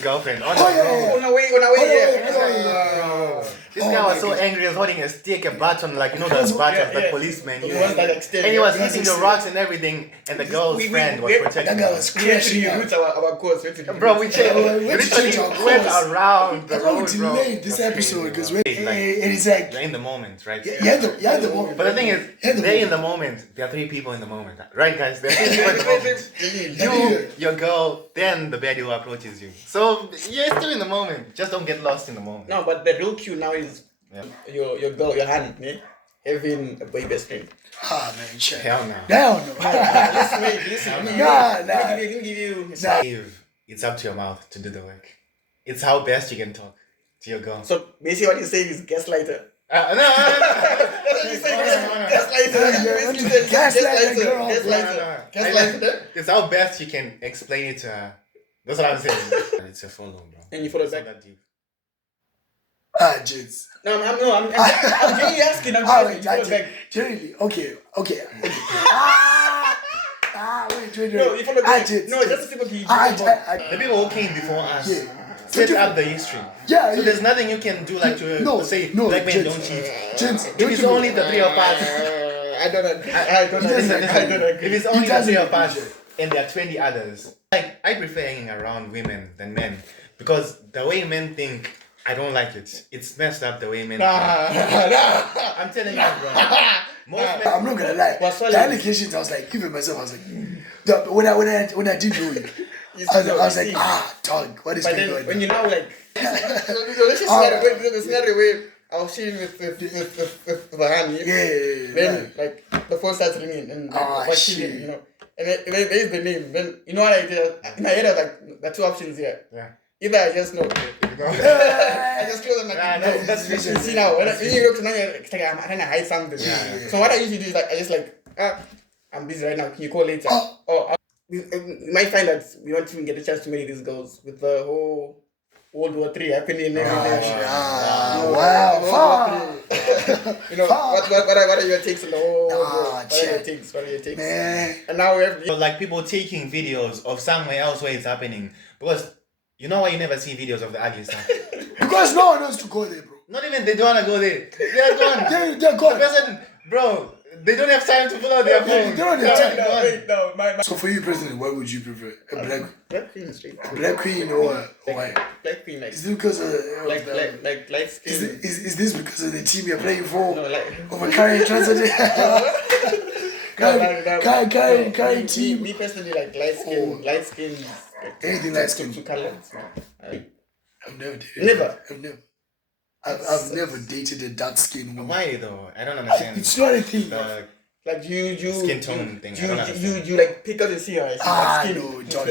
girlfriend. On the way, yeah. This guy was so angry. He was holding a stick, a baton, like, you know, those batons that policemen use. And he was hitting the rocks and everything, and the girl's friend was protecting him. That guy was crashing. We route our course. Bro, we literally went around the road, bro. We delayed this episode because and it's like... You're in the moment, right? Yeah, in the moment. But the thing is, they're in the moment. There are 3 people in the moment. Right, guys? There are 3 people in the moment. You, your girl, then the baddie who approaches you. So, you're still in the moment. Just don't get lost in the moment. No, but the real cue now is your girl, your hand, having a boy best friend. Ah, man, shit. Hell no. Listen. Let me give you. It's up to your mouth to do the work. It's how best you can talk to your girl. So basically, what you're saying is gaslighter. No. Gaslighter. It's how best you can explain it to her. That's what I'm saying. It's a phone number, bro. And you follow back. That deep. Jits. No, I'm really asking. Generally, okay. Wait. No, you follow back. No, that's the people the people who came before us set up the history. Yeah. So there's nothing you can do like to say black men don't cheat. If it's only the 3 of us. I don't agree. If it's only the 3 of us and there are 20 others. Like, I prefer hanging around women than men because the way men think, I don't like it. It's messed up the way men think. I'm telling you, bro. I'm not gonna lie. The allegations, I was like, even myself, I was like, when I did know it, I was like, dog, what is going on? When you know, like, the scenario where I was chilling with the hand, then like the phone starts ringing and chilling, you know. And then there is the name. Then you know what I did? In my head, I was like, there are 2 options here. Yeah. Either I just know. I just close them like, no, that's vision. See now, when you look now, you're like, I'm trying to hide something. Yeah. So what I usually do is like, I just like, I'm busy right now. Can you call later? You might find that we don't even get a chance to marry these girls with the whole World War III happening. Wow. You know, what are your takes on the whole world? What are your takes? Man. And now we have... like people taking videos of somewhere else where it's happening. Because you know why you never see videos of the ugly stuff? Because no one wants to go there, bro. Not even they don't want to go there. They're gone. They're gone. The person, bro, they don't have time to pull out their phone. They don't have time. No. So for you personally, what would you prefer? A Black queen straight. Black queen or white? Black queen, like... Is this because of like light skin? Is this because of the team you're playing for? No, like... Over Carrie Transit? Carrie team? Me personally, like light skin. Anything light skin. Two colors. I've never dated. Never. I've never dated a dark skin woman. Why though? I don't understand. It's not a thing. Like you skin tone thing. You like pick up and see her skin. No, John.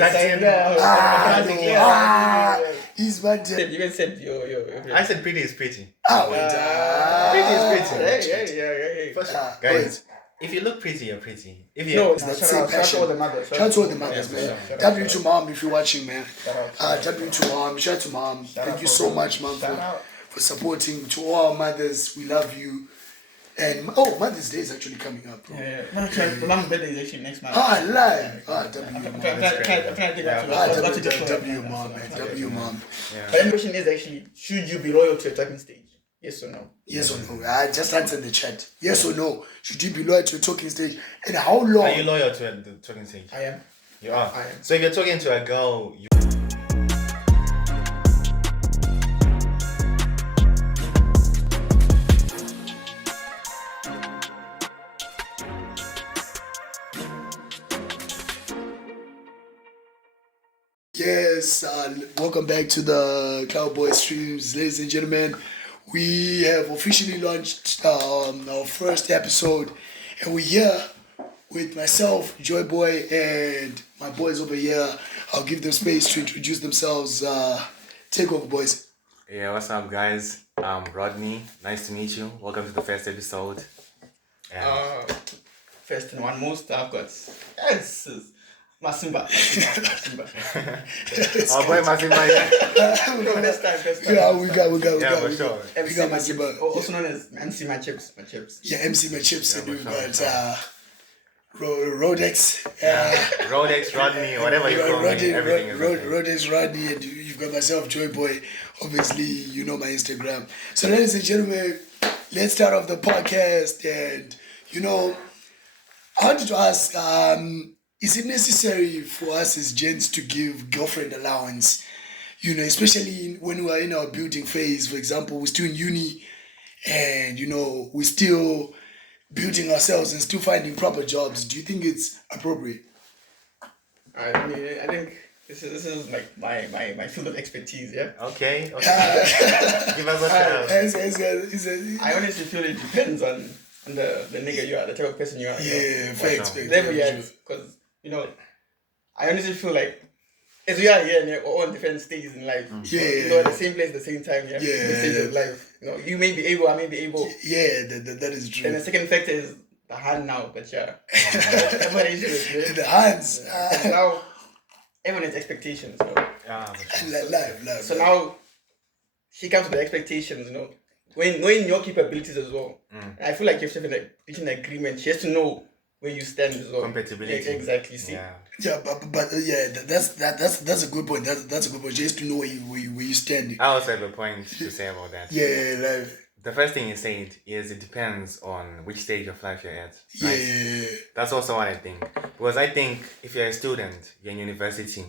He's my dad. You even said your I said pretty is pretty. Pretty is pretty. Yeah. First, guys, if you look pretty, you're pretty. If you no, it's not same passion. Shout out to all the mothers, man. W to mom if you're watching, man. W to mom. Shout out to mom. Thank you so much, mom, for supporting. To all our mothers, we love you. And Mother's Day is actually coming up, bro. Yeah. The mom's birthday is actually next month. Live. W mom. I'm trying to think of W mom, man. W mom. But the question is actually, should you be loyal to a talking stage? Yes or no? Yes or no? I just answered the chat. Yes or no? Should you be loyal to a talking stage? And how long? Are you loyal to the talking stage? I am. You are? I am. So if you're talking to a girl, Yes, welcome back to the Cloudboyz streams, ladies and gentlemen. We have officially launched our first episode, and we're here with myself, Joy Boy, and my boys over here. I'll give them space to introduce themselves. Take over, boys. Yeah, what's up, guys? I'm Rodney. Nice to meet you. Welcome to the first episode. First and one most I've got. Masimba. Oh boy, Masimba. No, first time. Yeah, we got. Yeah, for sure. We got Masimba. Also known as MC My Chips. Yeah, MC My Chips. Yeah, but Rodex. Rodex, Rodney, whatever you call me, everything is okay. Rodex, Rodney, and you've got myself, Joy Boy. Obviously, you know my Instagram. So, ladies and gentlemen, let's start off the podcast. And, I wanted to ask, is it necessary for us as gents to give girlfriend allowance? Especially when we are in our building phase. For example, we're still in uni and, we're still building ourselves and still finding proper jobs. Do you think it's appropriate? I think this is like my field of expertise, yeah? Okay. Give us a I honestly feel it depends on the nigga you are, the type of person you are. Yeah, facts. Because, I honestly feel like as we are here, we're all on different stages in life. Yeah. At the same place, at the same time, yeah. The stage of life. You may be able, I may be able. Yeah, that is true. And the second factor is the hand now, but yeah. The hands. Now, everyone has expectations, Live. So now, she comes with the expectations, knowing your capabilities as well. And I feel like you have to reach an agreement. She has to know where you stand as well. Compatibility. Yeah, exactly. See. Yeah, but that's a good point. That's a good point. Just to know where you stand. I also have a point to say about that. Yeah, the first thing you said is it depends on which stage of life you're at. Right? Yeah. That's also what I think. Because I think if you're a student, you're in university,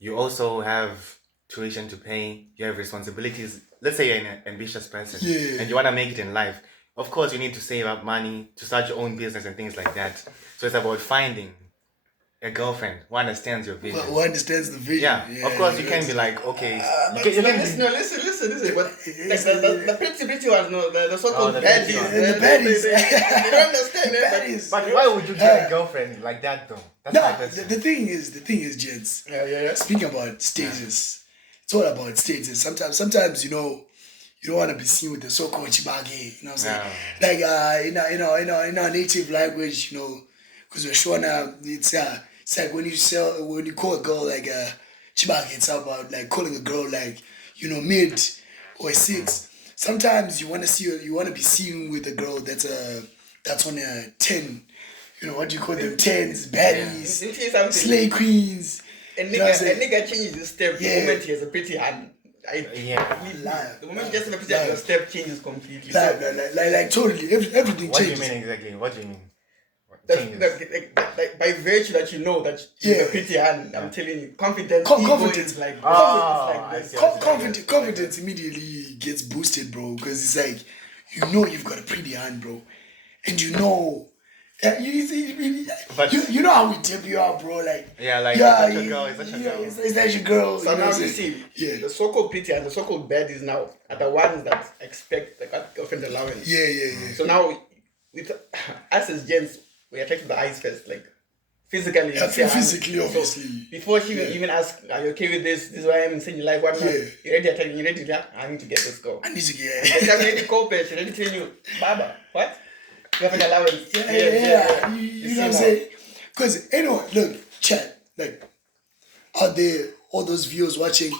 you also have tuition to pay, you have responsibilities. Let's say you're an ambitious person and you want to make it in life. Of course, you need to save up money to start your own business and things like that. So it's about finding a girlfriend who understands your vision. Who understands the vision. Yeah. Of course, you can be like, okay. Listen. But the pretty ones, the so-called baddies. The baddies. They don't understand it. But why would you get a girlfriend like that, though? That's the thing is, gents. Yeah. Speaking about stages, it's all about stages. Sometimes you don't want to be seen with the so-called chibage. You know what I'm saying? Like in our native language, because we're Shona, it's like when you call a girl like a chibage, it's about like calling a girl like mid or a 6. Sometimes you want to be seen with a girl that's on a 10. What do you call them? 10s, baddies, slay queens. A nigga changes his step the moment he has a pretty hand. The moment you just have a pretty hand, your step changes completely. Like totally, everything changes. What do you mean exactly? What do you mean? By virtue that you know that you have a pretty hand, I'm telling you, confidence. Confidence immediately gets boosted, bro. Because it's like you've got a pretty hand, bro, and you know how we tip you out, bro. It's like your girl. So now you see, the so-called pretty and the so-called baddies now are the ones that expect the girlfriend allowance. Yeah. So now, with us as gents, we attract to the eyes first, like physically. Physically, obviously. So before she even ask, are you okay with this? This is why I'm in your life. What not? You ready? You ready? Yeah, I need to get this girl. I need to get. She's ready to call her. She's ready to tell you, Baba, what? You have an allowance. Yeah. You know what I'm saying? Because look, chat, like, out there, all those viewers watching,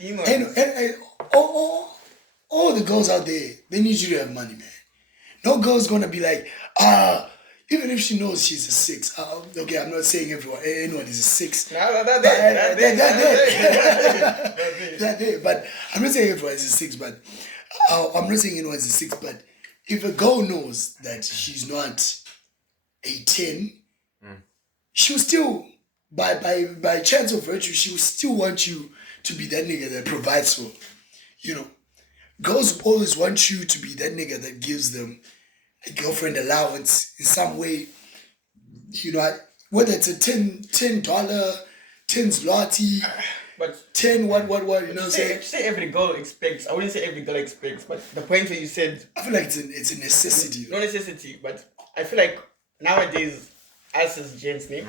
and all the girls out there, they need you to have money, man. No girl's gonna be like, even if she knows she's a 6. Okay, I'm not saying anyone is a 6. That day. But I'm not saying everyone is a 6. But I'm not saying anyone is a 6. But if a girl knows that she's not a 10, she'll still, by chance of virtue, she will still want you to be that nigga that provides for. Girls always want you to be that nigga that gives them a girlfriend allowance in some way, whether it's a $10 10 zloty, but 10 what, you know what I'm saying? Say every girl expects. I wouldn't say every girl expects, but the point where you said, I feel like it's a necessity. No necessity, but I feel like nowadays, us as gents, you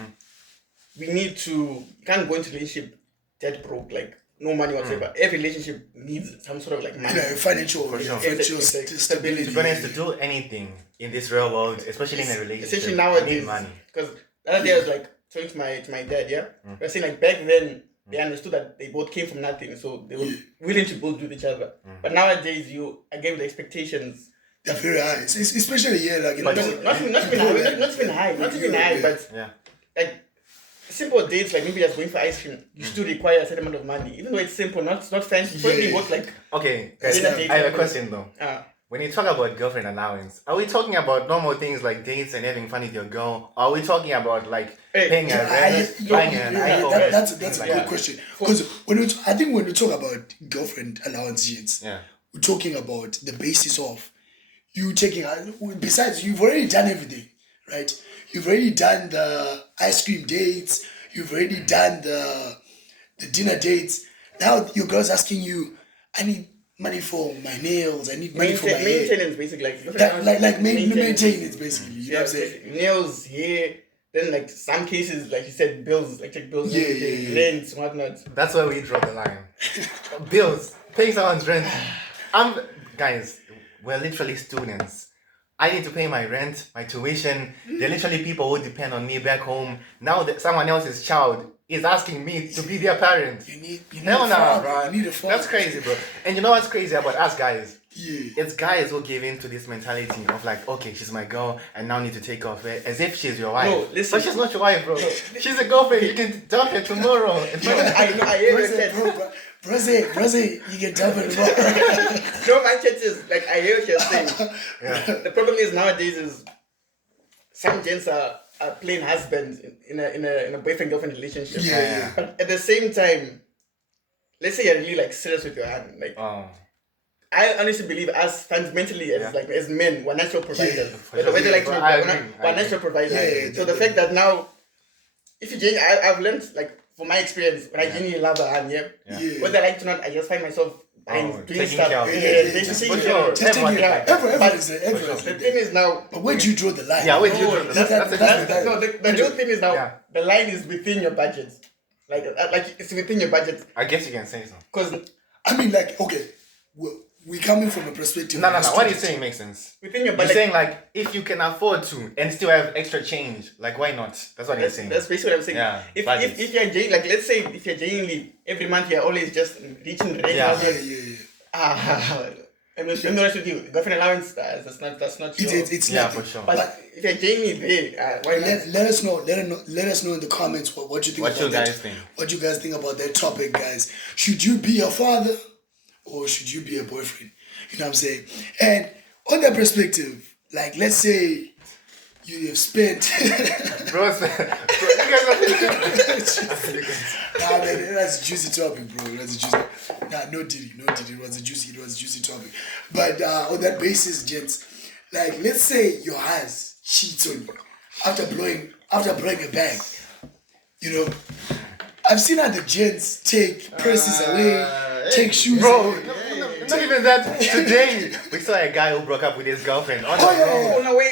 can't go into a relationship that broke, like no money whatsoever. Every relationship needs some sort of like money. Financial stability. To be honest, to do anything in this real world, especially in a relationship, especially nowadays, need money. Because the other day I was like talking to my dad, we were saying like back then they understood that they both came from nothing, so they were willing to both do with each other. But nowadays again with the expectations, They're very high, especially here, like in Not even high, but Yeah. like simple dates, like maybe just going for ice cream, you still require a certain amount of money, even though it's simple, not fancy. Probably worth like. Okay, guys, Dinner date I have a and question though. When you talk about girlfriend allowance, are we talking about normal things like dates and having fun with your girl? Or are we talking about like paying a rent, buying an iPhone? That's a good question. Because I think when we talk about girlfriend allowance, we're talking about the basis of you taking. Besides, you've already done everything, right? You've already done the ice cream dates. You've already done the dinner dates. Now your girl's asking you, I need money for my nails. I need money for my hair. Maintenance, basically. Like maintenance, basically. You know what I'm saying? Nails, hair. Then, like some cases, like you said, bills, electric bills, rents, whatnot. That's where we draw the line. Bills, paying someone's rent. Guys, we're literally students. I need to pay my rent, my tuition. They're literally people who depend on me back home. Now that someone else's child is asking me to be their parent. You need Hell a no, father. bro. You need a father. That's crazy, bro. And you know what's crazy about us guys? Yeah. It's guys who give in to this mentality of like, okay, she's my girl, and now need to take off her as if she's your wife. No, listen. But she's not your wife, bro. She's a girlfriend. You can dump her tomorrow. I hear your chat. Brazil, you can dump it tomorrow. No, my chat is like, I hear what you're saying. Yeah. The problem is nowadays is some gents are playing husbands in a boyfriend girlfriend relationship. Yeah. But at the same time, let's say you're really like serious with your hand, like. I honestly believe us fundamentally as men, we're natural providers. Whether like we're natural providers. Yeah, so the fact that now, if you I've learned like from my experience when I genuinely love a hand, whether I like to not, I just find myself doing stuff. The thing is now. But where do you draw the line? Yeah, where do you draw the line? No, the real thing is now the line is within your budget. Like it's within your budget. I guess you can say so. Because I mean, like, okay, we're coming from a perspective. No. What you're saying makes sense. Within your budget. You're saying like if you can afford to and still have extra change, like why not? That's what you're saying. That's basically what I'm saying. Yeah, if you're like, let's say if you're genuinely every month you're always just reaching the rate. I mean, to be honest with you, girlfriend allowance that's not your. It's yeah, nothing. for sure. But if you're genuinely there, why not? Let us know. Let us know in the comments what you think. What about you guys that. think? What you guys think about that topic, guys? Should you be a father or should you be a boyfriend? You know what I'm saying? And on that perspective, like let's say you have spent. Bro, you guys that's a juicy topic, bro. That's a juicy. No diddy. It was a juicy topic. But on that basis, gents, like let's say your ass cheats on you after blowing a bag. You know, I've seen how the gents take purses away, take shoes away. Not even that. Today we saw a guy who broke up with his girlfriend on the road. On our way.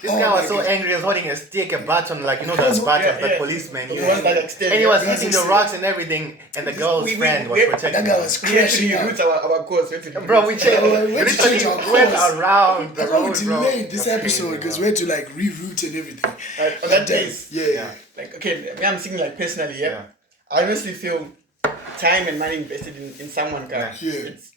This guy was so angry, he was holding a stick, a baton, like you know those batons that policemen use. And he was hitting the rocks and everything, and the girl's friend was protecting That guy him. was We actually crashing out. route our course. Bro, we literally went around the That's why we road, bro. delayed this episode because we had to like reroute and everything. On that days, Yeah. like okay, me I'm thinking like personally, I honestly feel time and money invested in someone, guys. It's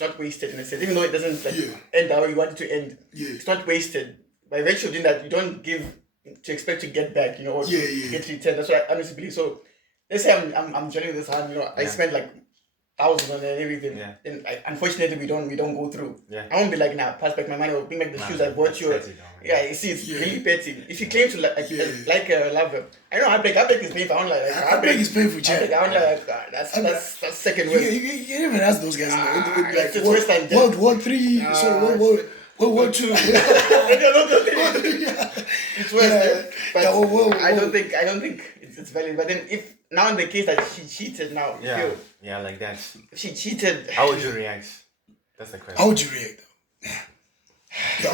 not wasted in a sense, even though it doesn't like end how you want it to end. It's not wasted. By virtue of doing that, you don't give to expect to get back, you know, or get returned. That's what I honestly believe. So let's say I'm joining this hand, you know, I spent like thousands on it and everything. And unfortunately we don't go through. I won't be like, nah, pass back my money or bring back the shoes I bought you. You see, it's really petty. If you claim to like a lover, I know heartbreak is painful. I don't like Heartbreak is painful, Chad. I don't like that's second worst. You even ask those guys it's like worse than World War III, World War II. It's worse, but I don't think it's valid. But then if now in the case that she cheated now, like that. if she cheated, How would you react? That's the question. How would you react though?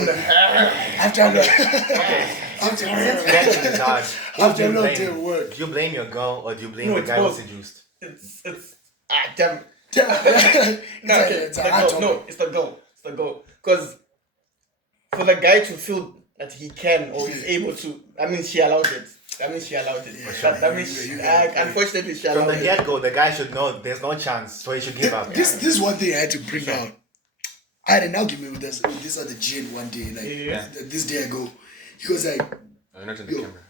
After a long day of work. Do you blame your girl or do you blame the guy who seduced? It's damn. It's the goal. Because for the guy to feel that he can or is able to, that means she allowed it. That means unfortunately she allowed it. From the get-go, the guy should know there's no chance, so he should give up. This is one thing I had to bring out I had an argument with this other gent one day, like this day ago. He was like, not in the camera.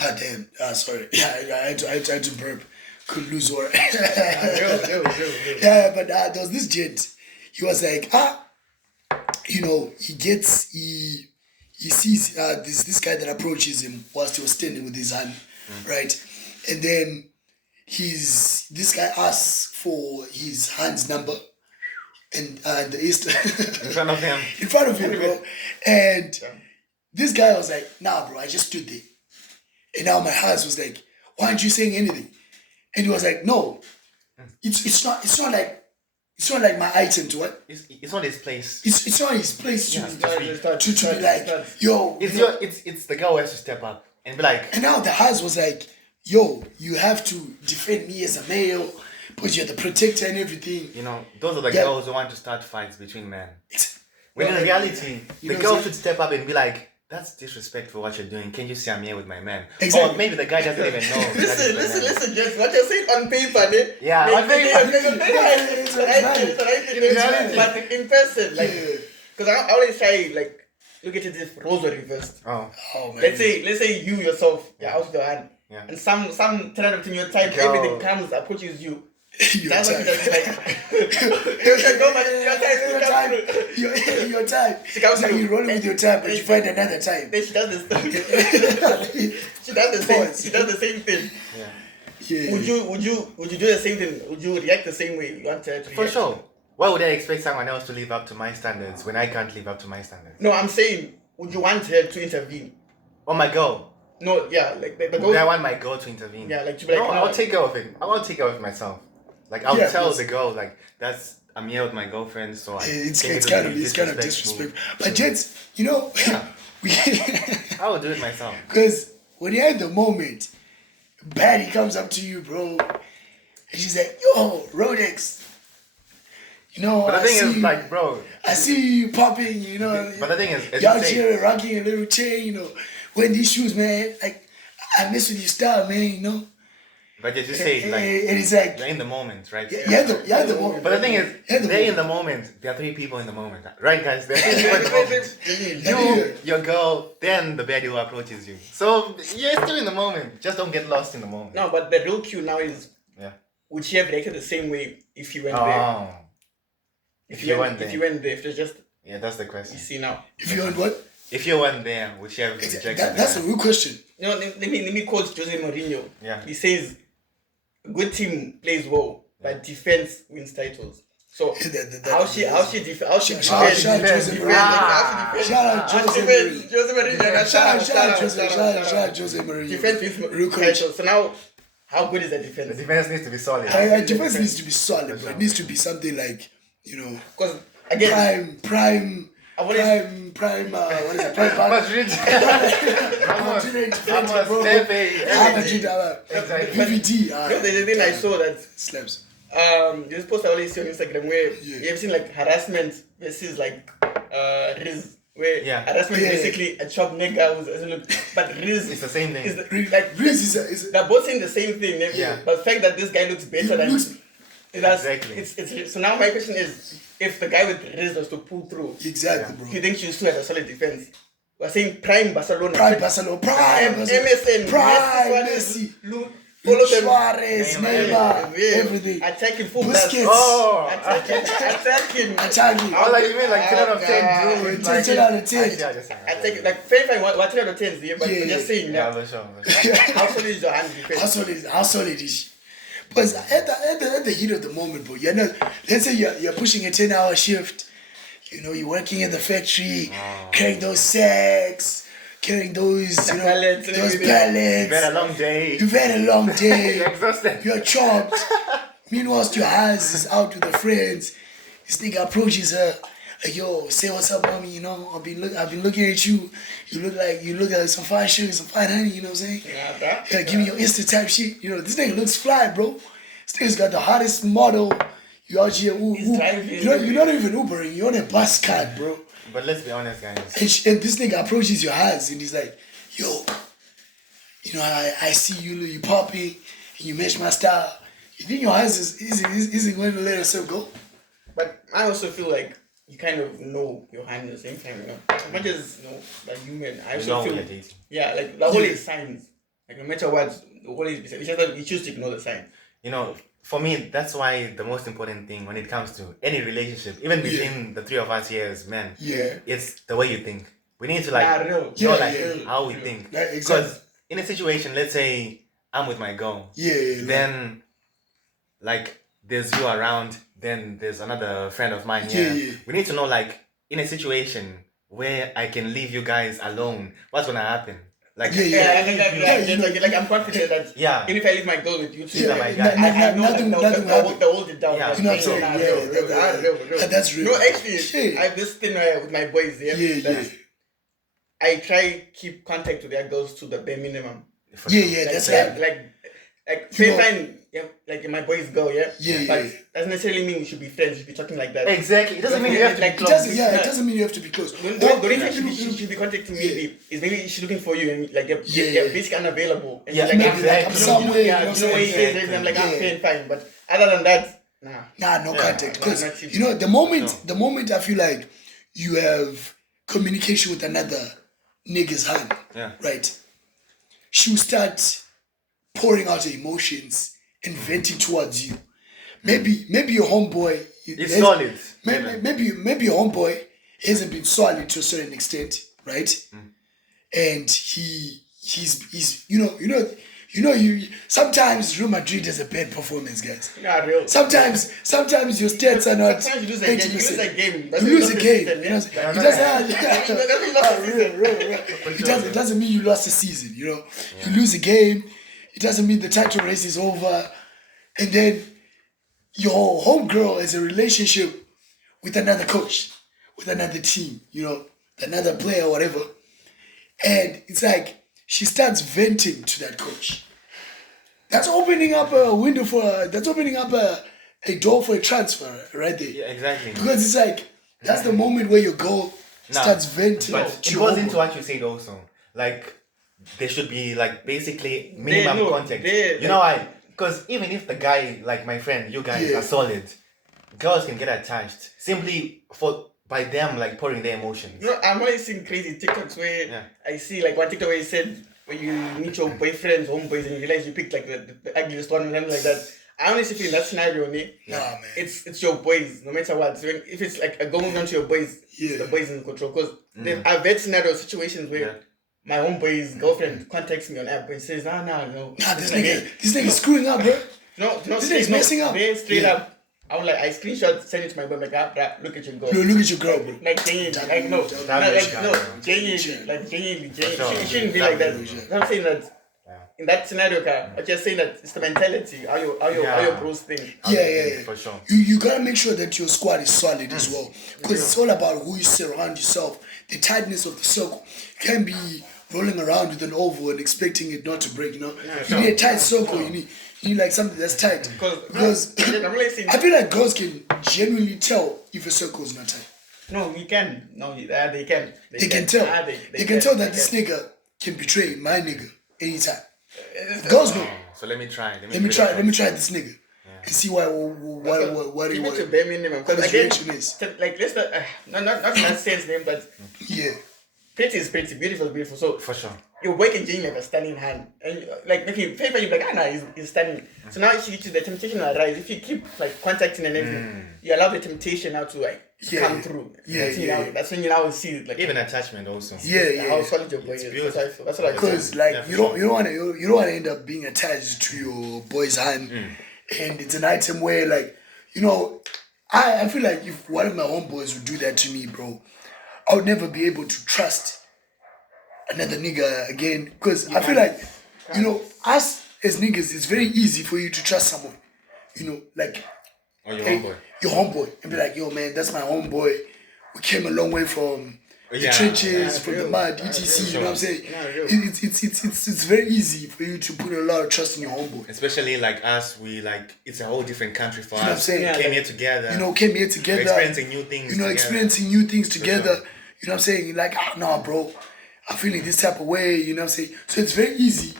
Ah, damn. Sorry. Yeah, I had to burp. Could lose water. Yeah, but there was this gent. He was like, he sees this guy that approaches him whilst he was standing with his hand, right? And then this guy asks for his hand's number and the Easter in front of him. In front of him, bro. And this guy was like, nah, bro, I just stood there. And now my hands was like, why aren't you saying anything? And he was like, no, it's not like my item to what? It's not his place. It's not his place to be like, yo. It's the girl who has to step up and be like. And now the Haz was like, yo, you have to defend me as a male, because you're the protector and everything. You know, those are the girls who want to start fights between men. When in reality, the girl should step up and be like, that's disrespectful what you're doing. Can you see I'm here with my man? Exactly. Or maybe the guy doesn't even know. Listen, just what you're saying on paper, yeah, on paper. But in person, like, because I always try, like, look at it if roles were reversed. Oh man. Let's say you yourself, you're out of the hand, and some turn up to your type, everything comes, approaches you. That's what he does. Your type. So you roll with your type, but you find another type. Then she does this. She does the same thing. Yeah. Would you do the same thing? Would you react the same way you want her to react? For sure. Why would I expect someone else to live up to my standards when I can't live up to my standards? No, I'm saying, would you want her to intervene? Oh, my girl. No, yeah, like the Would I want my girl to intervene? Yeah, like to be like, no, I'll take care of it. I won't take care of it myself. Like I'll tell the girl, like I'm here with my girlfriend, so it's kind of disrespectful. But gents, you know, I will do it myself. Because when you're at the moment, Baddie comes up to you, bro, and she's like, "Yo, Rodex, you know, but the thing is, like, bro, I see you popping, you know. But the thing is, y'all here rocking a little chain, you know, wearing these shoes, man. Like, I mess with your style, man, you know." But as you say, like, and it's like, you're in the moment, right? Yeah, the moment. But the thing is, they're in the moment. There are three people in the moment, right, guys? There are three people in the moment. You, your girl, then the baddie who approaches you. So you're still in the moment. Just don't get lost in the moment. No, but the real cue now is, would she have reacted the same way if you went there? If you went there, if it's just that's the question. You see now. If you went what? If you weren't there, would she have rejected? That's a real question. You know, let me quote Jose Mourinho. Yeah. He says, "A good team plays well, but defense wins titles." So how she defends? Shout out Jose Mourinho. Defense wins titles. So now, how good is the defense? The defense needs to be solid. Defense needs to be solid, but it needs to be something like, you know, because again, prime. What is it? Prime Madrid. PVD. There's a thing I saw that slaps. This post I always see on Instagram where you have seen like harassment versus like Riz, where harassment is basically a chop nigga who doesn't look, but Riz it's the same thing. Like Riz is they're both saying the same thing. But the fact that this guy looks better than exactly. It's so now my question is, if the guy with Riz was to pull through, bro, do you think she still has a solid defense? We're saying prime Barcelona, prime MSN, prime Messi, Suarez, Neymar, everything. Attacking full Busquets. Attacking. Oh, like you mean like 10 out of 10, bro? 10 out of 10. Attacking, like fine, what 10 out of 10 is, but I'm just saying. For sure. How solid is your hand defense? How solid is she? But at the heat of the moment, bro, you're not. Let's say you're pushing a 10-hour shift. You know, you're working in the factory, carrying those sacks, carrying those pallets. You've had a long day. You're exhausted. You're chopped. Meanwhile, your hands is out with the friends. This nigga approaches her. Like, yo, say what's up, mommy. You know, I've been looking at you. You look like some fine shoes, some fine honey. You know what I'm saying? Yeah, give me your Insta type shit. You know, this nigga looks fly, bro. This nigga's got the hottest model. You out here, you're not even Ubering. You're on a bus card, bro. But let's be honest, guys. And this nigga approaches your hands and he's like, yo, you know, I see you popping and you match my style. You think your hands isn't going to let herself go? But I also feel like you kind of know your hand at the same time, you know. As much as, you know, like human, I also feel, yeah, like the whole is signs. Like no matter what, the whole is, it's just that you choose to ignore the signs. You know, for me, that's why the most important thing when it comes to any relationship, even between the three of us here as men, it's the way you think. We need to how we think. Because in a situation, let's say I'm with my girl, then like there's you around, then there's another friend of mine here. We need to know, like, in a situation where I can leave you guys alone, what's gonna happen? Like, like I'm confident that even if I leave my girl with you two, I know that they'll hold it down. You know what I'm saying? That's real. No, actually, I have this thing with my boys that I try keep contact with their girls to the bare minimum. That's right. Like same time, like my boys go, but doesn't necessarily mean we should be friends. We should be talking like that. Exactly. It doesn't mean you have to be close. It doesn't mean you have to be close. The reason she should be contacting me is maybe she's looking for you and like they're basically unavailable. And like I'm somewhere. You know where he is. I'm like, I'm fine. But other than that, no contact. Because you know, the moment I feel like you have communication with another nigga's hand, right? She'll start pouring out her emotions and venting towards you. Maybe your homeboy is solid. Maybe your homeboy hasn't been solid to a certain extent, right? And he's you sometimes Real Madrid has a bad performance, guys. Not real. Sometimes your stats are not. Sometimes you lose a game. You lose a game. It doesn't mean you lost the season. You know, you lose a game. It doesn't mean the title race is over. And then your homegirl has a relationship with another coach, with another team, you know, another player or whatever. And it's like she starts venting to that coach. That's opening up a window that's opening up a door for a transfer right there. Yeah, exactly. Because it's like, that's the moment where your girl starts venting. But it goes into what you said also. Like, there should be like basically minimum contact. You know why? Because even if the guy, like my friend, you guys are solid, girls can get attached simply by them like pouring their emotions. You know, I'm always seeing crazy TikToks where I see like one TikTok where he said when you meet your boyfriends, homeboys, and you realize you picked like the ugliest one and something like that. I honestly feel in that scenario, man, it's your boys, no matter what. So if it's like a going on to your boys, the boys in control. Because I've had situations where my homeboy's girlfriend contacts me on app and says, no. This nigga's screwing up, bro. No, this nigga's messing up. They straight up. I was like, I screenshot, send it to my boy, like, look at your girl. No, look at your girl, bro. Like, genuinely, genuinely. It shouldn't be like that. I'm saying that in that scenario, I'm just saying that it's the mentality, how your bros think. Yeah. For sure. You gotta make sure that your squad is solid as well. Because it's all about who you surround yourself. The tightness of the circle. You can't be rolling around with an oval and expecting it not to break, you know? You need a tight circle, you need like something that's tight. Because I feel like girls can genuinely tell if a circle is not tight. No, we can. No, they can. They can tell. They can tell that this nigga can betray my nigga anytime. Girls know. So let me try. Let me try this nigga. And see what he wants to bare minimum. Because again, like let's not that sense name, but pretty is pretty, beautiful is beautiful. So for sure, your boy can genuinely have a stunning hand, and like if you paper, you're like, he's stunning. So now if you the temptation will arise. If you keep like contacting and everything, you allow the temptation now to like come through. That's when you now see like even attachment also. How solid your boy is. That's what I because like you don't want to end up being attached to your boy's hand, and it's an item where like I feel like if one of my homeboys would do that to me, bro, I would never be able to trust another nigga again. Because I feel like, us as niggas, it's very easy for you to trust someone. Like, your homeboy. And be like, yo, man, that's my homeboy. We came a long way from the trenches, from the mud, etc. You know what I'm saying? It's very easy for you to put a lot of trust in your homeboy. Especially like us, it's a whole different country for us. You know what I'm saying? Came here together. We're experiencing new things. Experiencing new things together. You know what I'm saying? You're like, nah, bro, I'm feeling this type of way. You know what I'm saying? So it's very easy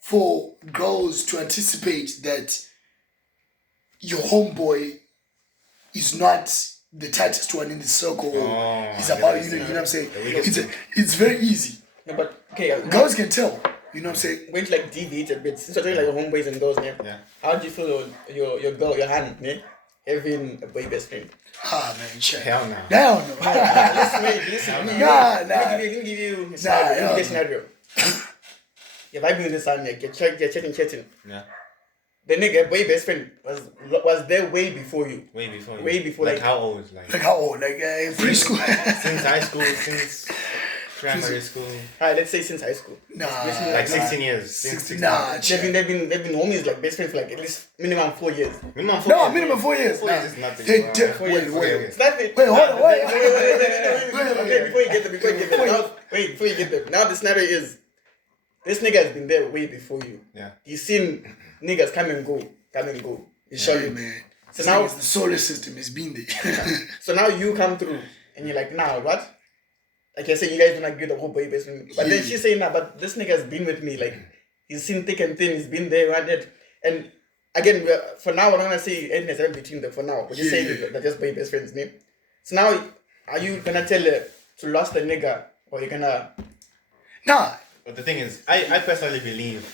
for girls to anticipate that your homeboy is not the tightest one in the circle. Oh, It's about you know what I'm saying. weakest It's very easy. No, but okay, Girls can tell. You know what I'm saying? going to like deviate a bit. Since you're talking like your homeboys and girls, yeah. Yeah. How do you feel your girl, your hand, yeah, having a boy best friend? Ah man, check. Hell no. Hell no. Listen. Let me give you a scenario. You're vibing with the sun, like you're chatting. Yeah. The nigga, boy best friend, was there way before you. Way before. Way before, Like like- how old? Like how old? Like preschool. Since high school, since primary school. Alright, let's say since high school. Nah. Like 16 years. Since 16 Nah, years. check. They've been homies like best friends for like at least minimum 4 years. Minimum 4 No, years. minimum 4 years. 4 Nah. years is nothing. They- Wow. they- 4 years. wait. It's nothing. Wait, hold on, wait. Okay, before you get there. Now the scenario is this nigga has been there way before you. Yeah. You've seen niggas come and go. You show Sorry, you. man. So So now- now the solar system has been there. So now you come through and you're like, nah, what? Like I said, you guys don't agree the whole boy best friend. But then she's saying, nah, but this nigga's been with me. Like, he's seen thick and thin. He's been there, right there. And again, for now, I'm not gonna say anything has happened between them for now. But you're saying that they're just boy best friends, name. So now, are you gonna tell her to lost the nigga, or you're gonna? Nah. But the thing is, I personally believe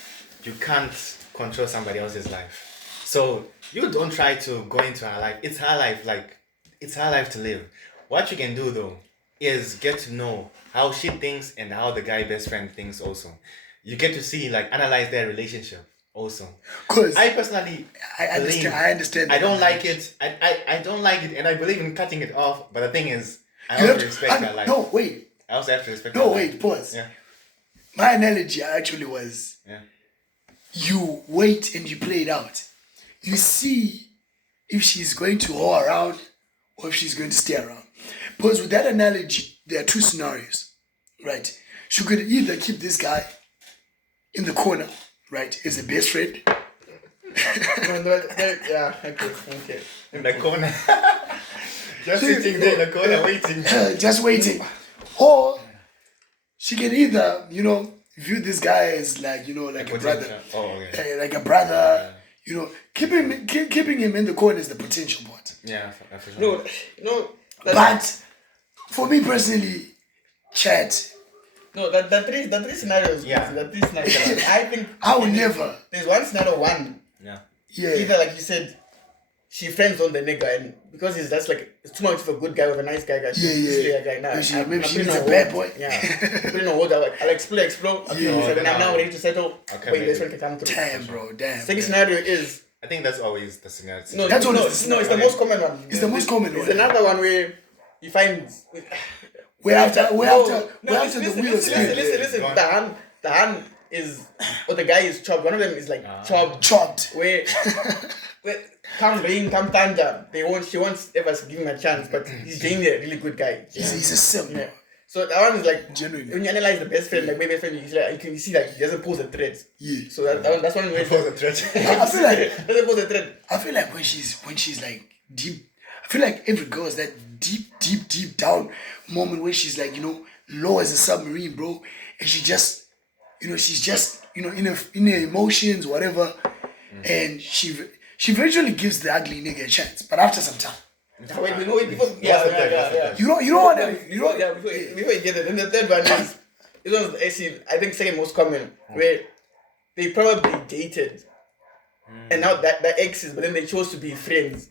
you can't control somebody else's life. So you don't try to go into her life. It's her life, like it's her life to live. What you can do though is get to know how she thinks and how the guy best friend thinks also. You get to see, like, analyze their relationship also. Cause I personally I understand. I don't like it. I don't like it, and I believe in cutting it off. But the thing is, I You also have to, respect her life. no, wait. I also have to respect her No, life. wait, pause. Yeah. My analogy actually was Yeah. you wait and you play it out. You see if she's going to whore around or if she's going to stay around. Because with that analogy, there are two scenarios, right? She could either keep this guy in the corner, right, as a best friend. Yeah, okay. In the corner. Just sitting there in the corner waiting. Just waiting. Or she can either, view this guy as like, like a brother. Oh, okay. Like a brother, keeping him in the corner is the potential part. Yeah, for sure. No. But for me personally, chat, No, the three scenarios. Yeah. The three scenarios. I think I would never. There's one scenario. One, Yeah. Yeah. either like you said, she friends on the nigga, and because it's too much of a good guy with a nice guy. Yeah. Nah, Maybe she putting needs on a bad hold. boy. Yeah. Putting on hold. I'll explore. Yeah. When I'm now ready to settle, Okay, wait, baby. best friend can come through. Damn, bro. Damn. Second scenario is I think that's always the scenario. no, That's no, always the it's the most common one. It's the most common There's one. another one where you find. We're after the listen, wheels. Listen. Go on. The hand is, or the guy is chopped. One of them is like Chopped. Where come rain, come thunder, she won't ever give him a chance. But he's genuinely a really good guy. He's a simp. Yeah. So that one is like Genuinely. when you analyze the best friend, like my best friend, you see that he doesn't pose a threat. Yeah. So that's one way. For the threat. I feel like doesn't pose a threat. I feel like when she's like deep, I feel like every girl is that deep down moment where she's like, low as a submarine, bro, and she's just in her emotions, whatever, and she eventually gives the ugly nigga a chance, but after some time. Wait, before, yeah. You don't want them. Before you get it. Then the third one is this one's actually I think second most common where they probably dated and now that exes, but then they chose to be friends.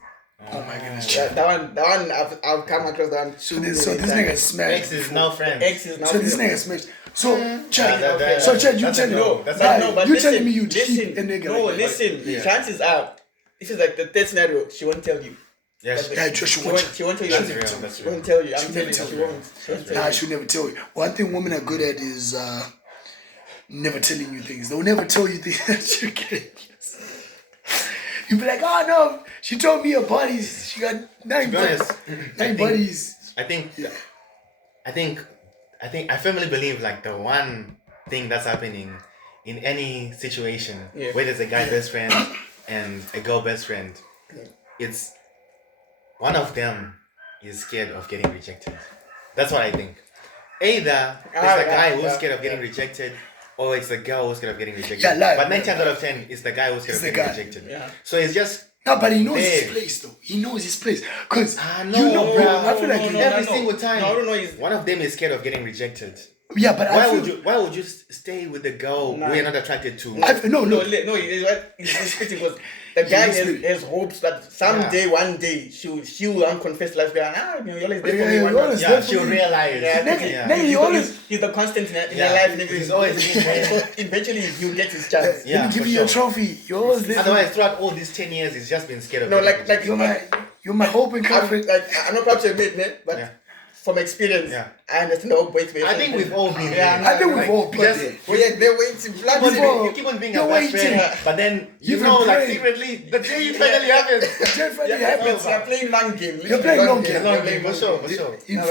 Oh my goodness. Yeah, that one I've come across that one. So this nigga smashed. Ex is now friends. Ex is now So this friends. nigga smashed. So Chad, okay. so Chad, you That's tell a me. no. That's Right, a no, but you listen, telling me you listen, keep a nigga no, like that. listen. Yeah. The chances are, this is like the third scenario. She won't tell you. Yes. Yeah, she She won't. won't tell you. That's She real, that's She real. won't tell you. I'm She'll telling never you. tell She you. won't. She won't tell Nah, you. she'll never tell you. One thing women are good at is never telling you things. They'll never tell you things that you're getting. You'll be like, oh no, she told me her buddies. She got 9 To be honest, nine buddies. I firmly believe like the one thing that's happening in any situation where there's a guy best friend and a girl best friend, it's one of them is scared of getting rejected. That's what I think. Either it's the guy who's scared of getting rejected, or it's the girl who's scared of getting rejected. Yeah, but 9 times out of 10, it's the guy who's scared of It's the getting guy. rejected. Yeah. So it's just No, but he knows his Babe. place though. He knows his place. Cause no, you know, bro. no, I feel like every single time. No, I don't know. One of them is scared of getting rejected. yeah, but Why would you stay with the girl who you're not attracted to? He's spitting because the guy has hopes that someday, one day, she will unconfess life. You always there for me one day. Yeah, she'll realize. He's the constant in her life. He's always been there. So eventually he'll get his chance. Let me give you a trophy. You're always there. Otherwise, throughout all these 10 years, he's just been scared of No, getting like rejected. You're my hope and comfort. I'm not proud to admit, man, but from experience, I understand the whole boys. I think we've all been I think we've all been there. They're waiting. You keep on being a best friend, but then secretly, the day you finally happens. You're playing long game. You're playing long game. Long game, for sure. In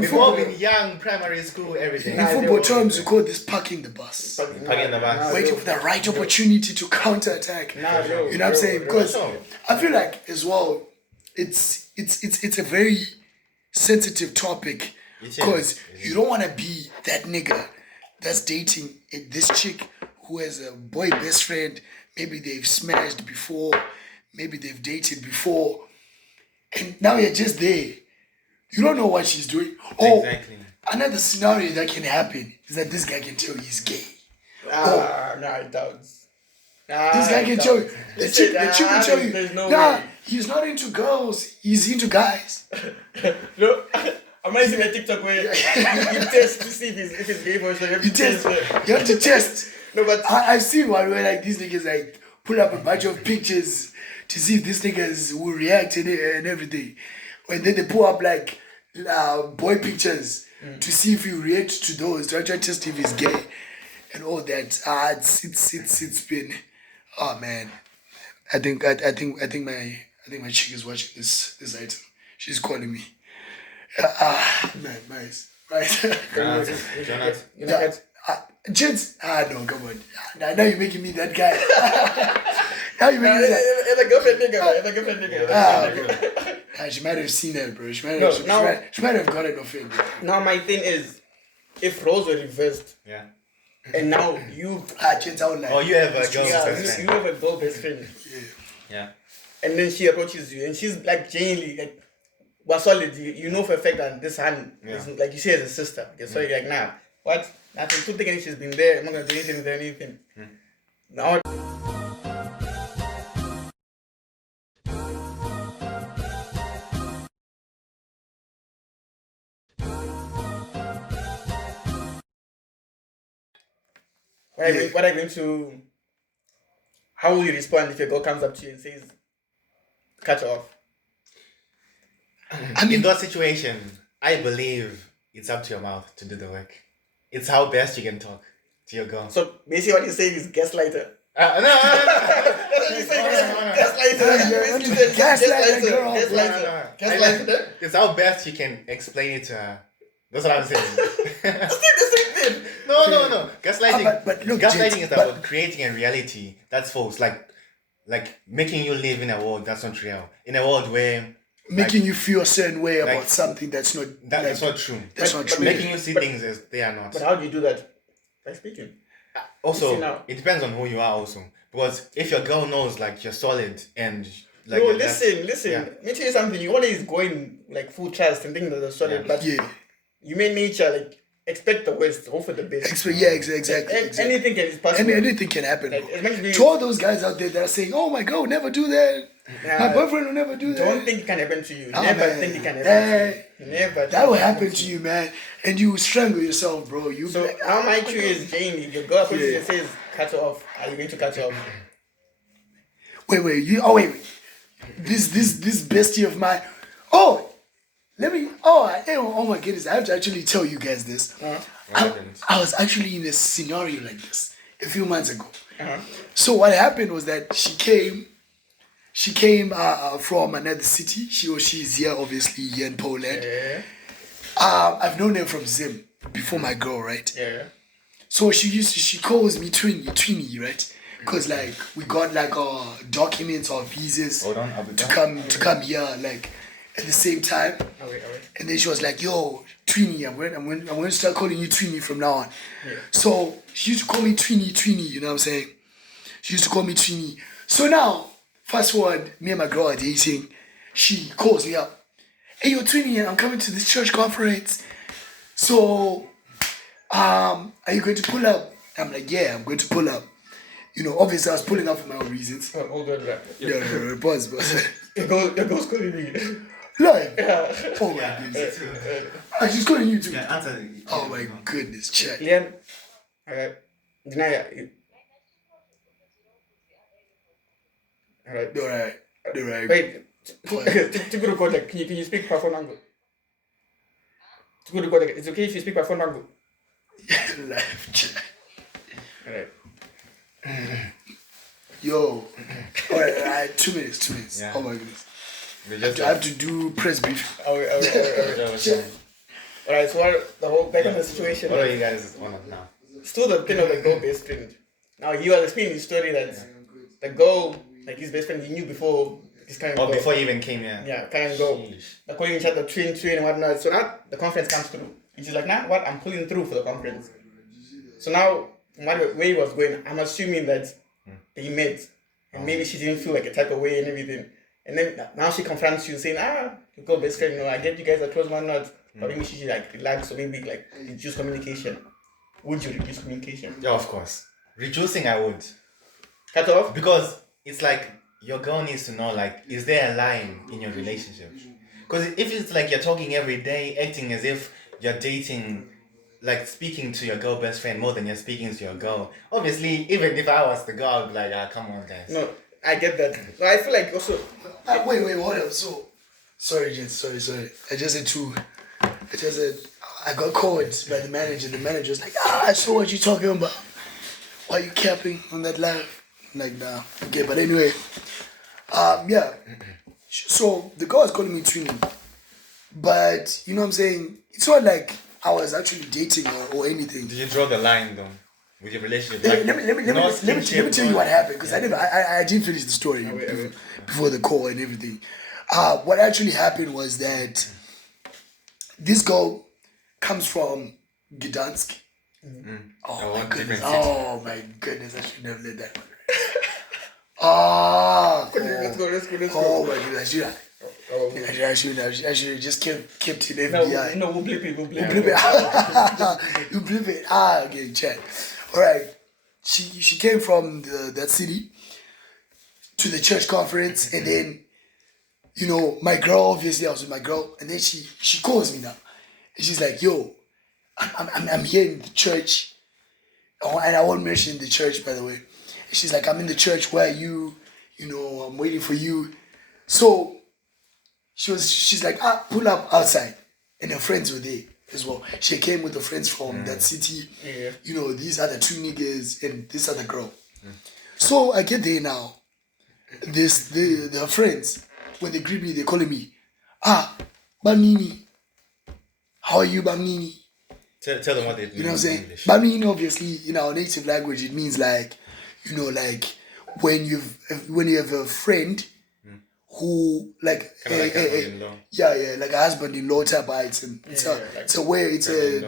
We've all been young, primary school, everything. In football terms, we call this parking the bus. Parking the bus. Waiting for the right opportunity to counter-attack. You know what I'm saying? Because I feel like as well, it's a very sensitive topic because you don't want to be that nigga that's dating this chick who has a boy best friend. Maybe they've smashed before, maybe they've dated before, and now you're just there. You don't know what she's doing. Exactly. Another scenario that can happen is that this guy can tell you he's gay. No, I doubt. This guy can tell you. The chick can tell you. Way. He's not into girls. He's into guys. Look, I'm not using a TikTok where you test to see if it's gay for sure. You have to test. No, but I've seen one where like these niggas like pull up a bunch of pictures to see if these niggas will react and everything. And then they pull up like boy pictures to see if you react to those to actually test if he's gay and all that. It's been, oh man. I think my chick is watching this item. She's calling me. Man, nice. Right. Gents, no, come on. Now you're making me that guy. Now you're making me that. It's a girlfriend nigga. She might have seen that, bro. She might have gotten offended. Now my thing is, if roles were reversed, and now you, Gents, I would like. Oh, you have a girl best friend. you have a girl best friend. Yeah. And then she approaches you, and she's like genuinely like, we're solid. You know for a fact that this hand is like you see as a sister. Okay, so you're like, nah, what? Nothing. Two things. She's been there. I'm not gonna do anything with anything. Now. What are you going to? How will you respond if your girl comes up to you and says, "Cut her off"? In that situation, I believe it's up to your mouth to do the work. It's how best you can talk to your girl. So basically, what you're saying is gaslighter. No. Gaslighter. It's how best you can explain it to her. That's what I'm saying. No. Gaslighting. But look, gaslighting is about creating a reality that's false. Like making you live in a world that's not real. In a world where making you feel a certain way about something that's not that's not true. That's not true. Making you see things as they are not. But how do you do that? By speaking. Also, it depends on who you are. Also, because if your girl knows like you're solid and like no, listen. Let me tell you something. You always go in like full trust and think that they're solid, but human nature like expect the worst, hope for the best. Exactly. Anything can is possible. Anything can happen. Like, to all those guys out there that are saying, "Oh my God, never do that. My boyfriend will never do that." Don't think it can happen to you. Never think it can happen. Never. That will happen to you, man, and you will strangle yourself, bro. So how my issue is, Jamie, your girl approaches and says, "Cut her off." Are you going to cut her off? Wait. This bestie of mine. Oh my goodness! I have to actually tell you guys this. I was actually in a scenario like this a few months ago. So what happened was that she came from another city. She's here, obviously, here in Poland. I've known her from Zim before my girl, right? So she calls me Twinny, right? Because like we got like documents or visas to come here like at the same time. And then she was like, "Yo, Twinny, I'm going to start calling you Twinny from now on." So she used to call me Twinny, you know what I'm saying? She used to call me Twinny. So now Fast forward, me and my girl are dating. She calls me up. Hey, yo, Twinny, I'm coming to this church conference. So, are you going to pull up? I'm like, yeah, I'm going to pull up. Obviously I was pulling up for my own reasons. Hold on, right? Yeah, pause. Your girl's calling me. Like, Yeah. oh my goodness. She's calling you too. Yeah, answer. Oh my goodness, check. Lian, alright. Deny. Alright. Alright. Wait. To good contact, can you speak by phone angle? To good contact, it's okay if you speak by phone angle. Live check. Alright. Yo. Alright, 2 minutes. Yeah. Oh my goodness. We just I have to do press brief. Alright. Alright, so the whole back of the situation. What are you guys on now? Still the thing of the girl best friend. Now he was explaining his story that the girl, like his best friend, he knew before this kind of Oh, girl. before he even came here. Yeah, kind of go. They're calling each other twin and whatnot. So now the conference comes through. And she's like, nah, what? I'm pulling through for the conference. So now, where he was going, I'm assuming that they met. And maybe she didn't feel like a type of way and everything. And then now she confronts you saying, your girl best friend, I get you guys are close, whatnot. But maybe she should like relax or maybe like reduce communication. Would you reduce communication? Yeah, of course. Reducing, I would. Cut off? Because it's like your girl needs to know, like, is there a line in your relationship? Because if it's like you're talking every day, acting as if you're dating, like speaking to your girl best friend more than you're speaking to your girl. Obviously, even if I was the girl, I'd be like, come on, guys. No, I get that. No, I feel like also. Wait, hold up. So, sorry, Jen, sorry. I just said, I got called by the manager. The manager was like, I saw what you're talking about. Why are you capping on that live? I'm like, nah. Okay, but anyway, yeah. So, the girl is calling me twinning. But, you know what I'm saying? It's not like I was actually dating or anything. Did you draw the line, though, with your relationship? Let me tell you what happened, because I didn't finish the story before the call and everything. What actually happened was that this girl comes from Gdansk. Oh my goodness, I should never let that one. Let's go. Oh my goodness, I should have just kept it FBI. No, we'll blip it. You blip it. Okay, chat. Alright. She came from that city to the church conference, and then, my girl, obviously I was with my girl, and then she calls me now. And she's like, yo, I'm here in the church. Oh, and I won't mention the church, by the way. And she's like, I'm in the church, where are you? I'm waiting for you. So she's like, pull up outside. And her friends were there as well. She came with her friends from that city. Yeah. These are the two niggas and this other girl. So I get there now. Their friends, when they greet me, they're calling me, Bamini. How are you, Bamini? Tell them what they mean. You know what I'm saying? English. Bamini, obviously, in our native language, it means like, like when you have a friend who like like a husband-in-law type item. It's a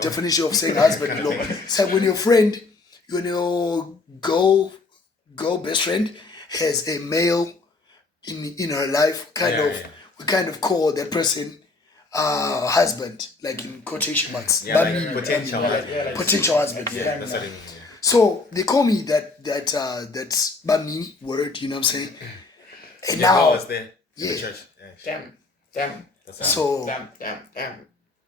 definition of saying husband-in-law. It's like when your friend, your girl best friend has a male in her life, we kind of call that person husband, like in quotation marks. Like potential husband. Yeah, that's what it means. Yeah. So they call me that's Bamini word, you know what I'm saying? And Your girl was there in the church. Yeah. Damn. So Damn.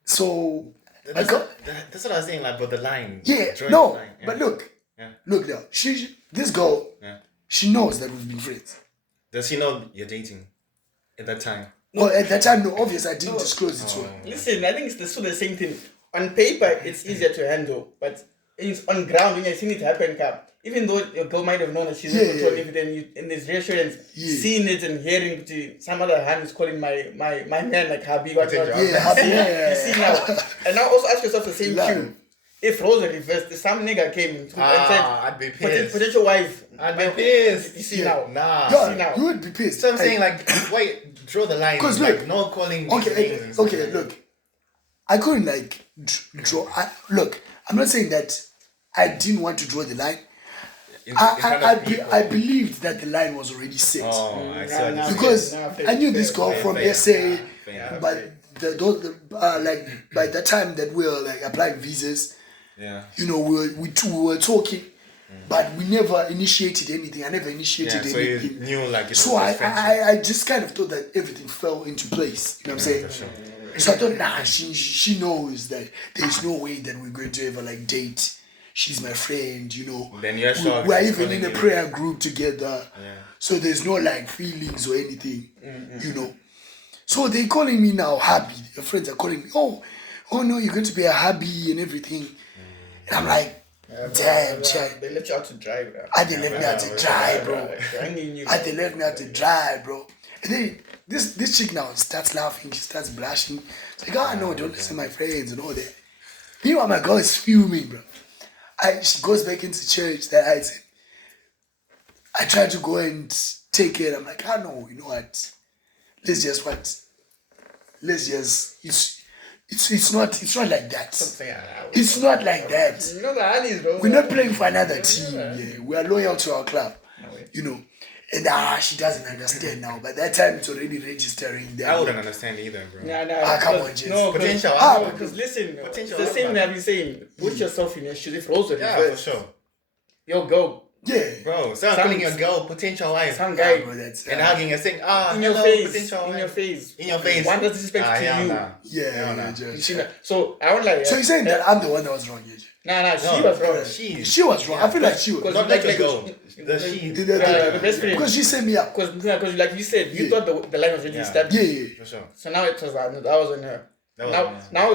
So that's what I was saying, like, about the line. Yeah, Drawing no, the line. Yeah. but look now. This girl, Yeah. she knows that we've been friends. Does she know you're dating at that time? Well, at that time, no, obviously I didn't disclose it to her. Listen, I think it's still the same thing. On paper, it's easier to handle, but it's on ground when you've seen it happen, even though your girl might have known that she's not controlling everything, and there's reassurance, seeing it and hearing some other hand is calling my man like Habi. Habi, You see now. And now also ask yourself the same cue. If roles are reversed, if some nigga came and said, I'd be pissed. Potential wife. I'd be pissed. You see now. Nah. Yeah, See now. you would be pissed. So I'm saying, like, wait, draw the line. Because like, look, no calling. Okay, look. I couldn't draw. Look, I'm not saying that I didn't want to draw the line. in front of people. I believed that the line was already set. Oh, I saw this. Because I knew this girl from SA, Fair. but like by the time that we were like applying visas, you know, we were talking, but we never initiated anything. I never initiated so anything. you knew like it So was I just kind of thought that everything fell into place. You know what I'm saying? Sure. So I thought, nah, she knows that there's no way that we're going to ever like date. She's my friend, you know. Then you're sure We're she's even in a calling you. prayer group together. Yeah. So there's no like feelings or anything, you know. So they calling me now hubby. Your friends are calling me, oh no, you're going to be a hubby and everything. And I'm like, damn, child. They let you out to dry, bro. They left me out to dry, bro. They left me out to dry, bro. And then this chick now starts laughing, she starts blushing. It's like, oh no, don't listen to my friends and all that. Meanwhile, my girl is fuming, bro. She goes back into church that I said. I try to go and take it. I'm like, no, you know what? It's not like that. It's not like that. You know the honeys, bro. We're not playing for another team. Yeah. We are loyal to our club. You know. And she doesn't understand now. By that time, it's already registering there. I wouldn't understand either, bro. Come on, Jess. No, Potential. because listen, Potential. it's the same that I've been saying. Put yourself in your shoes. If roles were Yeah, reversed, for sure. yo, go. Yeah. Bro, someone calling your girl potential wife. Some guy Bro, that's, And hugging and saying, in your hello, face. potential In wife. your face. In your face. One does disrespect to you. Yeah, You Jess. see that? So I won't like. So you're saying that I'm the one that was wrong, yeah? Nah, she was wrong. She was wrong. I feel like she was. Because Not like like the girl. the The best friend. Because she set me up. Because like you said, you thought the line was already established. Yeah. For sure. So now it was that was on her. That was on her. Now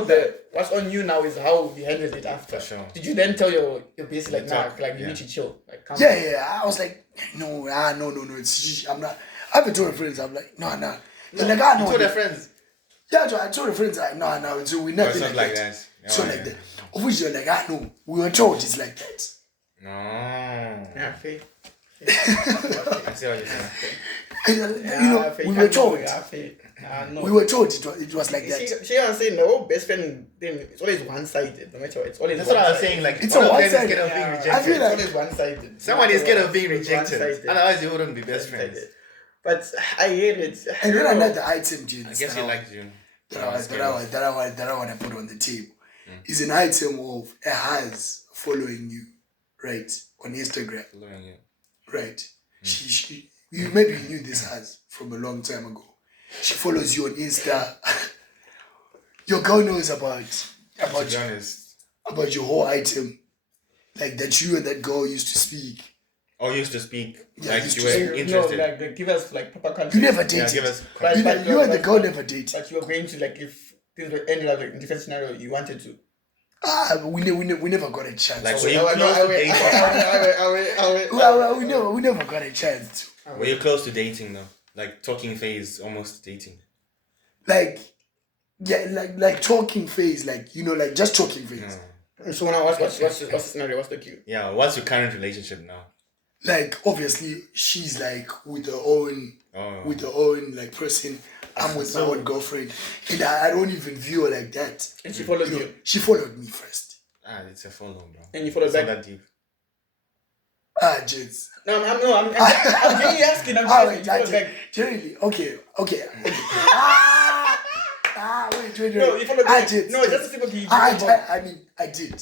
what's on you now is how you handled it after. For sure. Did you then tell your base like Talk, like you yeah. need to chill? Like calm Yeah, yeah. I was like, no. It's she. I'm not. I've been told her friends. I'm like, no. They're like, no. You told her friends. Yeah, I told her friends like, no. So we No, nothing it's not like that. So like that. Of which they're like, no. We were told it's like that. No. Yeah, fair. I see what you're saying. You know, we were told. No. We were told it was like that. She was saying the whole best friend thing. It's always one-sided. No matter what, it's always. That's what I was saying. Like, It's all a of them is one-sided. scared of being I rejected. feel like- It's always one-sided. Someone is scared of being It's rejected. one-sided. Otherwise, you wouldn't be best friends. But I hate it. And then another item, James, I guess he liked you. that I want to put on the table is an item of a has following you, right, on Instagram, Following you. right? She you maybe knew this has from a long time ago. She follows you on Insta. Your girl knows To be honest. about your whole item, like that you and that girl used to speak. Or used to speak. Yeah, Like, used you to were speak. No, interested. like they give us like proper context. You never Yeah, dated. give us But- You and the girl never dated. But you were going to like if things were ended up like, in different scenario you wanted to. We never got a chance. Like, So- were you close to dating? we never got a chance to. Were you close to dating though? Like talking phase, almost dating. Like, yeah, like talking phase, like, you know, like just talking phase. So now what's the scenario? What's the cue? Yeah, what's your current relationship now? Like, obviously, she's like with her own like person. I'm with my own girlfriend, and I don't even view her like that. And she followed You know, you. she followed me first. It's a follow, bro. And you followed It's not back. that deep. Jens. No, I'm really asking. I'm Wait, asking. You followed back. generally, okay. Wait. No, you followed back. Jens. No, just people be. I mean, I did.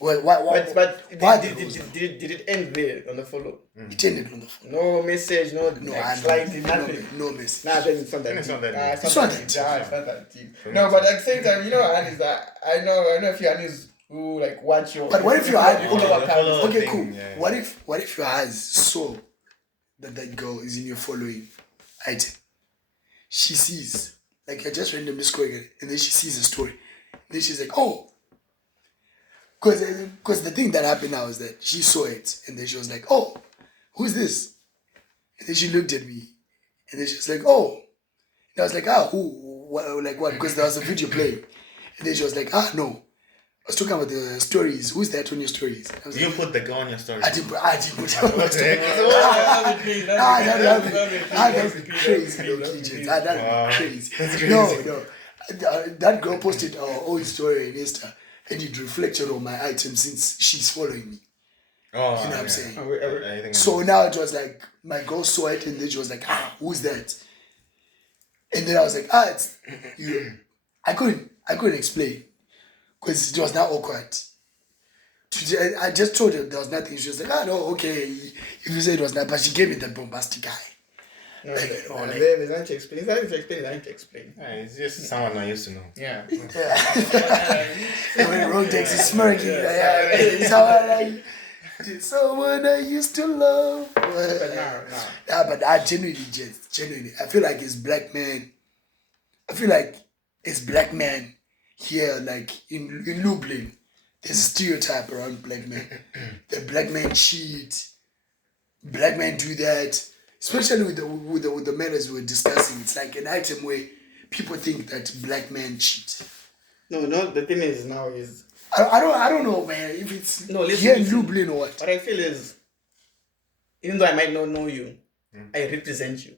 Well, But why did it end there on the follow? it ended on the phone? No message, no I nothing. no message. Nah, then it's not that It's deep. not that Nah, deep. It's not that deep. Nah, it's not that deep. No, but at the same time, you know, Anis, that I know a few Anis who like watch your. But what if you had follow account. okay, thing, cool. yeah. What if your eyes saw that girl is in your following item? She sees, like, I just randomly scrolling it, and then she sees a story. Then she's like, oh. Because the thing that happened now is that she saw it, and then she was like, oh, who's this? And then she looked at me, and then she was like, oh. And I was like, who? What, like what? Because there was a video playing. And then she was like, no. I was talking about the stories. Who's that on your stories? I was You like, put the girl on your story. I didn't put it on my What the story. heck? That's crazy, low-key, Jens. That's crazy. That's crazy. No. That girl posted her own story on Insta, and it reflected on my item since she's following me. Oh, You know what I'm yeah. saying? I think So now it was like my girl saw it and then she was like, who's that? And then I was like, it's you. I couldn't explain because it was not awkward. I just told her there was nothing. She was like, no, okay. If you say it was not, but she gave me the bombastic eye. No, Like, there's nothing to explain. There's nothing to explain. There's nothing to explain. Yeah, it's just someone I used to know. Yeah. When the road takes is smirky. Someone I used to love. But no. Yeah, but I genuinely, I feel like it's black man. I feel like it's black man here, like in Lublin. There's a stereotype around black men. The black man cheat. Black men do that. Especially with the matters we're discussing. It's like an item where people think that black men cheat. No, the thing is now is I don't know, man, if it's here in Lublin or what. What I feel is, even though I might not know you, I represent you.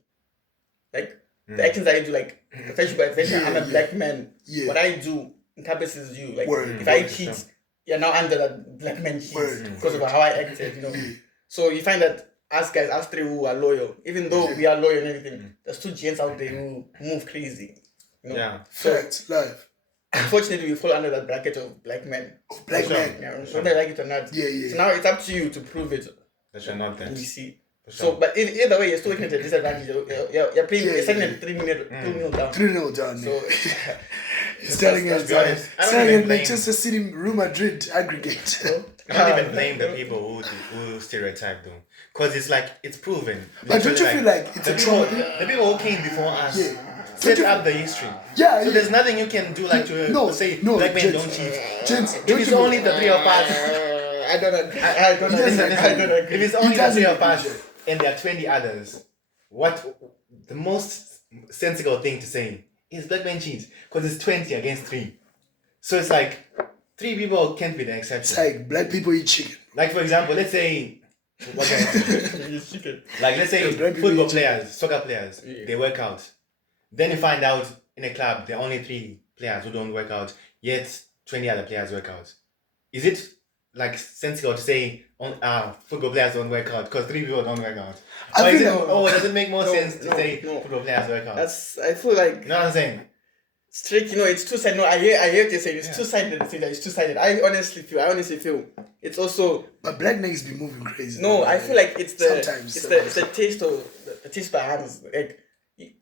Like the actions I do, like fashion by fashion, I'm a black man. Yeah. What I do encompasses you. Like Word. if I cheat, you're now under that black man cheats because of how I acted, you know. So you find that us guys, us three who are loyal, even though we are loyal and everything, there's two gents out there who move crazy. You know? Yeah. So Facts, live. unfortunately, we fall under that bracket of black men. Black men. Yeah, whether I like it or not. Yeah. So now it's up to you to prove it. That you're not that. And you see. Sure. So, but either way, you're still looking at a disadvantage. You're playing. You're setting at 2-0 down. 3-0 down. So He's telling us, to be honest, I don't telling even him blame- Manchester City, Real Madrid aggregate. I don't even blame the people who stereotype though, because it's like it's proven. But don't you Literally, feel like it's the a people, trauma? the people who came before us Don't set you- up the history. Yeah, So there's nothing you can do like to say black men don't cheat. Gents, If it's only the three of us, I don't agree. I don't agree. if it's only the three of us and there are 20 others, what the most sensible thing to say is black men cheat because it's 20 against 3. So it's like 3 people can't be the It's exception. like black people eat chicken. Like for example, let's say what can I say? Like let's say Black people football eat players, soccer players, they work out. Then you find out in a club there are only 3 players who don't work out, yet 20 other players work out. Is it like sensible to say football players don't work out because 3 people don't work out? I Or is feel it, like- does it make more sense to say no. football players work out? I feel like You know what I'm saying? it's tricky. No, it's two-sided. No, I hear what you're saying. It's two-sided. It's two-sided. I honestly feel it's also. But black niggas be moving crazy. No, I feel like it's the Sometimes. it's the taste of the taste by hands. Like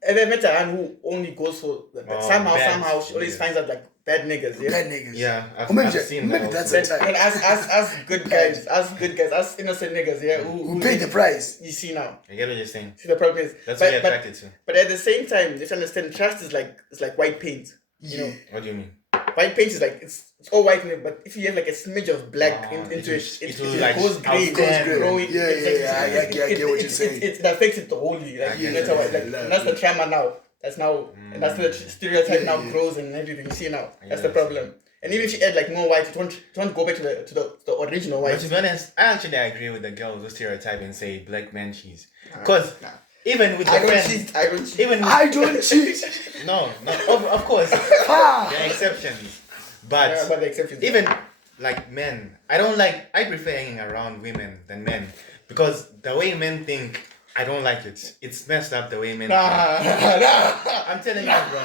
ever met a hand who only goes for somehow she always finds out like bad niggas. Yeah. Bad niggas. Yeah, Or maybe, I've seen maybe that that's also. the And type. us good guys, us innocent niggas, yeah, Who pay the price. You see now. I get what you're saying. See the problem is That's what you're attracted to. but at the same time, you have to understand trust is like white paint. You know, What do you mean? white paint is like it's all white, but if you have like a smidge of black into it will it like goes green, outstand. growing. Yeah, I get what you're saying. It affects it wholly. Like get no matter what, it. like and that's the trauma now. That's now and that's the stereotype now grows and everything. You see now. That's the problem. And even if you add like more white, it won't go back to the original white. But to be honest, I actually agree with the girls who stereotype and say black man cheese. Because even with I the don't friends, cheat. I don't cheat. even with, I don't cheat. no, of course, there Ah. are exceptions. Yeah, But but the exceptions. even like men, I prefer hanging around women than men because the way men think, I don't like it. It's messed up the way men think. I'm telling you, bro.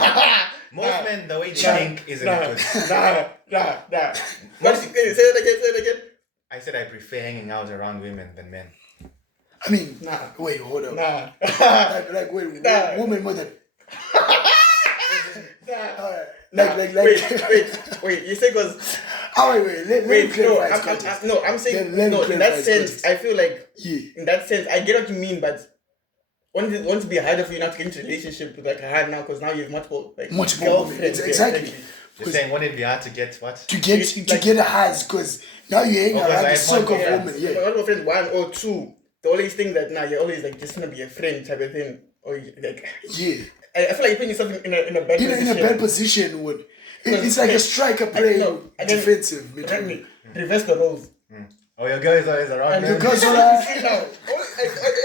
Most men, the way they think isn't good. Nah. Say it again. I said I prefer hanging out around women than men. I mean, Nah. wait, hold up. Nah. Wait, Nah. woman more than. Nah. Like. Wait. You say because Let me clarify. I'm saying Let me no. In that clarify sense, I feel like Yeah. in that sense, I get what you mean, but won't it be harder for you not to get into a relationship with like a hand now because now you have multiple girlfriends. women. Exactly. You're saying wouldn't it be hard to get what? To get a highs because now you're hanging Because around I a have circle of one- women. Yeah. Yeah. One of friends, 1 or 2. They always think that now you're always like just gonna be a friend type of thing, or like. Yeah. I feel like you're putting yourself in a bad position. In a bad position when it's like a striker playing defensive midfield. Reverse the roles. Oh, your girl is always around. And man. the girls are See now,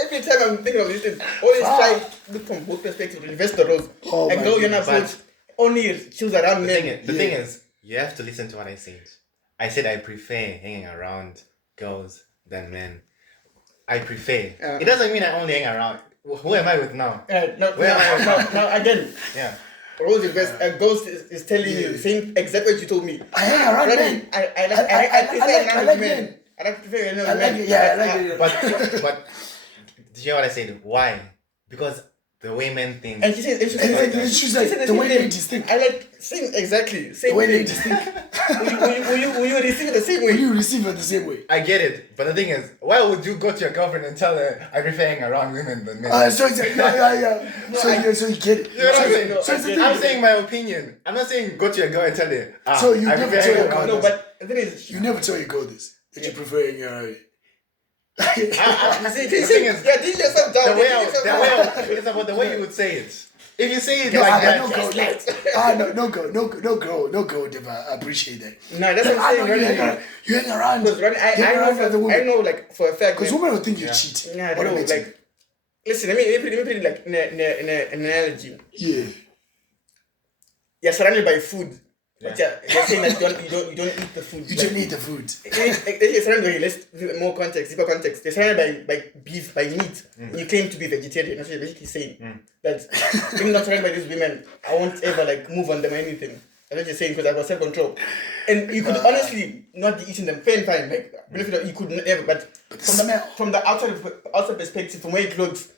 every time I'm thinking of this thing, always try to look from both perspectives, reverse the roles. Oh And my go, you're not goodness. both only choose around men. The thing is, you have to listen to what I said. I said I prefer hanging around girls than men. I prefer. It doesn't mean I only hang around. Who am I with now? Now again. Yeah. Rose Ghost is telling you saying exactly what you told me. I hang around men. I like men. I like prefer men. But do you know what I said? Why? Because the way men think. And she said, she's like the way ladies think. I like same exactly same The way thing. ladies think. Will you receive it the same way? Will you receive it the same way? I get it, but the thing is, why would you go to your girlfriend and tell her I prefer hanging around women than men? So you get it. You know what I'm saying? So I'm saying my opinion. I'm not saying go to your girl and tell her. So you I never prefer tell hanging your around girl No, but the thing is, You never tell your girl this that you prefer hanging around. Teach yourself down. It's about the way you would say it. If you say it like that, no girl would ever appreciate that. No, that's what I'm saying. You hang around. I know, like for a fact. Because women will think you cheat. Yeah, I know. Like, listen, let me put it like in an analogy. Yeah. You're surrounded by food. But you're saying that you don't eat the food. You don't eat the food. You're surrounded by, let's give more context, deeper context. You're surrounded by beef, by meat. And you claim to be vegetarian. That's what you're basically saying. That even not surrounded by these women, I won't ever like move on them or anything. That's what you're saying, because I've got self-control. And you could honestly not be eating them. Fine. Like, believe it or not, you could not ever. But from the outside perspective, from where it looks,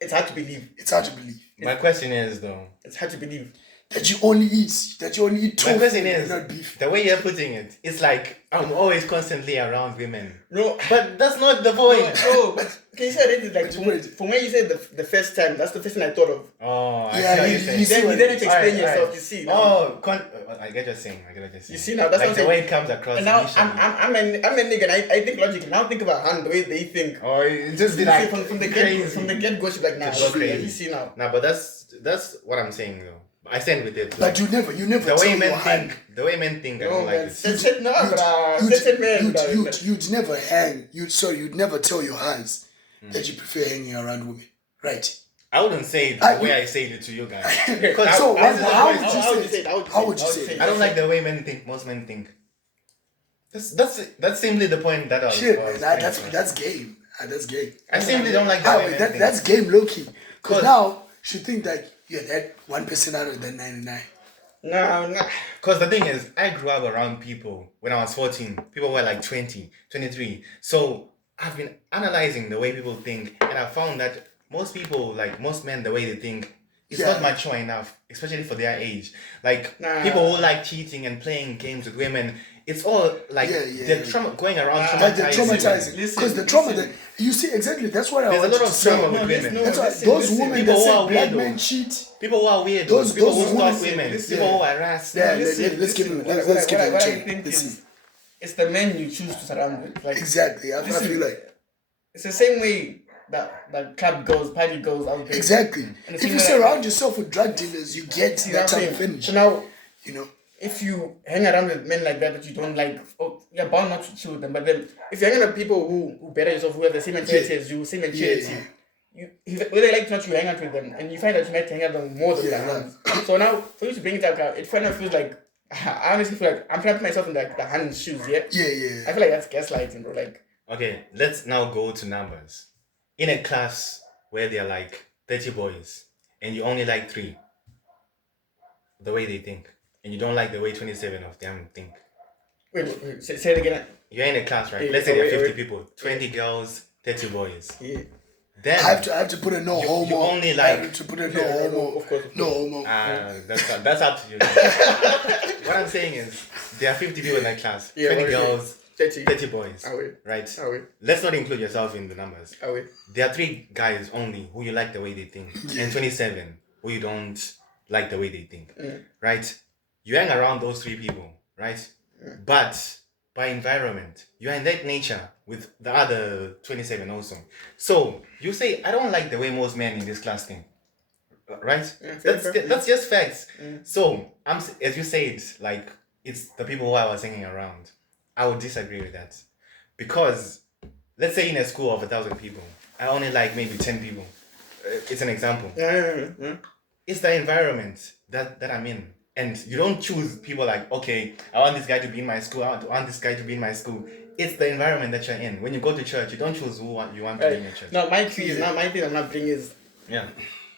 it's hard to believe. my question is though. It's hard to believe. That you only eat tofu. My question is, not beef. the way you're putting it, it's like I'm always constantly around women. No, but that's not the point. No, but can you say it like from when you said the first time? That's the first thing I thought of. Oh, I yeah, see what you're saying. You didn't explain yourself. You see. Now. I get what you're saying. You see now, that's like the way it comes across. And now I'm a nigga. And I think logically. Now think about Han, the way they think. Oh, it just be like from the get go. She's like nah. You see now. Nah, but that's what I'm saying though. I stand with it. But like, you never the way men think. The way men think, I don't like it. You'd never hang. You'd never tell your hands that you prefer hanging around women, right? I wouldn't say it the way I say it to you guys. So how would you say it? How would you say it? I don't like the way men think. Most men think. That's simply the point that I was. Shit, man, that's game. That's game. I simply don't like the way men think. That's game, low key. Because now she think that you're that 1% out of that 99. No. Because the thing is, I grew up around people when I was 14. People were like 20, 23. So I've been analyzing the way people think, and I found that most people, like most men, the way they think, it's not mature enough, especially for their age. Like people who like cheating and playing games with women, it's all like they're going around traumatizing. Because the trauma that you see exactly, that's what I want to say. There's a lot of trauma with women. That's why those women that say black men cheat. People who are weird. People who stalk women. People who harass. Let's give him a think it's the men you choose to surround with. Like, exactly. I feel like it's the same way that club goes, party goes out there. Exactly. If you surround yourself with drug dealers, you get that type of finish. So now, you know, if you hang around with men like that you don't like, you're bound not to chill with them. But then, if you're hanging around with people who better yourself, who have the same mentality as you, same maturity, whether they like not, you hang out with them, and you find that you might hang out with them more than them. So now, for you to bring it up, it kind of feels like, I honestly feel like I'm trying to put myself in the hand's shoes. Yeah. I feel like that's gaslighting, bro. Like. Okay, let's now go to numbers. In a class where there are like 30 boys and you only like 3, the way they think, and you don't like the way 27 of them think. Wait, say it again. You're in a class, right? Let's say there are 50 people, 20 girls, 30 boys. Yeah. Then I have to put a no homo. You only like. I have to put a no homo. Of course. No homo. That's up to you. What I'm saying is, there are 50 people in that class, 20 girls. 30 boys, right? Let's not include yourself in the numbers. There are 3 guys only who you like the way they think, and 27 who you don't like the way they think, right? You hang around those 3 people, right? But by environment, you are in that nature with the other 27 also. So you say, I don't like the way most men in this class think, right? That's just facts. So as you said, like it's the people who I was hanging around. I would disagree with that, because let's say in a school of 1,000 people, I only like maybe 10 people. It's an example. It's the environment that I'm in, and you don't choose people like, okay, I want this guy to be in my school. I want this guy to be in my school. it's the environment that you're in. When you go to church, you don't choose who you want to be in your church. No, my thing is, now my thing I'm not bringing is Yeah.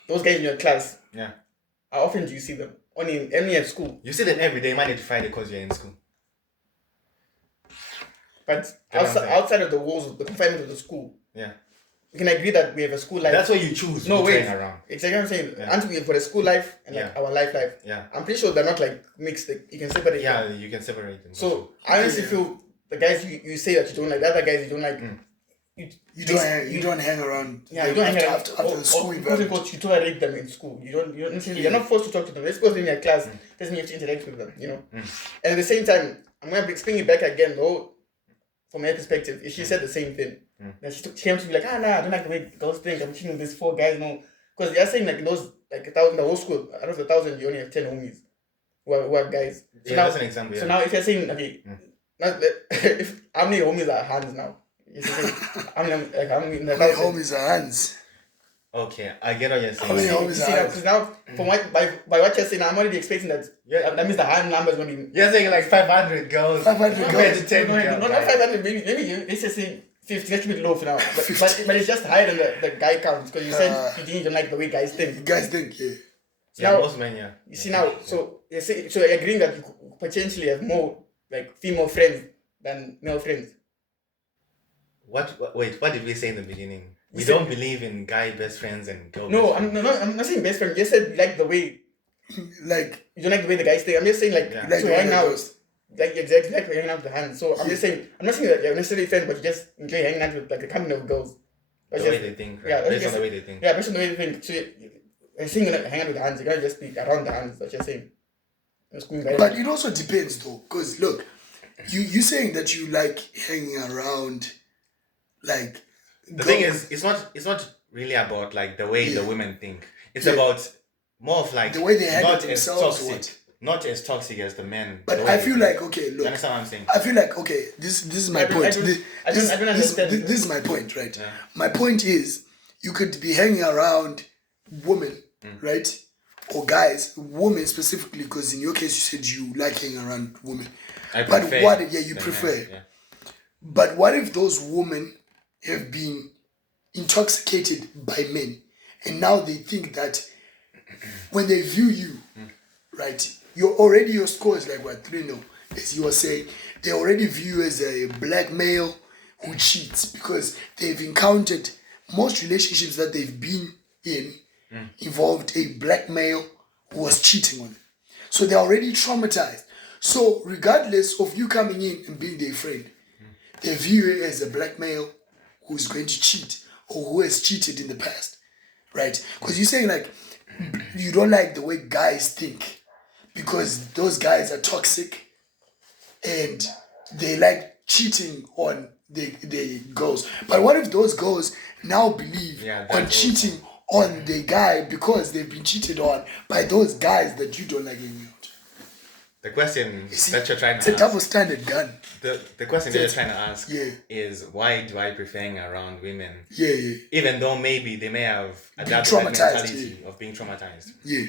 those guys in your class. Yeah. How often do you see them? Only at school. You see them every day, Monday to Friday, because you're in school. But outside of the walls, of the confinement of the school. Yeah. We can agree that we have a school life. That's what you choose. No, wait. Around. Exactly what I'm saying. Yeah. Aren't we for the school life and like our life? Yeah. I'm pretty sure they're not like mixed. Like, you can separate Yeah, them. you can separate them. So I honestly feel the guys you say that you don't like, the other guys you don't like. You don't hang around. Yeah, you don't hang around after the school environment. You tolerate them in school. You don't necessarily. You're not forced to talk to them. They're supposed to be in your class. Doesn't mean you have to interact with them. You know. And at the same time, I'm gonna bring it back again though. From her perspective, if she said the same thing, then she came to be like, nah, I don't like the way girls think. I'm cheating with these 4 guys, no. Because they're saying like those, like 1,000, the whole school, out of the 1,000, you only have 10 homies who are guys. So now, that's an example. Yeah. So now if you're saying, okay, if how many homies are hands now? How many homies are hands? Okay, I get what you're saying. How many homies are hands? Because now, from by what you're saying, I'm already expecting that. Yeah, that means the hand number is going to be. You're saying like 500 girls. 500 girls. 10 no, not 500. Maybe let's just say 50. That's a bit low for now. But it's just higher than the guy count because you said you didn't even like the way guys think. Guys think, yeah. So now, most men, yeah. You see now, so you're agreeing that you could potentially have more like female friends than male friends. Wait, what did we say in the beginning? We don't believe in guy best friends and girl. No, I'm not saying best friend. You just said you like the way, like you don't like the way the guys think. I'm just saying like like so right now, like exactly like hanging out with the hands. So I'm just saying I'm not saying that you're necessarily friends, but you just enjoy hanging out with like the company of girls. That's the way they think, right? Yeah, based on the way they think. Yeah, based on the way they think. So you're saying you're not hanging out with the hands. You're gonna just be around the hands. That's what you're saying. But it also depends though, because look, you saying that you like hanging around, like. The thing is, it's not really about like the way the women think. It's about more of like the way they handle not themselves. As toxic, not as toxic as the men. But I feel like look. You understand what I'm saying? I feel like this is my point. I don't understand. This is my point, right? Yeah. My point is you could be hanging around women, right, or guys, women specifically, because in your case you said you like hanging around women. I prefer. But what? Yeah, you prefer. Men, yeah. But what if those women have been intoxicated by men and now they think that when they view you, right, your score is like what, 3-0, as you were saying, they already view you as a black male who cheats because they've encountered most relationships that they've been in involved a black male who was cheating on them. So they're already traumatized. So regardless of you coming in and being their friend, they view you as a black male who's going to cheat or who has cheated in the past, right? Because you're saying like you don't like the way guys think because those guys are toxic and they like cheating on the girls. But what if those girls now believe on cheating on the guy because they've been cheated on by those guys that you don't like anymore? The question that you're trying to ask. It's a double standard gun. The question that you're trying to ask is why do I prefer hanging around women? Yeah. Even though maybe they may have adapted that mentality of being traumatized. Yeah.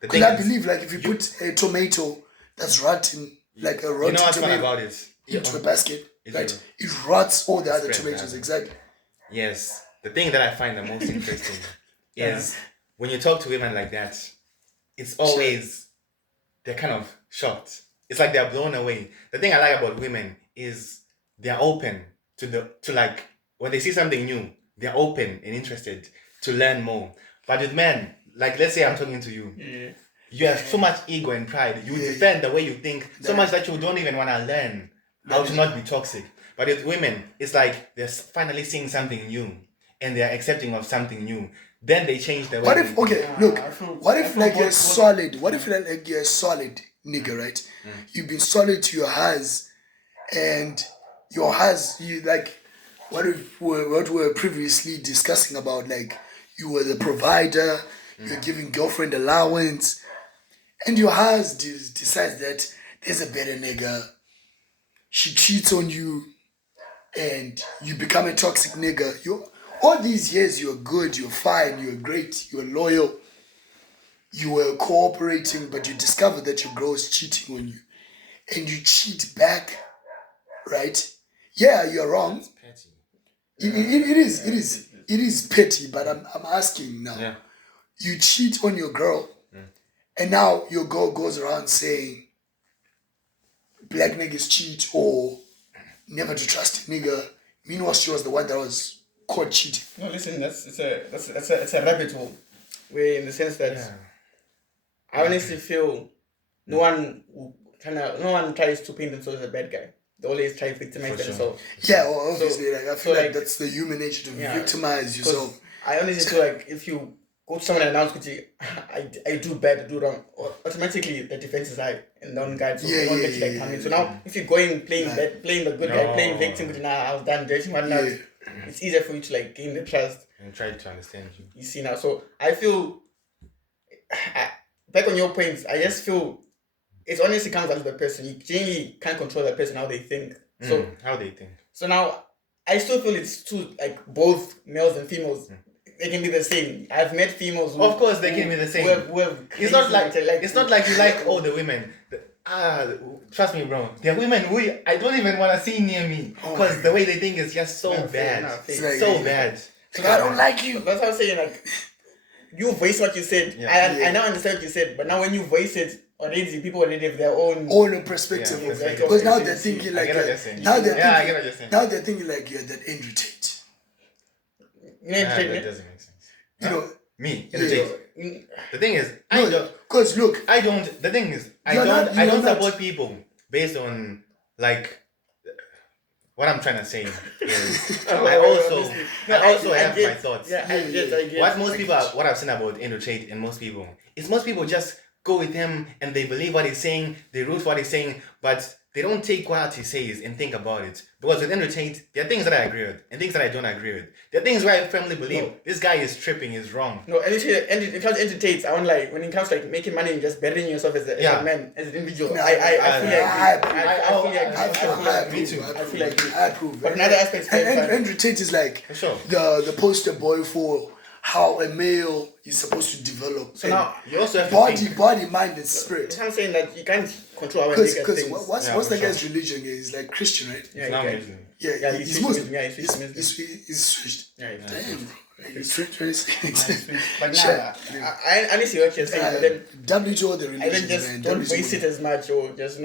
Because I believe like if you put a tomato that's rotten, like a rotten what's tomato fun about it? into a basket, right? It rots all the other tomatoes, exactly. Yes. The thing that I find the most interesting is when you talk to women like that, it's always they're kind of shocked. It's like they're blown away. The thing I like about women is they're open to like when they see something new, they're open and interested to learn more. But with men, like let's say I'm talking to you, you have so much ego and pride. You defend the way you think so much that you don't even want to learn how to not be toxic. But with women, it's like they're finally seeing something new and they're accepting of something new. Then they change the way. What if like you're solid nigga, right? You've been solid to your hus, and your hus, you like what we were previously discussing about, like you were the provider, you're giving girlfriend allowance, and your hus decides that there's a better nigga, she cheats on you, and you become a toxic nigga. All these years you're good, you're fine, you're great, you're loyal, you were cooperating, but you discover that your girl is cheating on you. And you cheat back, right? yeah, you're wrong. Petty. It is petty, but I'm asking now. Yeah. You cheat on your girl, and now your girl goes around saying black niggas cheat or never to trust a nigga. Meanwhile, she was the one that was caught cheating. No, listen, it's a rabbit hole. Where in the sense that I honestly feel no one tries to paint themselves as a bad guy. They always try to victimize themselves. Yeah, well, obviously, I feel like that's the human nature to victimize yourself. I honestly feel like if you go to someone and announce, I do bad, I do wrong, automatically the defense is high and non guys won't let you come in. So now, if you're going playing the good guy, playing victim, but I was done, it's easier for you to gain the trust and try to understand you. You see now, so I feel back on your points. I just feel it honestly comes down to the person. You genuinely can't control that person how they think. So how they think. So now I still feel it's two both males and females. They can be the same. I've met females. Of course, they can be the same. It's not like you like all the women. Trust me, bro. There are women who I don't even want to see near me because the way they think is just so bad. So bad. So I don't like you. That's what I'm saying. You voice what you said. I now understand what you said, but now when you voice it, already people already have their own perspective. Exactly. Because now they're thinking I get what you're saying. Now they're thinking like you're that Andrew Tate. That doesn't make sense. You know, me, the thing is, because look, I don't. The thing is, I don't support people based on what I'm trying to say is I also have my thoughts. Yeah, I get. What I've seen about Andrew Tate and most people just go with him and they believe what he's saying, they root for what he's saying, but they don't take what he says and think about it. Because with Andrew Tate, there are things that I agree with and things that I don't agree with. There are things where I firmly believe this guy is tripping, is wrong. No, and it comes to Andrew Tate, I won't when it comes to making money and just bettering yourself as a man, as an individual. I fully agree. I approve. But another aspect, Andrew Tate is like the poster boy for how a male is supposed to develop. So now you also have body, mind, and spirit. I'm saying that you can't control our niggas things. Because what's the guy's religion? He's like Christian, right? Yeah, he's Muslim. Yeah, he's switched. Yeah, damn, bro. He's switched. But now, I see what you're saying. But then W to all the religions, I then just man. don't waste it as much, or just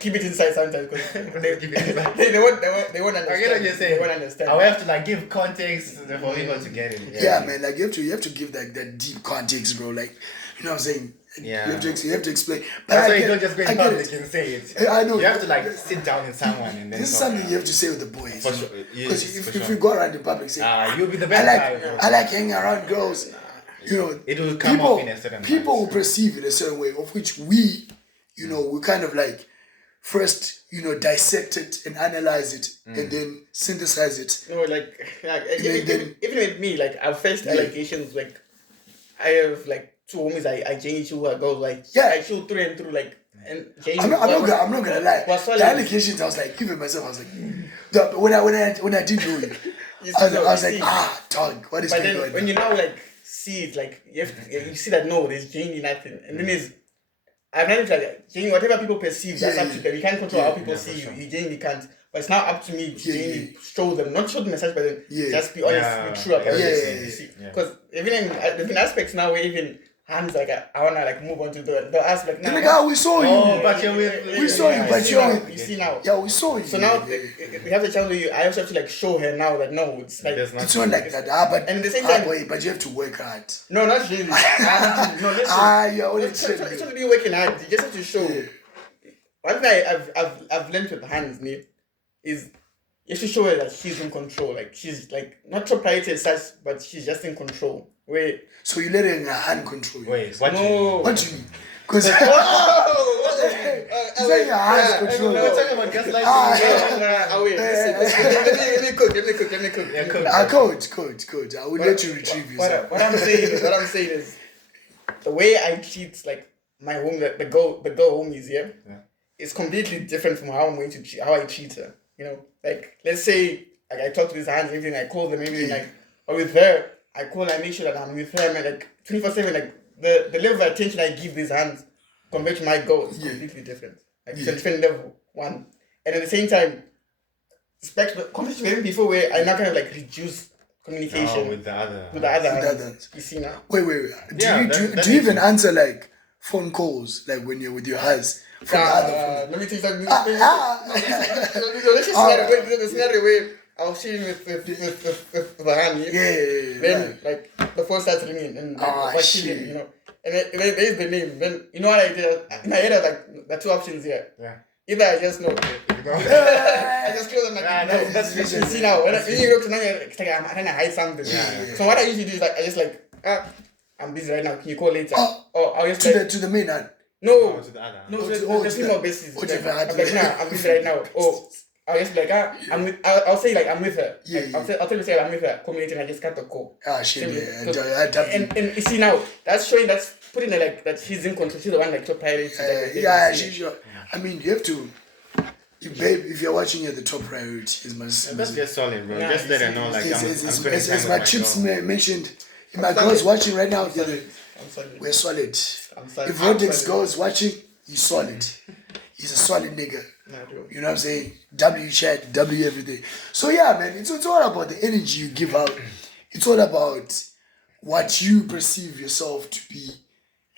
keep it inside sometimes because they won't understand. I get what you're saying. They won't understand. I will have to give context for people to get it. Yeah, man. You have to give that deep context, bro. You know what I'm saying? Yeah. You have to explain. But that's why you don't just go in public and say it. I know. You have to sit down with someone and then. This is something you have to say with the boys. For sure. Because if you go around in public, say, you'll be the best guy. I like hanging around girls. It will come off in a certain people will perceive it a certain way, of which we kind of first, dissect it and analyze it and then synthesize it. No, even with me, I've faced allegations, I have two homies I genuinely shoot her girls, I shoot through and through, and I'm not gonna lie. The allegations, I was even myself, I was when I did know you, I was dog, what is going on? But then when you now see it, you see that no, there's genuinely nothing, and then I've managed genuinely whatever people perceive, that's up to them. You can't control how people see you. You genuinely can't. But it's now up to me to genuinely show them, not show them as such, but then just be honest, be true about it. Because even in different aspects now, where even hands I wanna move on to the aspect now. We saw you. Oh, but we saw you, but you see now. Yeah, we saw you. So now we have the chance where I also have to show her now that no, it's it's not like that. But and at the same time, but you have to work hard. No, not really. No, listen. You're only it's not to be working hard. You just have to show. One thing I've learned with hands, is you have to show her that she's in control. She's not proprietary as such, but she's just in control. Wait. So you let her in her hand control you? Wait, what? No. What do you mean? Because your hands control. We're talking about gaslighting. Wait. Let me cook. Yeah, coach. I will let you retrieve yourself. What I'm saying is, the way I treat my home, the girl homies, is completely different from how I treat her. Let's say I talk to these hands, everything. I call them, everything. Or with her, I call. I make sure that I'm with her, man. 24/7. The level of attention I give these hands compared to my girl is completely different. It's a different level. One, and at the same time, competition maybe before where I now kind of like reduce communication with the other. with the other. With the others. You see now. Wait. Yeah, Do you even answer like phone calls like when you're with your husband? From the other phone? Let me tell you something. The scenario where I was chilling with the hand. Then like the phone starts ringing and like chilling, you know. And then there's the name. Then you know what I did? In my head, I like the two options here. Yeah. Either I just know. I just close them like that's you see now. When you look now, it's like I'm trying to hide something. Yeah. So what I usually do is like I just like I'm busy right now. Can you call later? Or I'll just to the main hand. No, to the other. no, the female basis. What if I had I'm like, nah, I'm busy right now. Oh, I'll just be like, I'll say like I'm with her. Yeah, I'll tell you say I'm with her. Call me later and I just cut the call. Shit, And you see now, that's showing that's putting her like that she's in control. She's the one like top priority. Sure. I mean, you have to. Babe, if you're watching, you're the top priority. That's just solid, bro. Just let her know, like, as my chips mentioned, if my girl's watching right now, we're solid. If Rodix girl's watching, he's solid. He's a solid nigga. You know what I'm saying? W chat, W everything. So yeah, man, it's all about the energy you give out. It's all about what you perceive yourself to be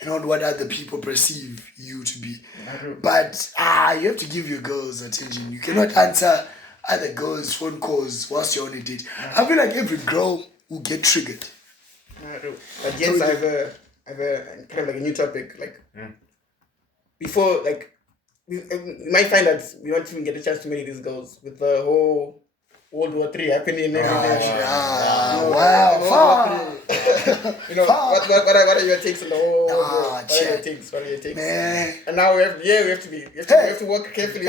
and not what other people perceive you to be. But you have to give your girls attention. You cannot answer other girls' phone calls whilst you're on a date. I feel like every girl will get triggered. But yes, I have a kind of like a new topic. Like before, like you might find that we won't even get a chance to meet these girls with the whole World War III happening and everything. Wow. You know, what are your takes on the whole World War? What are your takes? Man. And now we have to work carefully.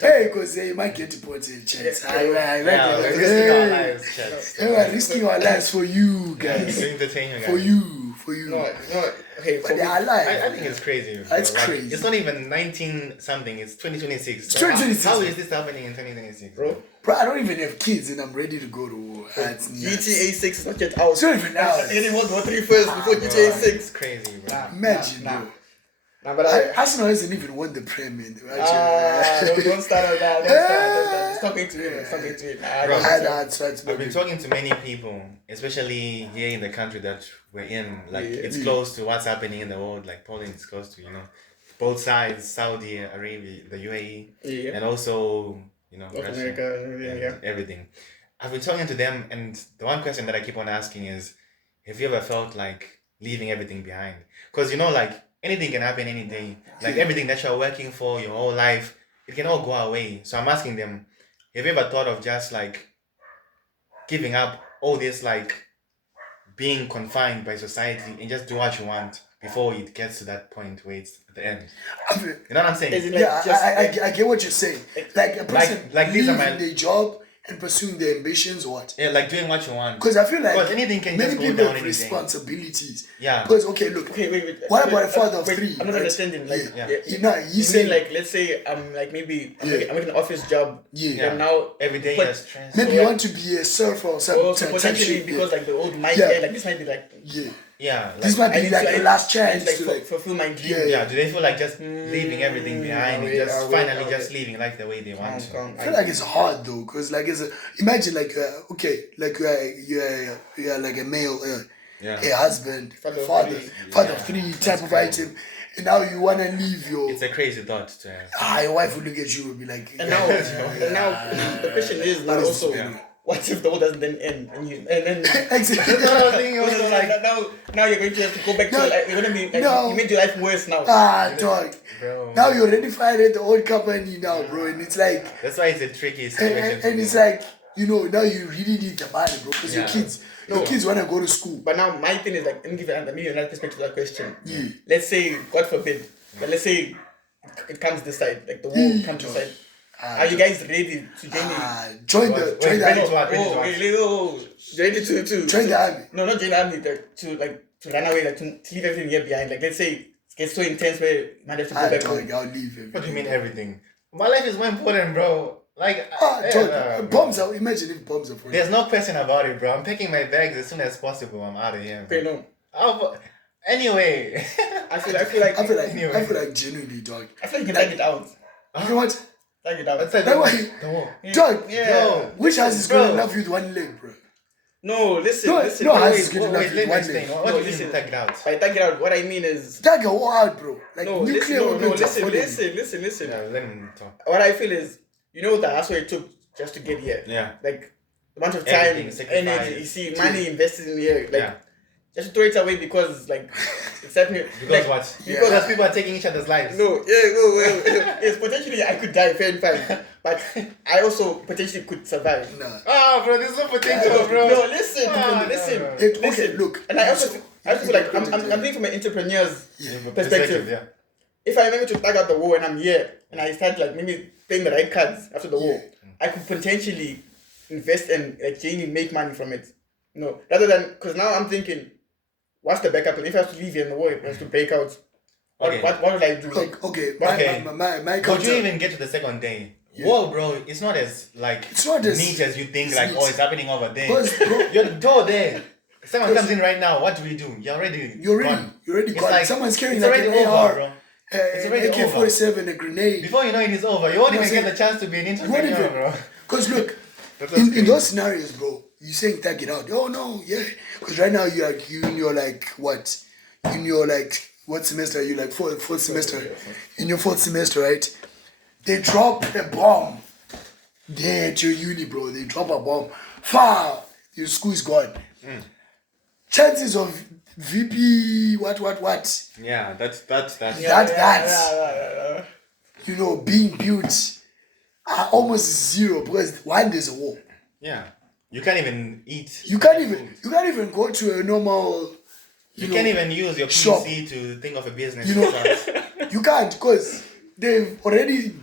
Hey, because you might get deported, chance. Risking our lives for you guys. For you. No, okay, but I think it's crazy. It's crazy. It's not even 19 something, it's 2026. It's 2026. How is this happening in 2026? Bro, I don't even have kids and I'm ready to go to war. GTA 6 is not yet out. It's not even out. It was War 3 first before GTA 6. It's crazy, bro. Imagine, bro. But Arsenal hasn't even won the Premier. Don't start on that. Don't start. Stop it to it. I've been talking to many people, especially here in the country that we're in. Like, it's close to what's happening in the world. Like, Poland is close to, both sides, Saudi Arabia, the UAE, and also, North Russia, America and everything. I've been talking to them, and the one question that I keep on asking is, have you ever felt like leaving everything behind? Because, like, anything can happen any day. Like everything that you're working for your whole life, it can all go away. So I'm asking them, have you ever thought of just like giving up all this, like being confined by society and just do what you want before it gets to that point where it's at the end? You know what I'm saying? I get what you're saying. Like a person like these are leaving their job and pursuing their ambitions or what? Yeah, like doing what you want. Because I feel like anything can many just go people down have responsibilities. Yeah. Because wait. What about a father of three? I'm not understanding. Like, you say like, let's say I'm like maybe I'm making an office job. And now every day you're stressed. Maybe you want to be a surfer or something. So potentially because like the old might like this might be like like, this might be like the last chance to like fulfill my dream. Do they feel like just leaving everything behind and just finally just living life the way they want to? I feel like it's hard though, because like imagine like you're like a male, a husband, father of three type of item, and now you wanna leave your. It's a crazy thought to have. Your wife will look at you and be like. And now the question is now also. What if the world doesn't then end and then exactly. now you're going to have to go back to like you're gonna be like, you made your life worse now. Dog. Bro. Now you're already fired at the old company now, bro, and it's like that's why it's a tricky situation. And it's like now you really need the money, bro, because your kids wanna go to school. But now my thing is like let me give you another perspective to that question. Let's say, God forbid, but let's say it comes this side, like the war comes this side. Are you guys ready to join the army? Ready to join the army? No, not join the army. To run away, like to leave everything here behind. Like let's say it gets so intense where you might have to go back home. I'll leave everything. What do you mean everything? My life is more important, bro. Like bombs are. Imagine if bombs are for you. There's no question about it, bro. I'm packing my bags as soon as possible. I'm out of here. Okay, no. Anyway. I feel like Anyway. I feel like genuinely, dog. I feel like you can tag it out. You know what? Tag it out. That's like That way, the wall. dog. Yeah. Yo. Which house is Bro. good enough with one leg, bro? No, listen. No, listen. no, wait, house wait, is good Wait, enough let with me one explain. leg. What No, do you mean listen. tag it out? By tag it out, what I mean is Tag a wall out, bro. Like no. nuclear Listen, weapons are falling. listen. Yeah, let him talk. What I feel is, you know, the hassle it took just to get here. Yeah. Like a bunch of time, Everything, sacrifice. energy. You see, money invested in here. Like Yeah. just to throw it away because like it's happening. Because like, what? Yeah. Because people are taking each other's lives. No, yes, potentially I could die fair and fine, but I also potentially could survive. Nah. Ah, bro, there's no potential, bro. No, listen, Ah, listen, no. Okay, listen. look. And I also feel like I'm Yeah. thinking from an entrepreneur's Yeah, perspective. yeah. If I remember to tag out the war and I'm here and I start like maybe playing the right cards after the war, I could potentially invest and genuinely make money from it. No, rather than because now I'm thinking, what's the backup? And if I have to leave here and the war has to break out, Okay. what would I do? Like, Look, okay, Okay. my Could counter. you even get to the second day? Yeah. Whoa, bro, it's not as like It's not as- neat as you think. it's Like, neat. oh, it's happening over there. Because, bro, You're door there. Someone Because- comes in right now. What do we do? You're already You're already, gone. you're already It's gone. like- Someone's carrying it's like already an over, AR, bro. an already AK-47, a grenade. Before you know it, it's over. You won't You know even what get I'm the chance to be an You won't entrepreneur, even, bro. because look, That's in crazy. those scenarios, bro, you saying tag it out. Oh no, yeah, because right now you in your like what? In your like what semester? Are you like fourth semester? In your fourth semester, right? They drop a bomb there at your uni, bro. They drop a bomb. Far, your school is gone. Chances of VP what? Yeah, that's You know, being built are almost zero because one, there's a war. yeah. You can't even eat. You can't even go to a normal. You know, can't even use your shop. PC to think of a business. You know, start. you can't because they've already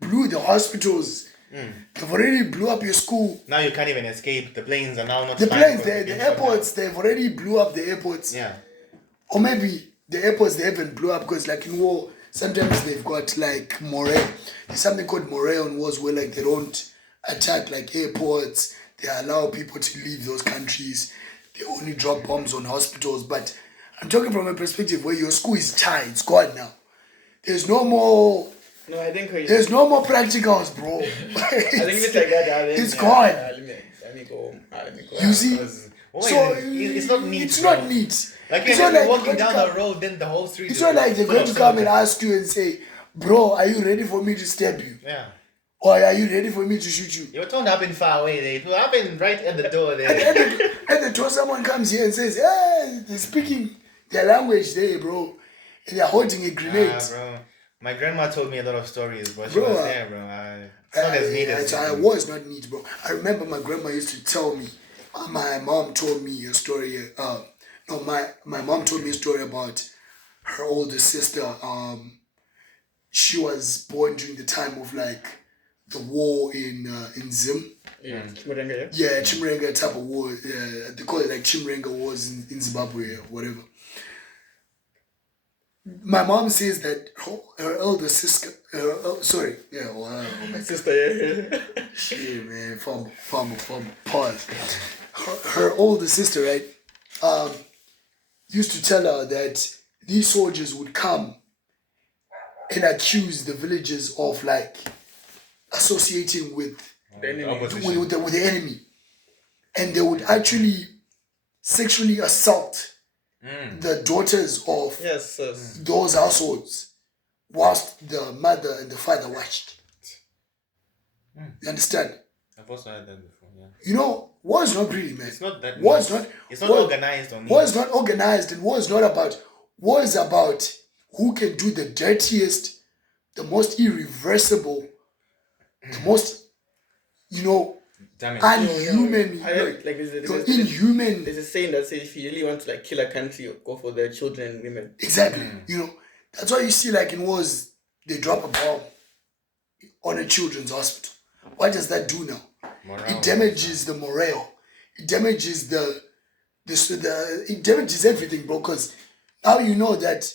blew the hospitals. They've already blew up your school. Now you can't even escape. The planes are now not. The flying planes, because the they've been shut airports, they've already blew up the airports. down. Yeah. Or maybe the airports they haven't blew up because like in war, sometimes they've got like morale. There's something called morale in wars where like they don't attack like airports. They allow people to leave those countries. They only drop bombs on hospitals. But I'm talking from a perspective where your school is tied. It's gone now. There's no more. no, I think There's no more practicals, bro. I think it's like that. It's gone. Let me go. Let me go. You see? Wait, So it's not neat. It's bro. not neat. Like It's you're not like walking they're down going the to road, then the whole street. It's not like they're full going of to come and soldiers. ask you and say, bro, are you ready for me to stab you? Yeah. Or are you ready for me to shoot you? It won't happen far away there. It will happen right at the door there. At the door, someone comes here and says, hey, they're speaking their language there, bro. And they're holding a grenade. Bro. My grandma told me a lot of stories, but she Bro, was there, bro. It's not as neat as I it was not neat, bro. I remember my grandma used to tell me, my mom told me a story, my mom told me a story about her older sister. She was born during the time of like the war in Zim. Yeah. Chimurenga, Yeah, Chimurenga type of war. They call it like Chimurenga wars in Zimbabwe or whatever. My mom says that her elder sister, my sister, yeah. shit, man, fumble, pause. Her older sister, right, used to tell her that these soldiers would come and accuse the villagers of like associating with The enemy. Opposition. with the enemy, and they would actually sexually assault the daughters of Yes, yes. those households whilst the mother and the father watched. You understand? I've also heard that before, yeah. You know, war is not pretty, man. It's not that War is neat. not. It's not war- organized on War is not organized, and war is not about. War is about who can do the dirtiest, the most irreversible, the most, damage. unhuman, I heard, like, inhuman. there's a saying that says if you really want to like kill a country, go for the children and women. Exactly. That's why you see like in wars, they drop a bomb on a children's hospital. What does that do now? Morale. It damages the morale. It damages it damages everything, bro. Because now you know that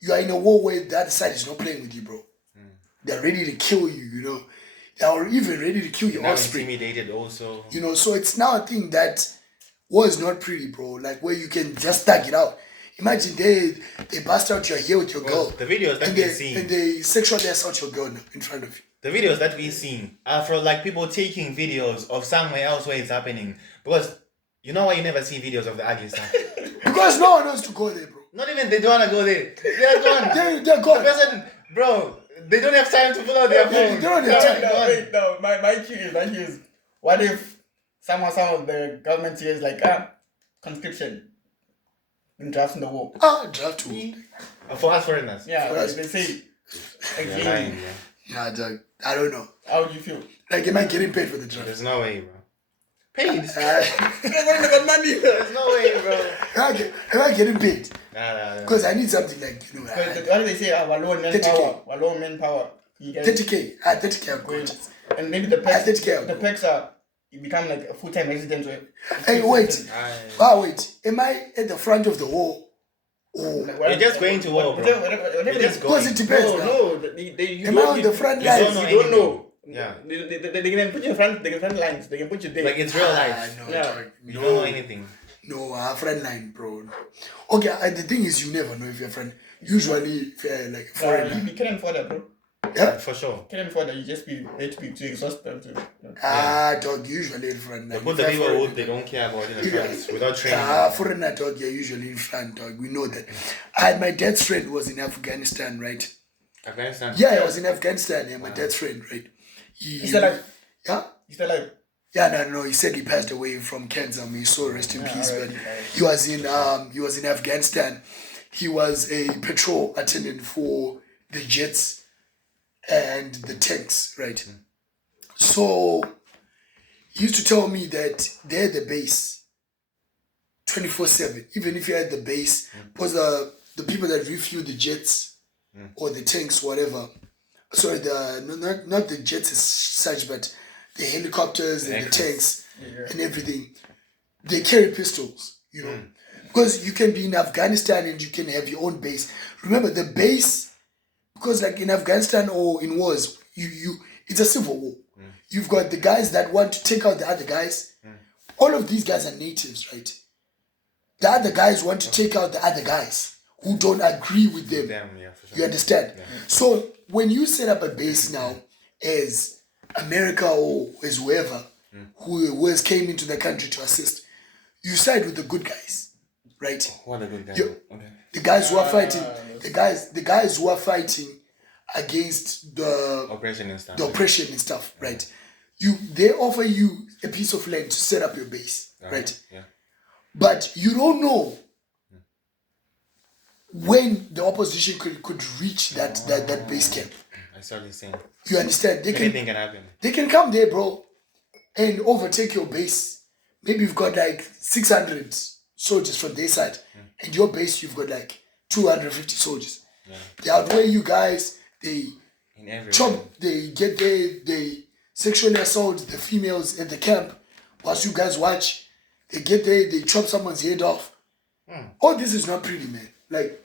you are in a war where the other side is not playing with you, bro. They're ready to kill you, They are even ready to kill your Now offspring. intimidated also. So it's now a thing that war is not pretty, bro. Like where you can just tag it out. Imagine they bust out your hair with your girl. The videos that we see. And they sexually assault your girl in front of you. The videos that we seen are from like people taking videos of somewhere else where it's happening. Because you know why you never see videos of the ugly stuff? Because no one wants to go there, bro. Not even they don't want to go there. They're gone. They're gone. The person, bro, they don't have time to pull out their phone. They don't have time. No, my cue is, what if somehow some of the government here is like, conscription in draft in the war? Draft too. For us foreigners. Yeah, For us. they say. You're lying, yeah. Yeah, dog. I don't know. How would you feel? Like, am I getting paid for the draft? There's no way, bro. Paid? Everyone got money. There's no way, bro. Am I getting paid? Nah. Because I need something like, What do they say? Walloon manpower. Walloon manpower. 30K. 30K, I'm good. And maybe the perks, 30K. the perks are, you become like a full-time resident. Hey, wait. Wait. Am I at the front of the wall? Oh, You're just going to war, bro. Whatever You're just because going. it depends. No, Am I on the front lines? You don't know. Yeah. They can put you in front. They can front lines. They can put you there. Like it's real life. No, Yeah. dog. You don't know anything. No, front line, bro. Okay, the thing is, you never know if you're friend. Usually, if you're like foreigner. You can't afford that, bro. Yeah? For sure. Can't afford that. You just be HP to exhaust them too. Dog, usually in front. They put the people who they don't care about in the front without training. Foreigner, dog, you're usually in front, dog. We know that. I had my dad's friend was in Afghanistan, right? Afghanistan? Yeah, I was in Afghanistan. Yeah, my dad's friend, right? He's still alive. Yeah? He's still alive. Yeah, no. He said he passed away from cancer. May his soul rest in peace. Alright, But he was in Afghanistan. He was a patrol attendant for the jets and the tanks, right? So he used to tell me that they're at the base 24/7. Even if you're at the base, because the people that refuel the jets or the tanks, whatever. Sorry, not the jets as such, but the helicopters and the tanks and everything, they carry pistols, you know. Because you can be in Afghanistan and you can have your own base. Remember, the base, because like in Afghanistan or in wars, it's a civil war. You've got the guys that want to take out the other guys. All of these guys are natives, right? The other guys want to take out the other guys who don't agree with them. Yeah, for sure. You understand? Yeah. So when you set up a base now as America or as whoever who has came into the country to assist, you side with the good guys, right? What a good guy. Okay. The guys who are fighting, the guys who are fighting against the oppression and stuff. The oppression and stuff, right? They offer you a piece of land to set up your base, right? Yeah. But you don't know when the opposition could reach that base camp. I saw this saying. You understand? Anything can happen. They can come there, bro, and overtake your base. Maybe you've got like 600 soldiers from their side, and your base you've got like 250 soldiers. Yeah. They outweigh you guys. They chop. They get there. They sexually assault the females at the camp. Whilst you guys watch, they get there. They chop someone's head off. All this is not pretty, man. Like,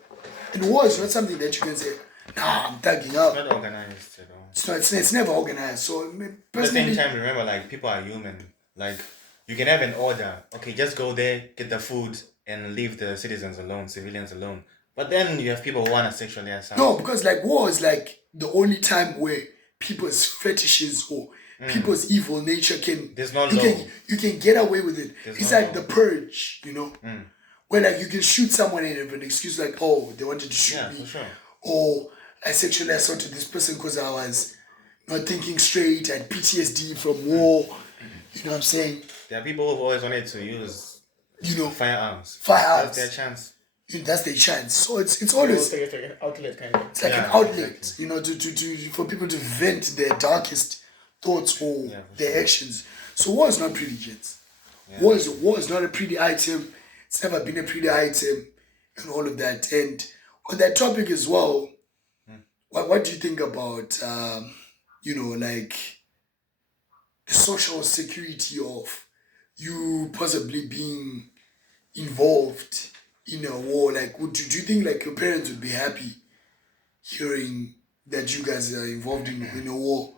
in war, it's not something that you can say, nah, I'm thugging up. It's not organized at all. It's never organized. So, at the same time, remember, like, people are human. Like, you can have an order. Okay, just go there, get the food, and leave the citizens alone, civilians alone. But then you have people who want to sexually assault. No, because, like, war is, like, the only time where people's fetishes or people's evil nature can... There's no law. You can get away with it. It's no like law. The purge, you know? Where like you can shoot someone and have an excuse like, oh, they wanted to shoot me. For sure. Or I sexually assaulted this person because I was not thinking straight, I had PTSD from war. You know what I'm saying? There are people who've always wanted to use, firearms. Firearms. That's their chance. That's their chance. So it's always like an outlet kind of. It's like an outlet, you know, to for people to vent their darkest thoughts or their actions. So war is not pretty, kids. Yeah. War is not a pretty item. It's never been a pretty item and all of that. And on that topic as well, what do you think about, like the social security of you possibly being involved in a war? Like, do you think like your parents would be happy hearing that you guys are involved in a war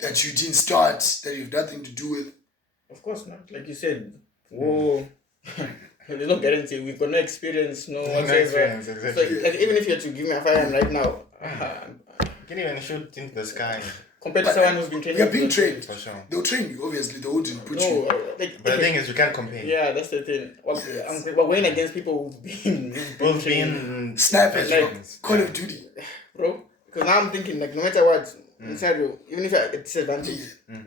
that you didn't start, that you have nothing to do with? Of course not. Like you said, war... there's no guarantee. We've got no experience, no No whatsoever. experience, So exactly. like even if you had to give me a firearm right now, You can even shoot into the sky. compared to someone who's been trained, We are being trained. For sure. They'll train you, obviously. They wouldn't put No, you. like, But the thing is, you can't compare. yeah, that's the thing. Yes. We're going against people who've been Both trained, being Snipers, Like- bro. Call of Duty. bro. Because now I'm thinking like no matter what, inside you, even if I disadvantage,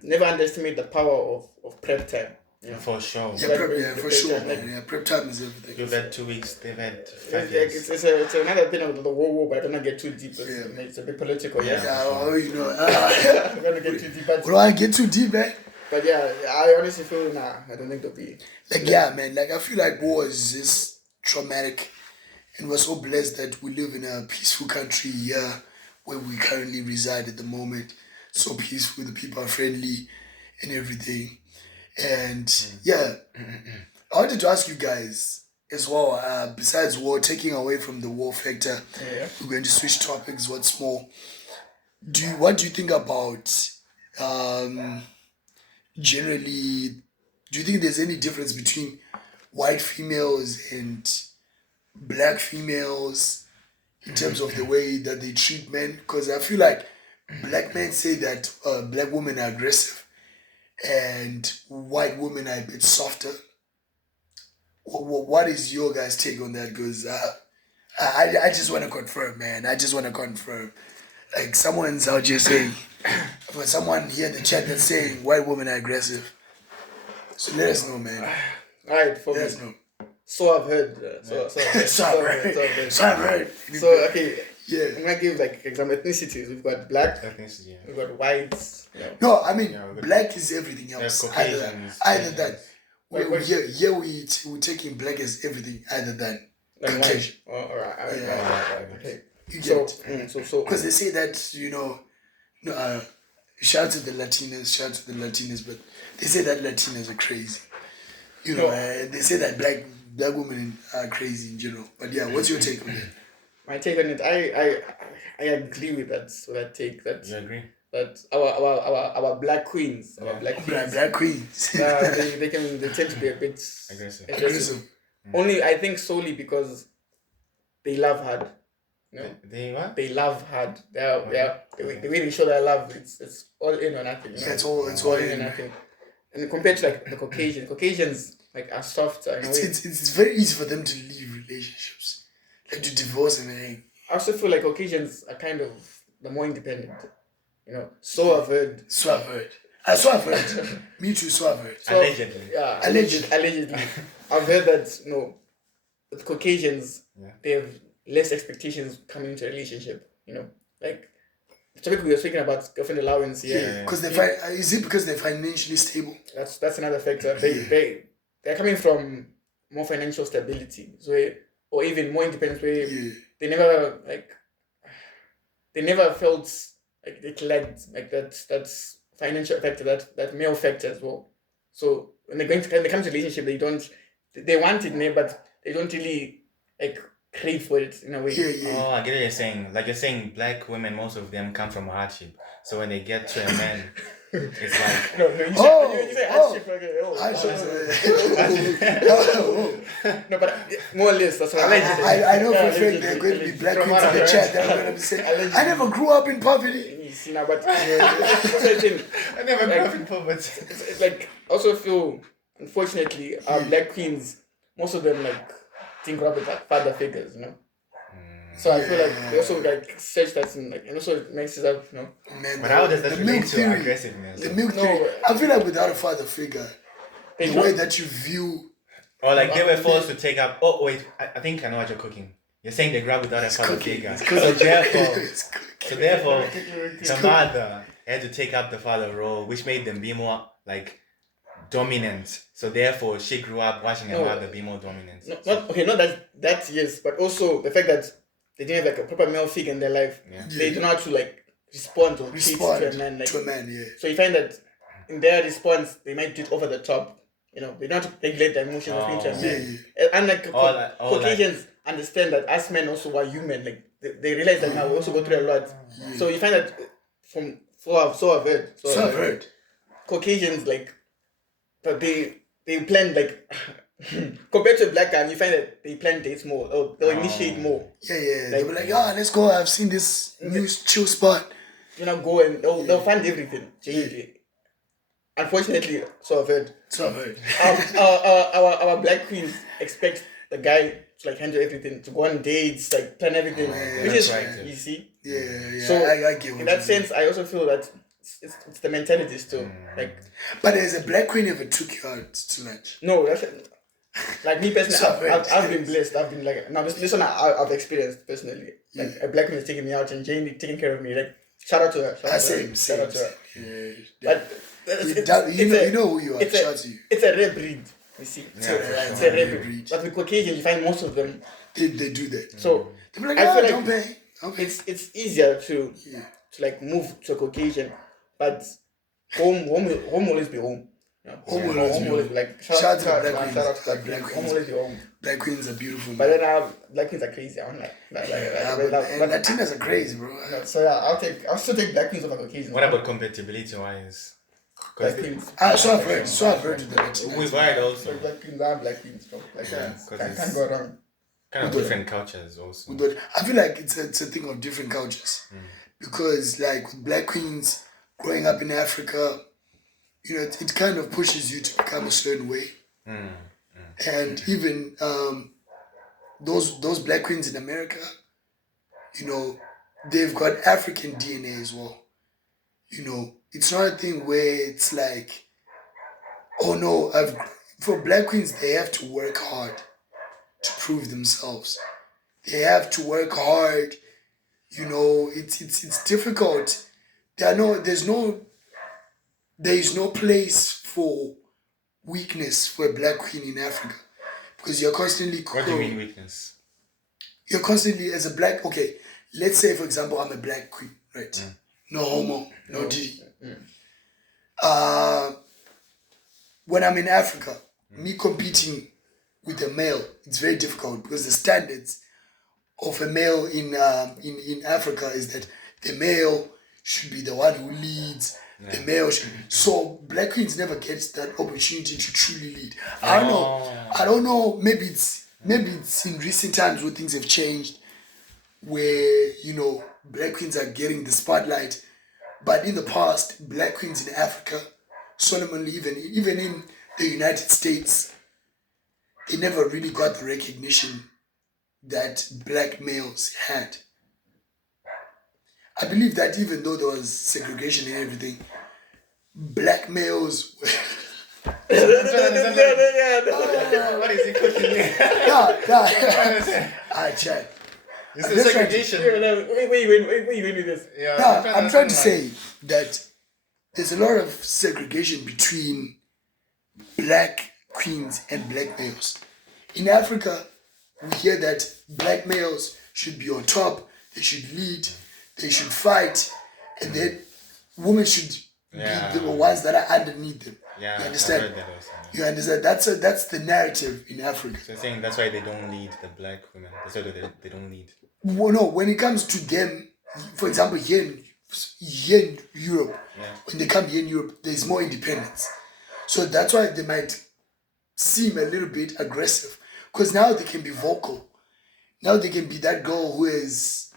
never underestimate the power of prep time. Yeah. for sure. Yeah, Like, prep, yeah, the for prep sure, time, man. like- Yeah, prep time is everything. You've had 2 weeks, they've had 5 Like, years. it's another thing of the war, but I don't want to get too deep. Yeah. It's a bit political, Yeah. yeah. Oh, you know. I'm gonna get too deep, we don't want to get too deep, man. but yeah, I honestly feel I don't think there'll be. Like, yeah, man. Like, I feel like war is just traumatic. And we're so blessed that we live in a peaceful country here where we currently reside at the moment. So peaceful, the people are friendly and everything. And yeah, I wanted to ask you guys as well, besides war, taking away from the war factor, Yeah. we're going to switch topics. What's more, what do you think about generally? Do you think there's any difference between white females and black females in terms of the way that they treat men? Because I feel like black men say that black women are aggressive and white women are a bit softer. What is your guys' take on that? Because I just want to confirm, man. I just want to confirm. Like, someone's out here saying, for someone here in the chat that's saying white women are aggressive. So let us know, man. Alright, for Let me. us know. So I've heard. So I've heard. So I've heard. So I've heard. So okay, Yeah. I'm gonna give like example ethnicities. We've got black, Ethnicity, we've got whites. You know. No, I mean, Yeah, black is everything Yeah, else. Caucasians, Either that. Asians. We're taking black as everything other than Like Caucasian. white. Oh, alright. Yeah. Okay. You So, get so because they say that, you know, shout out to the Latinas, but they say that Latinas are crazy. You know, No. they say that black women are crazy in general. But yeah, what's your take on that? my take on it, I agree with that take. That You agree? that our black queens, our black queens, Black queens. they tend to be a bit Aggressive. Aggressive. Only I think solely because they love hard. You know? They what? They love hard. The way they show their love, it's all in or nothing. You know? Yeah, it's all in or in. nothing. And compared to like the Caucasians like are softer in a way. It's very easy for them to leave relationships, like to divorce and everything. I also feel like Caucasians are kind of the more independent. You know, so I've heard. So I've heard. Me too. So I've heard. So, Allegedly. Yeah, Allegedly. allegedly. I've heard that with Caucasians, Yeah. they have less expectations coming into a relationship. You know, like the topic we were speaking about, girlfriend allowance. Yeah, because they find. Is it because they're financially stable? That's another factor. They're coming from more financial stability, or even more independence. Where Yeah. they never felt like they lacked like that's financial factor, that male factor as well. So when they come to relationship, they want it, but they don't really like crave for it in a way. Yeah. Oh, I get what you're saying. Like you're saying, black women, most of them come from hardship. So when they get to a man, it's like No, you say hardship. Okay, no, but more or less that's what I know for a fact there are going to be black queens in the chat that are going to be saying, I never grew up in poverty. You see now, but I never grew up in poverty. It's like I also feel unfortunately our black queens, most of them like didn't grow up with like father figures, you know. So I feel like they also like search that and also it makes it up, you know. Man, But how does that the relate milk to theory, aggressiveness? the milk No. theory. I feel like without a father figure, They the don't- way that you view Or like they were forced to take up. Oh wait, I think I know what you're cooking. You're saying they grew up without a father cooking. figure. It's So cooking. therefore, It's cooking. so therefore, the mother had to take up the father role, which made them be more like dominant. So therefore, she grew up watching her No. mother be more dominant. Not that yes, but also the fact that they didn't have like a proper male figure in their life. Yeah. They do not to like respond or Respond treat to a man like. to a man, yeah. So you find that in their response, they might do it over the top. You know, they don't have to regulate their emotions or speak to a man. Unlike Caucasians understand that us men also are human. Like they realize that now we also go through a lot. So you find that so I've heard. So I've heard. Caucasians like, but they plan like compared to a black guy, you find that they plan dates more, or they'll initiate more. Yeah. They'll be like, let's go. I've seen this new chill spot. Go and they'll find everything. Genuinely. Unfortunately, so I've heard. Our black queens expect the guy to like handle everything, to go on dates, like plan everything, which is right. You see. Yeah. So I get what in that sense, I also feel that it's the mentality still like. But as a black queen ever took you out to lunch? No, that's like me personally. I've been blessed. I've been like now this one I've experienced personally. Like a black queen is taking me out and Jane taking care of me. Like shout out to her. Shout out to her. Yeah. But you know who you are. Shout out to you. It's a rare breed. You see, it's a rare breed. But with Caucasians, you find most of them. They do that. So they be like, I feel like don't pay. It's easier to like move to a Caucasian, but home will always be home. Home will always be like shout out to black queens. Home will always be home. Black queens are beautiful. But then black queens are crazy. I'm like Latinas are crazy, bro. So I'll still take black queens over Caucasians. What about compatibility wise? Black queens. So I've heard of the Latinas. With white also. So black queens are black queens, bro. Like can't go wrong. Kind of different cultures also. I feel like it's a thing of different cultures. Because like with black queens growing up in Africa, it kind of pushes you to become a certain way. And even those black queens in America, they've got African DNA as well. It's not a thing where it's like, oh no, for black queens, they have to work hard to prove themselves. They have to work hard. It's difficult. There is no place for weakness for a black queen in Africa, because you're constantly. What do you mean weakness? You're constantly as a black. Okay, let's say for example I'm a black queen, right? No homo, no D. When I'm in Africa, me competing with a male, it's very difficult because the standards of a male in Africa is that the male should be the one who leads. The male so black queens never get that opportunity to truly lead. I don't know. Maybe it's in recent times where things have changed, where black queens are getting the spotlight. But in the past, black queens in Africa, Solomon, even in the United States, they never really got the recognition that black males had. I believe that even though there was segregation and everything, black males were... What is he cooking me? I check. It's the segregation. Wait with this. I'm trying to say that there's a lot of segregation between black queens and black males. In Africa, we hear that black males should be on top, they should lead, they should fight, and then women should be the ones that are underneath them. Yeah, you understand? I've heard that also. You understand? That's the narrative in Africa. So you're saying that's why they don't lead the black women. That's why they don't lead. Well, no, when it comes to them, for example, here in Europe, when they come here in Europe, there's more independence. So that's why they might seem a little bit aggressive, because now they can be vocal. Now they can be that girl who has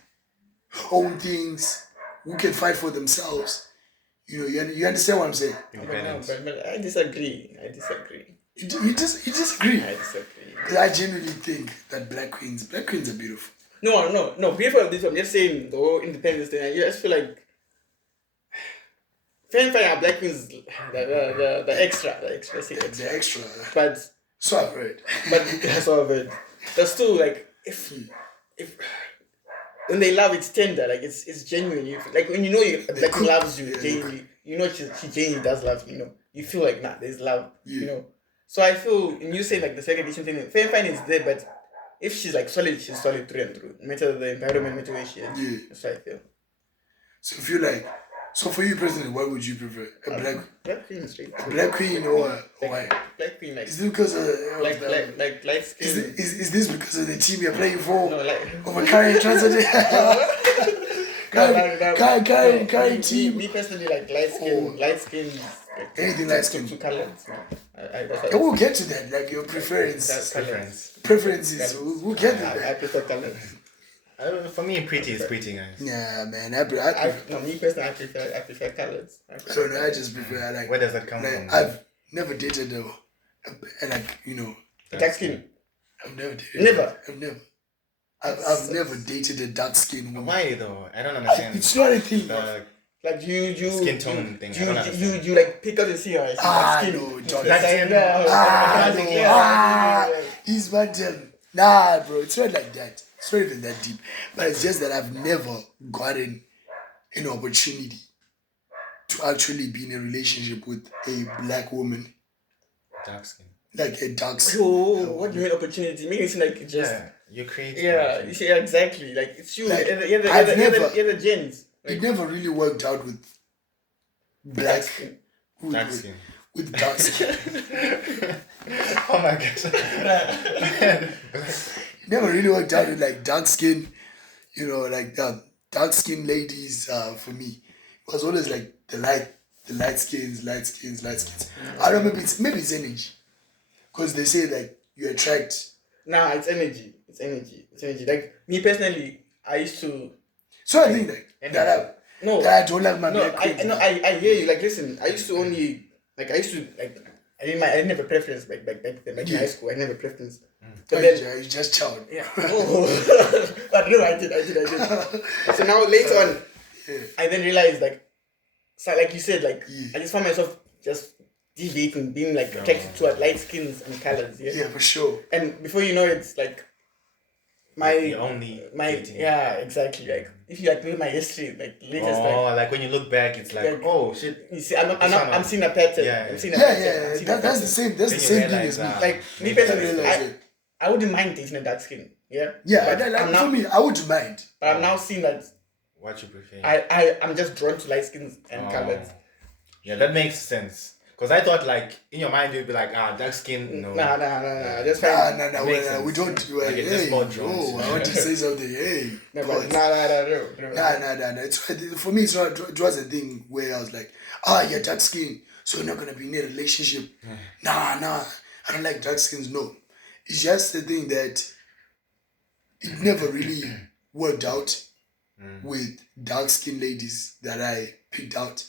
own things, who can fight for themselves. You understand what I'm saying? But I disagree. You disagree? I disagree. Because I genuinely think that black queens are beautiful. No. Beautiful of this, I'm just saying the whole independence thing. I just feel like fine, our black queens, the extra. The extra. But so I've heard. That's still like if when they love, it's tender, like it's genuine. Like when a black queen loves you, genuinely, she genuinely does love you. You feel like there's love. So I feel, and you say like the segregation thing, fine is there, but if she's like solid, she's solid through and through. No matter the environment, no matter where she is. Yeah. That's what I feel. So if you like, so for you personally, what would you prefer? Black queen straight. A black queen or white? Black queen, like. Is this because of like light skin? Is this because of the team you're playing for? No, like. Over carrying transit. Carrying team. Me personally, like light skin. Anything light skin. Two colors. Yeah, we'll get to that. Like your preferences. Preferences. We'll get to that. I prefer colors. For me, pretty is pretty, guys. Yeah, man. Me personally, I prefer colors. I just prefer like. Where does that come from? I've never dated dark skin. I've never dated. I've never dated a dark skin woman. Why though? I don't understand. It's not a thing. Like you skin tone thing. You like pick up the skin. No, he's my damn. Nah, bro, it's not like that. It's not even that deep. But it's just that I've never gotten an opportunity to actually be in a relationship with a black woman. Dark skin. Like a dark skin. Oh, what do you mean opportunity? Maybe it's like just. Yeah, you create. Yeah, you see, exactly. Like it's you. Like, you're the gens. Like, it never really worked out with black skin. Dark skin. With dark skin. Oh my gosh. Never really worked out with like dark skin, like dark skin ladies. For me, it was always like the light skins. I don't know, maybe it's energy, because they say like you attract. Nah, it's energy. Like me personally, I used to. So I think like that I don't like my black queens. I hear you. Like listen, I used to I didn't have a preference back then, like in high school. I didn't have a preference. But then you just chowed. Yeah. But no, I did. So now later on, I then realized like you said, I just found myself just deviating, being like attracted to light skins and colors. Yeah. Yeah, for sure. And before you know it, it's like exactly. Like if you like read my history, like latest. Like when you look back, it's like oh shit. You see, I'm seeing a pattern. That's the same. That's the same thing as me. Like me personally, I wouldn't mind dating a dark skin. Yeah. Yeah, for me, I wouldn't mind. But I'm now seeing that. What you prefer? I'm just drawn to light skins and colors. Yeah, that makes sense. Because I thought, like, in your mind, you'd be like, dark skin, no. Nah. Just fine. We don't do it. Hey, I want to say something. Hey. No. For me, it was a thing where I was like, you're dark skin, so you're not going to be in a relationship. Nah, I don't like dark skins, no. It's just the thing that it never really worked out with dark skin ladies that I picked out.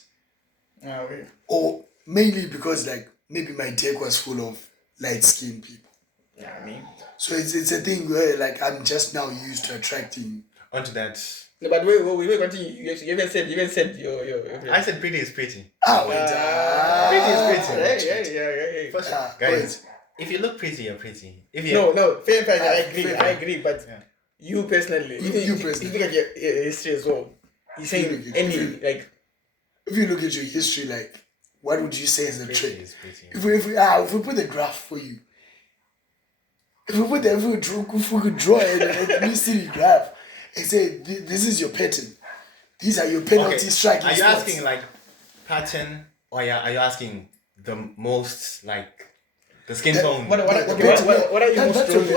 Okay. Or mainly because like maybe my deck was full of light skinned people. Yeah, I mean. So it's a thing where like I'm just now used to attracting onto that. No, but wait, continue. You even said your I said pretty is pretty. Pretty is pretty. Yeah. First, guys, if you look pretty, you're pretty. If you no, fair. I agree. But you personally, you look at your history as well. You saying like. If you look at your history, like, what would you say is the trait? If we put the graph for you, if we could draw an ethnicity graph and say this is your pattern, these are your penalty striking spots. Are you spots. asking like pattern, or are you asking the most like the skin tone? What are you most drawn to?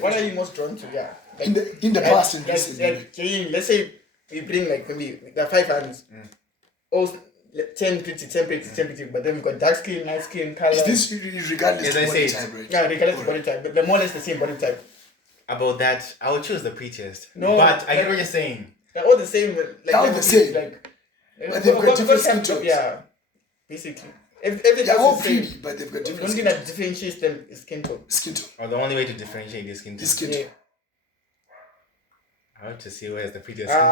What are you most drawn to? Yeah. Like, in the past and recently. Let's say we bring like maybe there are 5 hands. All 10 pretty, but then we've got dark skin, light skin, color. Is this regardless of body type, right? Yeah, regardless of body type, but they're more or less the same body type. About that, I would choose the prettiest. No, but I get what you're saying. They're all the same. They're all the same. But they've got different skin tones. Yeah, basically. They're all pretty, but they've got different skin tones. The only thing that differentiates them is skin tone. Or the only way to differentiate is skin tone. Skin tone. I want to see where's the prettiest skin tone.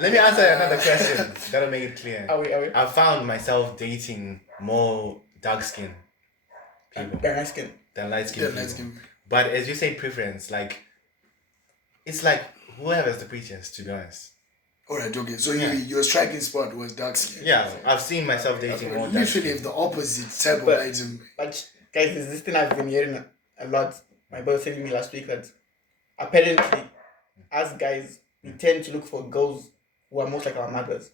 Let me answer another question. That'll make it clear. Are we? I found myself dating more dark skin people than light skin people. But as you say, preference, like it's like whoever's the prettiest, to be honest. Alright, okay. So your striking spot was dark skin. Yeah, I've seen myself dating more dark skin. Literally the opposite type of item. But guys, there's this thing I've been hearing a lot. My boy was telling me last week that apparently, as guys, we tend to look for girls who are most like our mothers.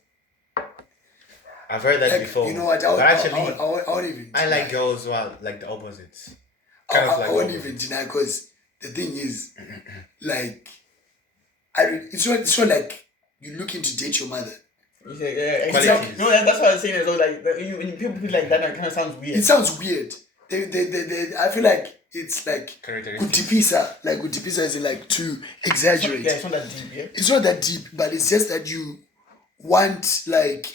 I've heard that before. You know what? I like girls who are like the opposites. I won't even deny, because the thing is, like, it's not like you're looking to date your mother. Yeah. Qualities. No, that's what I was saying as well. Like when people feel like that, it kind of sounds weird. It sounds weird. I feel like it's like kutipisa. Like kutipisa is like to exaggerate. Yeah, it's not that deep. Yeah. It's not that deep, but it's just that you want like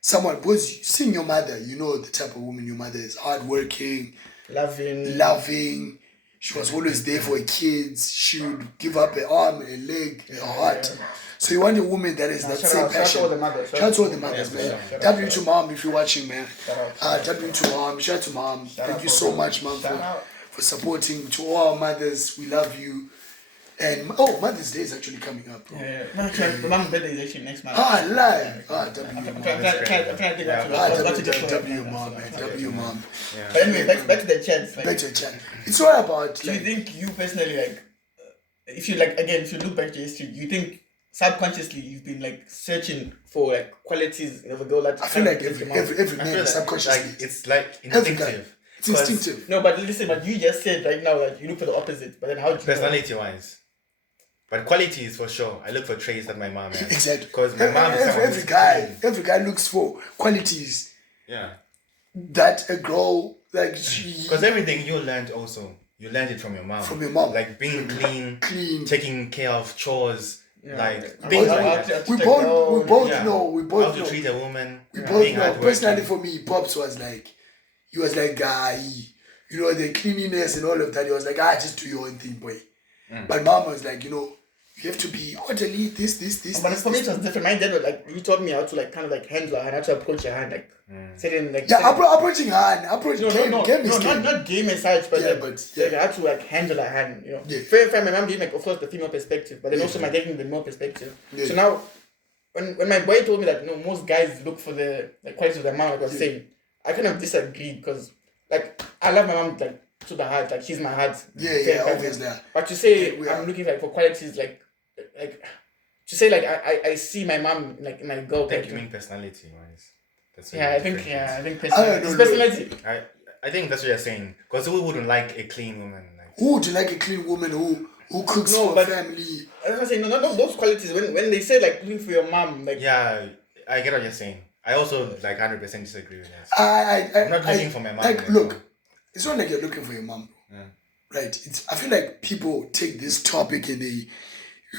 someone, because seeing your mother, you know the type of woman your mother is: hardworking, loving. She was always there for her kids. She would give up her arm, her leg, her heart. Yeah. So you want a woman that is that same passion. Shout out to all the mothers. Shout out to all the mothers, man. W to mom if you're watching, man. W to mom. Shout out to mom. Thank you so much, mom, for supporting. To all our mothers, we love you. And Mother's Day is actually coming up, bro. Yeah. No, the mom's birthday is actually next month. Live. W mom. I'm trying to think of W mom, man. W mom. But anyway, back to the chats. Back to the chat. It's all about. Do you think you personally if you if you look back to history, you think subconsciously you've been like searching for like qualities of a girl that I feel like every man subconsciously. Like, it's like instinctive. It's instinctive. No, but listen, but you just said right now that you look for the opposite. But then how do you personality wise? But qualities for sure. I look for traits that my mom has. Exactly. Because my mom is every guy looks for qualities. Yeah. That a girl because everything you learned it from your mom. From your mom. Like being clean, taking care of chores. Yeah. Like things like that. We both know how to treat a woman. We both know. Personally, for me, Pops was like, he was like, guy, you know, the cleanliness and all of that. He was like, just do your own thing, boy. But mom was like, you know, you have to be orderly, this. But for me, it was different. My dad was like, he taught me how to like kind of like handle her and how to approach her hand, like certain like. Yeah, approaching her hand, not game as such, but like how to like handle her hand, you know. Yeah. Fair, my mom gave like of course the female perspective, but then also my dad gave the male perspective. Yeah. So now, when my boy told me that most guys look for the qualities of their mom, like I was saying, I kind of disagreed because like I love my mom like to the heart, like she's my heart. Yeah, always there. But to say I'm looking like for qualities like to say like I see my mom like in my girl. I think you mean personality wise. I think personality. I think that's what you're saying. Because who wouldn't like a clean woman? Who would you like a clean woman who cooks for family? I was saying not those qualities. When they say like looking for your mom, like yeah, I get what you're saying. I also like 100% disagree with that. I'm not looking for my mom. Like look, it's not like you're looking for your mom, right? I feel like people take this topic and they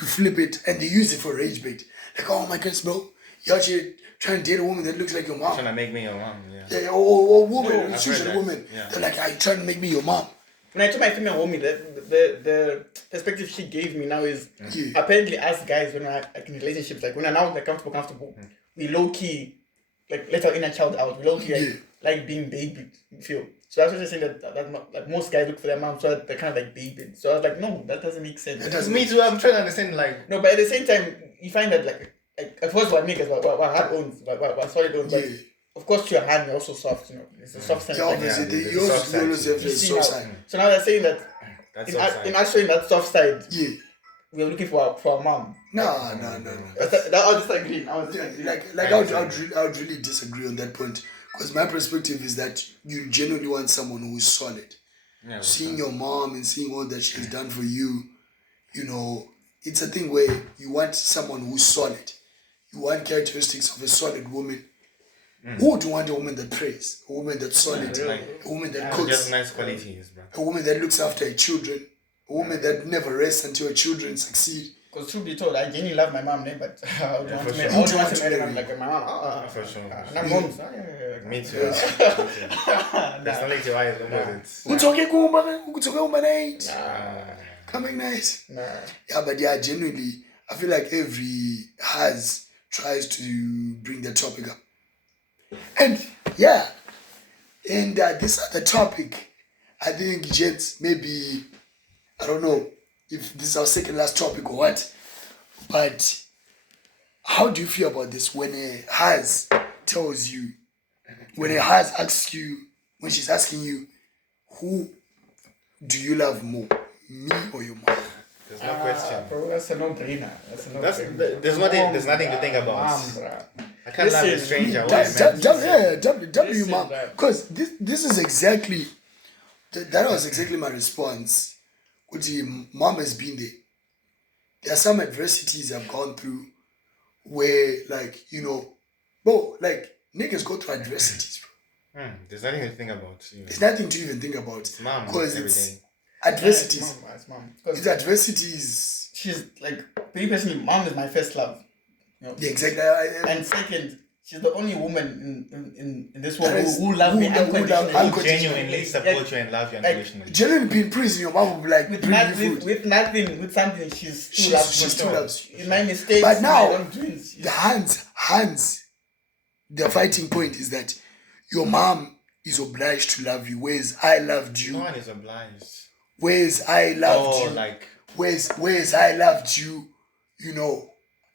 flip it and they use it for rage bait. Like, oh my goodness, bro, you're actually trying to date a woman that looks like your mom. Trying to make me your mom, or woman, especially a woman. Yeah. They're like, I'm trying to make me your mom. When I told my female homie that the perspective she gave me now is apparently us guys when we're like in relationships, like when we're now like comfortable, we low key like let our inner child out. We low key like being baby, you feel. So that's what you're saying that like most guys look for their mom, so they're kind of like baby. So I was like, no, that doesn't make sense. Me too. I'm trying to understand like no, but at the same time, you find that like at first what make us what hard owns, what solid owns, but of course your hand is also soft, you know. It's a soft side. Yeah, obviously you always have the soft side. So now they're saying that in us showing that soft side, we're looking for our mom. No. That I was disagreeing. I would really disagree on that point. Because my perspective is that you genuinely want someone who is solid. Yeah, seeing your mom and seeing all that she's done for you, you know, it's a thing where you want someone who's solid. You want characteristics of a solid woman. Who would you want? A woman that prays, a woman that's solid, a woman that cooks, just nice qualities, bro. A woman that looks after her children, a woman that never rests until her children succeed. Because truth be told, I genuinely love my mom, but I would want to marry her like my mom. For sure. Not moms. Me too. Personality wise, coming nice. Nah. Yeah, but genuinely, I feel like every tries to bring the topic up. And this other topic, I think gents, maybe, I don't know if this is our second last topic or what, but how do you feel about this when a has tells you, when a has asks you, when she's asking you, who do you love more, me or your mom? There's no question. Bro, that's a no-brainer. There's nothing to think about. I can't love a stranger. W mom. Because this is exactly, that was exactly my response. Mom has been there. There are some adversities I've gone through where like, you know, bro, like niggas go through adversities, bro. There's nothing to think about. There's nothing to even think about. It's mom because every it's day. adversities. Yeah, it's mom. It's adversities. She's like, me personally, mom is my first love. You know? Yeah, exactly. And second, she's the only woman in this world who loves me unconditionally. Who genuinely support you and love you unconditionally. Genuinely being in prison, your mom will be like, with nothing, with something, she still loves you. In my mistakes, but now, my dreams, the hands, the fighting point is that your mom is obliged to love you, whereas I loved you. No one is obliged. Whereas I loved you. Like... Whereas I loved you, you know,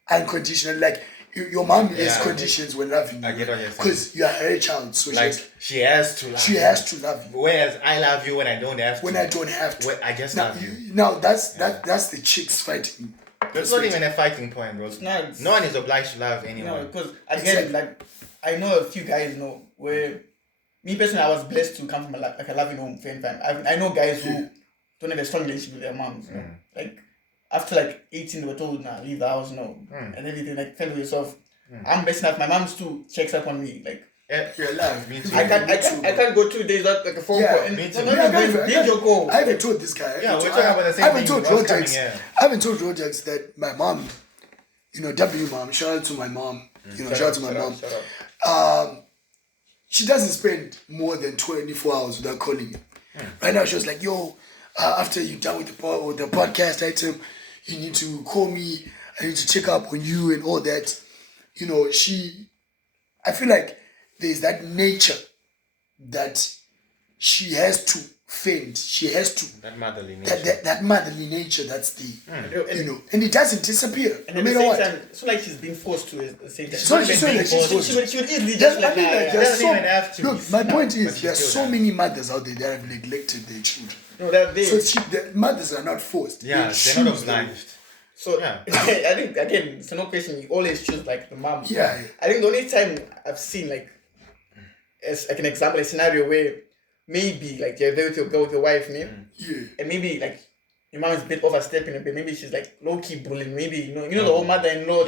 unconditionally. Like, your mom has conditions when loving you. I get what you're saying. Because you are her child. So like, she has to love you. She has to love you. Whereas I love you when I don't have to. When I don't have to. I just love you. Now, that's the chicks fighting. That's not even a fighting point, bro. No one is obliged to love anyone. No, because again, like, I know a few guys, where me personally, I was blessed to come from a loving home, friend family. I know guys who don't have a strong relationship with their moms. You know? Like, after like 18, they were told, nah, leave the house, and everything, like, fend with yourself. I'm blessed enough. My mom still checks up on me, like. You're alive. Me too. I can't go 2 days without like a phone call. Me too. I haven't told this guy. Yeah, we're talking about the same thing. I haven't told Rojax that my mom, you know, W mom, shout out to my mom. Shout out to my mom. She doesn't spend more than 24 hours without calling me. Right now, she was like, yo, after you're done with the podcast item, you need to call me. I need to check up on you and all that. You know, I feel like there's that nature that she has to fend. She has to. That motherly nature. That motherly nature, that's the, you know, and it doesn't disappear. And no matter what. Time, it's not like she's being forced to at the same time. It's not she's saying like she's forced. She would easily just like, even have to. Look, my point is, there are so many mothers out there that have neglected their children. No, so the mothers are not forced. Yeah, they're not obliged. So I think again, it's no question. You always choose like the mom. Yeah. I think the only time I've seen like, as like an example, a scenario where maybe like you're there with your wife, and maybe like your mom is a bit overstepping a bit. Maybe she's like low key bullying. Maybe you know the whole mother-in-law,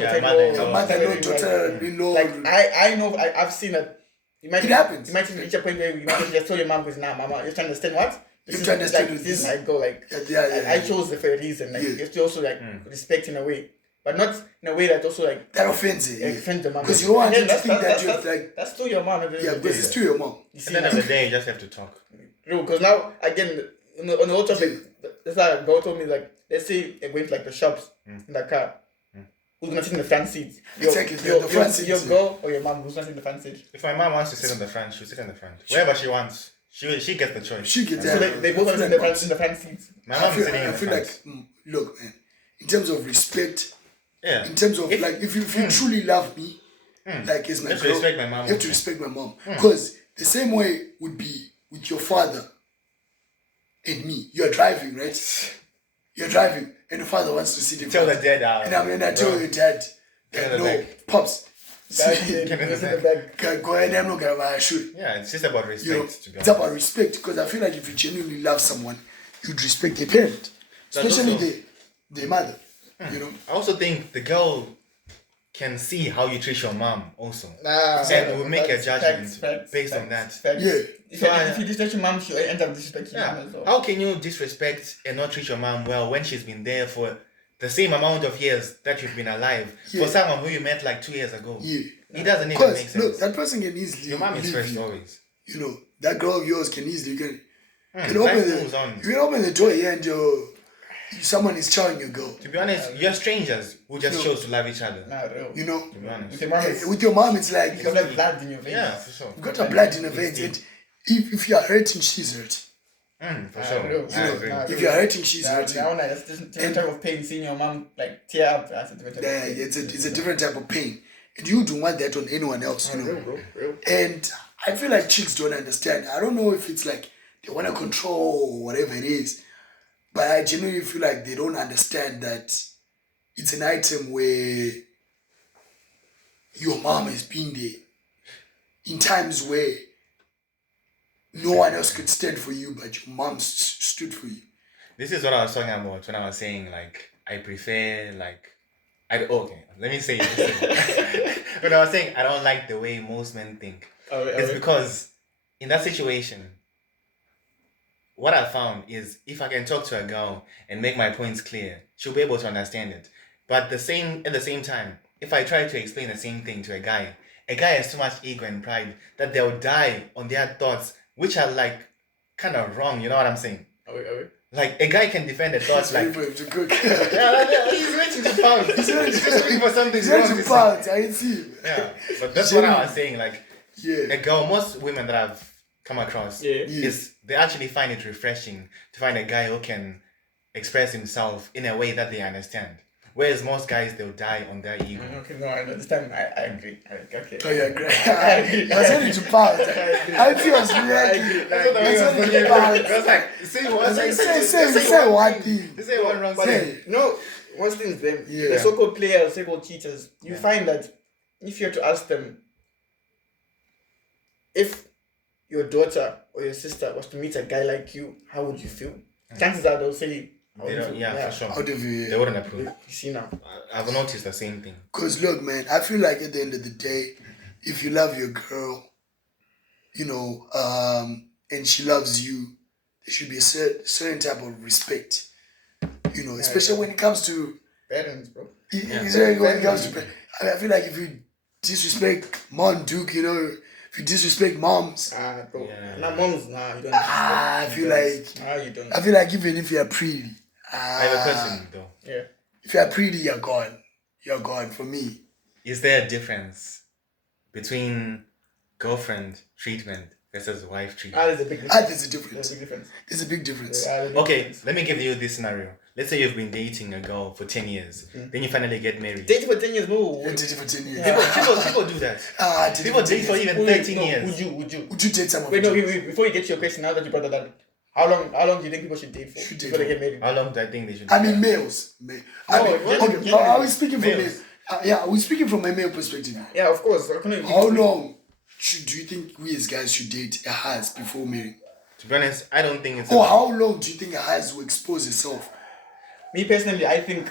mother-in-law, daughter-in-law. Like I know I've seen that. It happens. You might reach a point where you might just tell your mom, "Because nah, mama, you have to understand what." You have to understand like, this is my goal. Like I chose it for a reason. Like you have to also like respect in a way, but not in a way that also like that offends it. Offends the mom. Because you don't want to think that you're like that's still your mom. Yeah, because it's still your mom. At the end of the day, you just have to talk. Because now again on the whole topic, that's how a girl told me like, let's say you're going to like the shops in the car. Who's gonna sit in the front seat? Exactly, the front seat. Your girl or your mom? Who's gonna sit in the front seat? If my mom wants to sit in the front, she'll sit in the front. Wherever she wants. She gets the choice. She gets so they both are in the front seats. My mom is sitting in the front. I feel like, look, man, in terms of respect, in terms of like, if you truly love me, like as my girl, respect my mom. You have to respect my mom. Because the same way would be with your father and me. You're driving, right? You're driving, and the father wants to sit in front. Tell the dad out. And I tell your dad, no, pops. Go ahead, I'm not gonna buy a shoe. Yeah, it's just about respect. You know, it's about respect, because I feel like if you genuinely love someone, you'd respect their parent, especially their mother. You know. I also think the girl can see how you treat your mom also, and will make a judgment based on that. Yeah. If you disrespect your mom, she'll end up disrespecting your mom as well. How can you disrespect and not treat your mom well when she's been there for the same amount of years that you've been alive for someone who you met like 2 years ago? It doesn't even make sense. Look, that person can easily. Your mom is first always. You know, that girl of yours can easily can open the door here and someone is chowing your girl. To be honest, you're strangers who just chose to love each other. You know, to be honest. With your mom, it's like you got blood in your veins. Yeah, for sure. You got a blood in your veins, and if you are hurting, she's hurting. For sure. If you're hurting, she's hurting. It's a different type of pain seeing your mom like tear up. It's a different type of pain. And you don't want that on anyone else, you know. And I feel like chicks don't understand. I don't know if it's like they want to control or whatever it is, but I genuinely feel like they don't understand that it's an item where your mom has been there in times where no one else could stand for you, but your mom stood for you. This is what I was talking about when I was saying, like, I prefer, like, Okay, let me say it. When I was saying I don't like the way most men think, it's because in that situation, what I found is if I can talk to a girl and make my points clear, she'll be able to understand it. But at the same time, if I try to explain the same thing to a guy has too much ego and pride that they'll die on their thoughts, which are like kind of wrong. You know what I'm saying? Are we? Like a guy can defend the thoughts He's like ready to cook. he's waiting to pound. He's just looking for something He's wrong ready to to say. pounce. I see him. Yeah, but that's what I was saying. Like Yeah. a girl, most women that I've come across Yeah. is they actually find it refreshing to find a guy who can express himself in a way that they understand. Whereas most guys, they'll die on their ego. Okay, no, I understand. I agree. Okay. Oh, yeah, great. I was ready to pounce. I feel was ready. That's what I was That's thinking. what It was like, say one, Say one thing. Say one wrong But thing. no, most things them, Yeah. the so-called players, so-called cheaters, you find that if you have to ask them if your daughter or your sister was to meet a guy like you, how would you feel? Chances are they'll say, how They would you don't, feel? yeah, for How sure. do we? They wouldn't approve. You see now. I've noticed the same thing. Because look, man, I feel like at the end of the day, if you love your girl, you know, and she loves you, there should be a certain type of respect. You know, especially when it comes to Parents, bro. Exactly when it comes to. I feel like if you disrespect Mom Duke, you know, if you disrespect moms, Bro. Yeah. Now moms, nah, you don't. I feel like Nah, you don't. I feel like even if you're pretty, I have a question though. Yeah. if you're pretty, you're gone. You're gone for me. Is there a difference between girlfriend treatment versus wife treatment? There's a big difference. There's a difference. There's a big difference. There's a big difference. There's a big Okay, difference. let me give you this scenario. Let's say you've been dating a girl for 10 years. Then you finally get married. Dating for 10 years, no. I dated for 10 years. People do that. I dated People for 10 date for years. even 13 years. Would you? Would you date someone? Wait, for no, 10 wait, years? before you get to your question, now that you brought that up, how long do you think people should date for Should date before they for? get married? How long do I think they should I mean, males. generally. Are we speaking from Males. yeah, we're speaking from a male perspective. Yeah, of course. How long do you think we as guys should date a has before marrying? To be honest, I don't think it's Or how long do you think a has will expose itself? Me personally, I think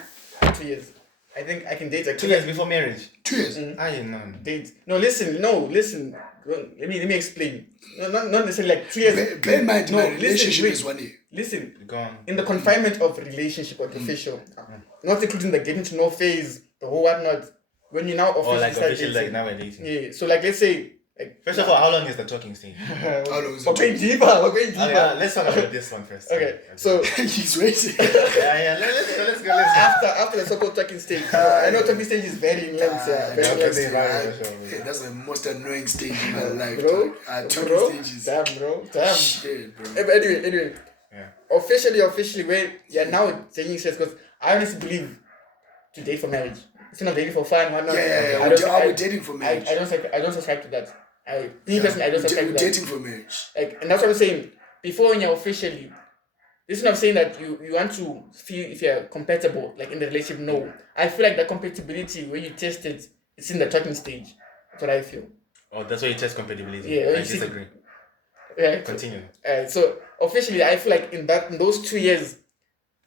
2 years. I think I can date like 2 years before marriage. 2 years. I know. Date. No, listen. Let me explain. No, not necessarily like 2 years. Bear in mind, No, my listen, relationship wait. is 1 year. Listen. Go on. In the confinement of relationship or official, not including the getting to know phase, the whole whatnot. When you now officially Or like start official, dating. like now we're dating. Yeah. So like let's say like First of all, how long is the talking stage? How long is we're it? going deeper. We're going deeper. Let's talk about this one first. Okay. So He's waiting. Let's go. after the so-called talking stage, I know talking stage is very in length. Yeah, very okay, length. they- Hey, that's the most annoying stage in my life. Bro, Talking bro, stages. damn. Shit, bro. But anyway, Yeah. officially, where you're now taking steps because I honestly believe to date for marriage. Instead of dating for fun, whatnot. Yeah. We're dating for marriage. I don't subscribe to that. Me personally, I don't subscribe to We're that. dating for marriage. Like, and that's what I'm saying. Before when you're officially, this is not saying that you want to feel if you're compatible, like in the relationship. No, I feel like the compatibility where you test it, it's in the talking stage. That's what I feel. Oh, that's why you test compatibility. Yeah, I you see- disagree. Yeah. Continue. So officially, I feel like in those 2 years,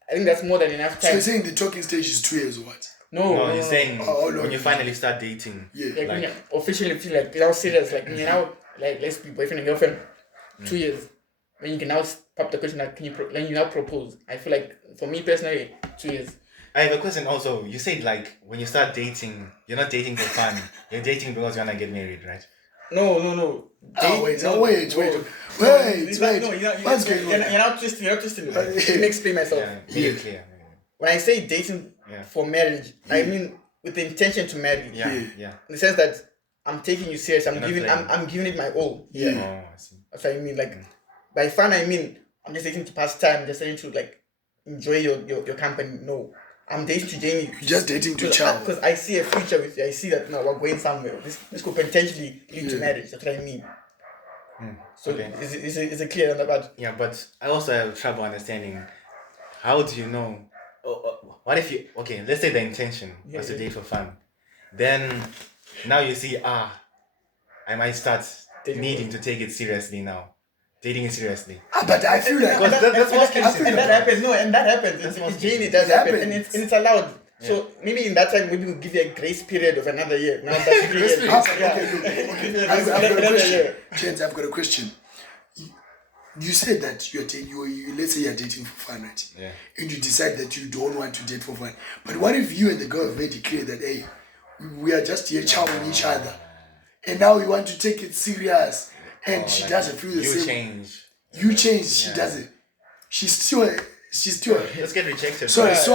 I think that's more than enough So time. you're saying the talking stage is 2 years or what? No, you're saying Oh, no. when you finally start dating. Yeah. Like when you officially feel like now serious, like you now like let's be boyfriend and girlfriend, 2 years. When you can now pop the question like, can you now propose? I feel like for me personally, 2 years. I have a question also. You said like when you start dating, you're not dating for fun. You're dating because you wanna get married, right? No. Wait. No, Wait. No, What's going on? you're not twisting. Let me explain myself. Yeah, be it clear. When I say dating Yeah. for marriage, I mean with the intention to marry. Yeah. In the sense that I'm taking you serious. I'm You're not giving. playing. I'm giving it my all. Yeah. Oh, I see. That's what I mean. Like by fun, I mean I'm just dating to pass time. Just dating to like enjoy your company. No, I'm dating to Jamie. You're just dating to child. Because I see a future with you. I see that we're going somewhere. This could potentially lead to marriage. That's what I mean. So okay. is it clear on that part? Yeah, but I also have trouble understanding. How do you know? What if you? Okay, let's say the intention was to date for fun. Then now you see, I might start Dating needing to take it seriously now. Dating it seriously. But I feel like Because that's what and that happens. No, and that happens. It's Jane, it does It happen, happens. and it's allowed. So maybe in that time, maybe we'll give you a grace period of another year. Now that's 3 years. Okay. I've got a question. Chance, I've got a question. You said that you're let's say you're dating for fun, right? Yeah. And you decide that you don't want to date for fun. But what if you and the girl have made it clear that, hey, we are just here charming each other, and now you want to take it serious, and she doesn't feel the same. You change. She doesn't. She's still. Let's get rejected. So let's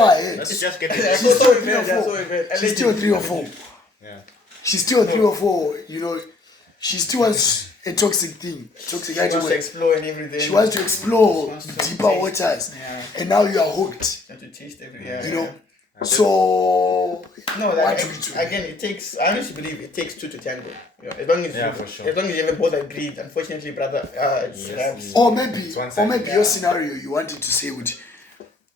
just get rejected. She's still 3 or 4. She's still 3 or 4. Yeah. She's still 3 or 4. You know, she still wants a toxic thing. She wants to explore and everything. She wants to explore deeper waters. Yeah. And now you are hooked. And to taste everything. You know. So again, it takes. I honestly believe it takes 2 to tango. You know, as long as you ever both agreed. Unfortunately, brother, or maybe your scenario you wanted to say would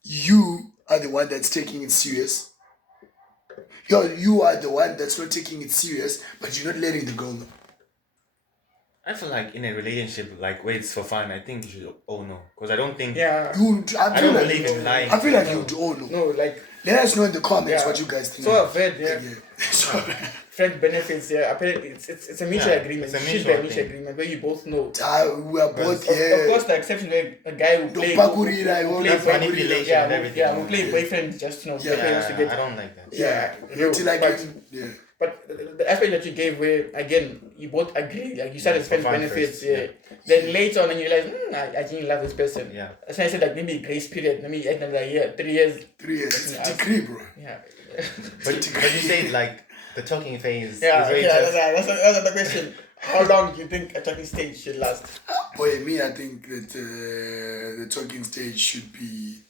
you are the one that's taking it serious. You are the one that's not taking it serious, but you're not letting the girl know. I feel like in a relationship, like where it's for fun, I think you should all know. Because I don't think... Yeah. I don't believe in lying. I feel like you would all know. No, like... Let us know in the comments what you guys think. So I've read, friend benefits, apparently it's a mutual agreement. It should be a mutual agreement where you both know. We are both here. Of course, the exception where a guy will play... manipulation and everything. Will play boyfriend just to know. I don't like that. Yeah. But the aspect that you gave where, again, you both agree, like you started friend benefits, then later on and you realize, I didn't love this person. Yeah. That's why I said like maybe grace period, maybe another year, 3 years. 3 years. It's a degree, bro. Yeah. But you said like the talking phase. That's the question. How long do you think a talking stage should last? Boy, me, I think that the talking stage should be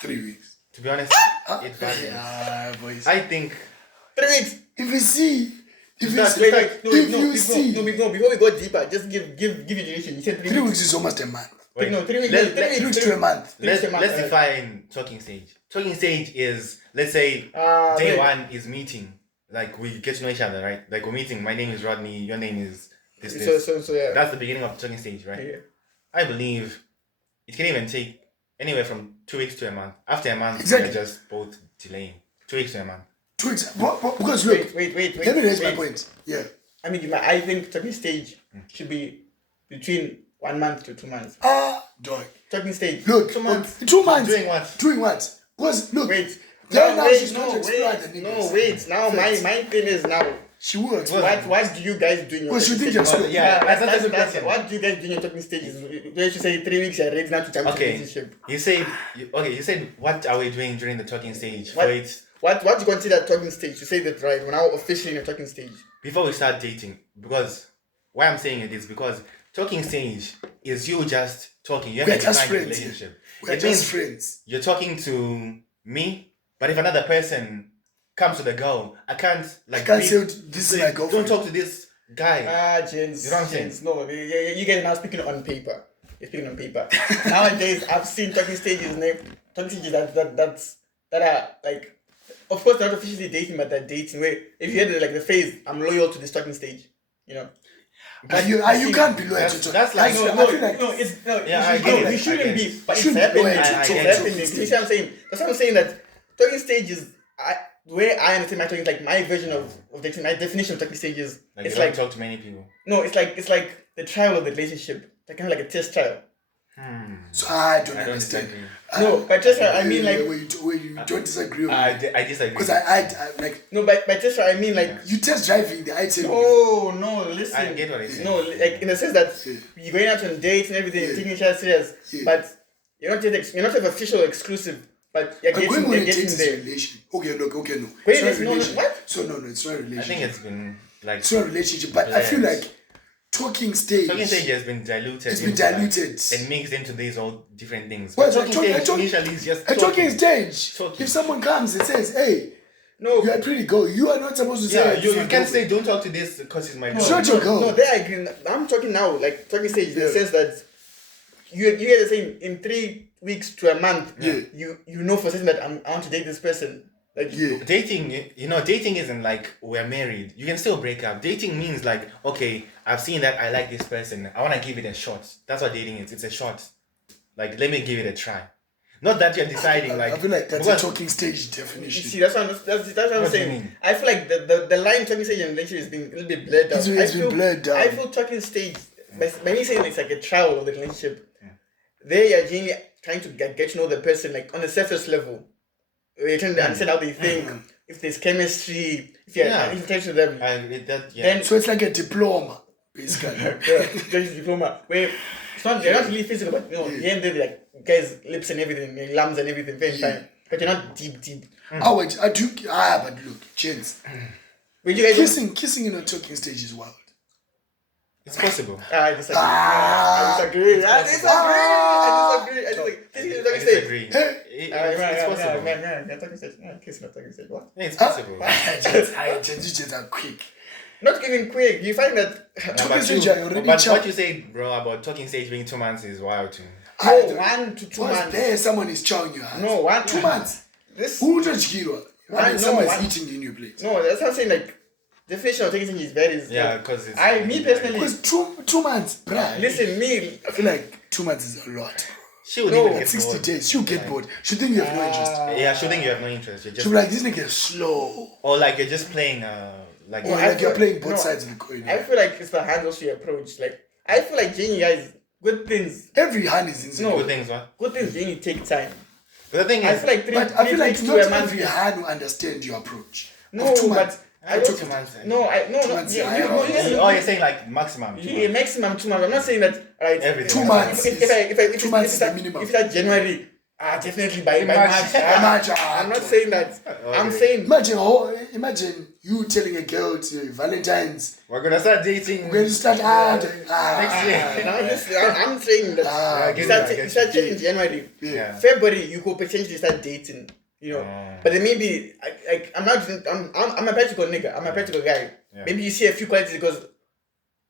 3 weeks. To be honest, it varies. I think 3 weeks. If you see, before we go deeper, just give you duration. You said 3 weeks. Is almost a month. Wait, no, 3 weeks. 3 weeks to a month. Let's define talking stage. Talking stage is, let's say, day 1 is meeting. Like we get to know each other, right? Like we're meeting. My name is Rodney. Your name is this. So yeah. That's the beginning of the talking stage, right? Yeah. I believe it can even take anywhere from 2 weeks to a month. After a month, we're just both delaying. 2 weeks to a month. 2 weeks. Because look, wait. Let me raise my point. Yeah. I think talking stage should be between 1 month to 2 months. Dog. Talking stage. Look, 2 months. 2 months. Doing what? Doing what? Because look. Wait. Now wait. Now my thing is now. She will. What do you guys do in your talking stage? That's a question. What do you guys do in your talking stages? You should say 3 weeks. You're ready now to jump into relationship. You said what are we doing during the talking stage? What do you consider talking stage? You say that right. We're now officially in a talking stage. Before we start dating, because why I'm saying it is because talking stage is you just talking. You haven't defined a relationship. We're just friends. You're talking to me, but if another person comes to the girl, I can't say this is my girlfriend. Don't talk to this guy. Gents. You know what I'm saying? No, you guys are now speaking on paper. You're speaking on paper. Nowadays, I've seen talking stages that are like. Of course, not officially dating, but they're dating. Where if you had the phrase, "I'm loyal to this talking stage," you know. You can't be loyal to. That's like you shouldn't be. But it's happening. It's happening. You see what I'm saying? That's what I'm saying. That talking stage is where I understand my talking. Like my version of dating, my definition of talking stage is it's like talk to many people. No, it's like the trial of the relationship. Like kind of like a test trial. So I don't understand. No, by test trial I mean like where you don't disagree with me. I disagree. Because I like no, by test trial I mean like you test driving the item. Oh no, listen. I get what I say. No, like in the sense that you're going out on dates and everything, taking each other serious, but you're not an official exclusive. But you're getting there. Okay, no. Wait, what? So no, it's not a relationship. I think it's been like it's not a relationship, but I feel like talking stage has been diluted. It's been diluted and mixed into these all different things. Well, talking stage initially is just talking stage. If someone comes and says, "Hey, no, you are pretty girl," you are not supposed to say. You can't say, "Don't talk to this because it's my girl." It's not your girl. No, they agree. I'm talking now, like talking stage in the sense that you get the same in 3 weeks to a month. Yeah. You know for certain that I want to date this person. Like dating isn't like we're married. You can still break up. Dating means like, okay, I've seen that I like this person. I want to give it a shot. That's what dating is. It's a shot. Like, let me give it a try. Not that you're deciding. Like I feel like that's because- a talking stage You definition. see, that's what I'm What do you saying. mean? I feel like the line talking stage and relationship has been a little bit blurred out. It's been blurred down. I feel talking stage, by me saying it's like a trial of the relationship, they are genuinely trying to get to know the person like on the surface level. You're trying to understand how they think, if there's chemistry, if you're invitation to them. Then So it's like a diploma, basically. There's diploma where it's not they're not really physical, but here and there they're like guys lips and everything, lungs and everything, very fine. But you're not deep. Oh wait, I do. But look, gents, When you guys kissing in a talking stage is wild. it's possible. I disagree. I disagree. I disagree. I disagree. It's possible. Man, talking stage. Kissing not talking stage. What? Yeah, it's possible. Gents are quick. Not giving quick. You find that Talking stage are already But chopped. what you say, bro, about talking stage being 2 months is wild too. no 1 to 2 months. There, someone is chowing your hands. No, 1 2 months. This Who just Kiro? no, Someone's one- eating in your plate. no. That's what I'm saying. Like definition of taking stage is very. Yeah, because it's. Me personally. Because 2 months, bruh. Listen, me. I feel like 2 months is a lot. She would No, even At get 60 bored. days, she'll get bored. She'll think you have no interest. Yeah, she think you have no interest. You're just She'll be like, this nigga is slow. or like you're just playing like Or I like you're feel- playing both no, sides of the coin. I feel like it's the hands you approach. Like I feel like genuine guys, good things, Every hand is insane. No. good things, what? good things genuinely take time. But the thing I is, feel like three But I feel like weeks not to a month. every hand will understand your approach. No, Of 2 but months. I took don't. 2 months. No, Two months, yeah, Oh, you're saying like maximum. 2 Yeah, months. maximum 2 months. I'm not saying that. Right, Every 2 months. If 2 months is the it's minimum. If it's January, definitely by March. March. March, I'm not saying that. I'm saying Imagine you telling a girl to Valentine's, We're gonna start dating. we're going to start next year. I'm saying that. Ah, You start in January. Yeah. February, you could potentially start dating. You know, but then maybe I'm a practical nigga. I'm a practical guy. Yeah. Maybe you see a few qualities because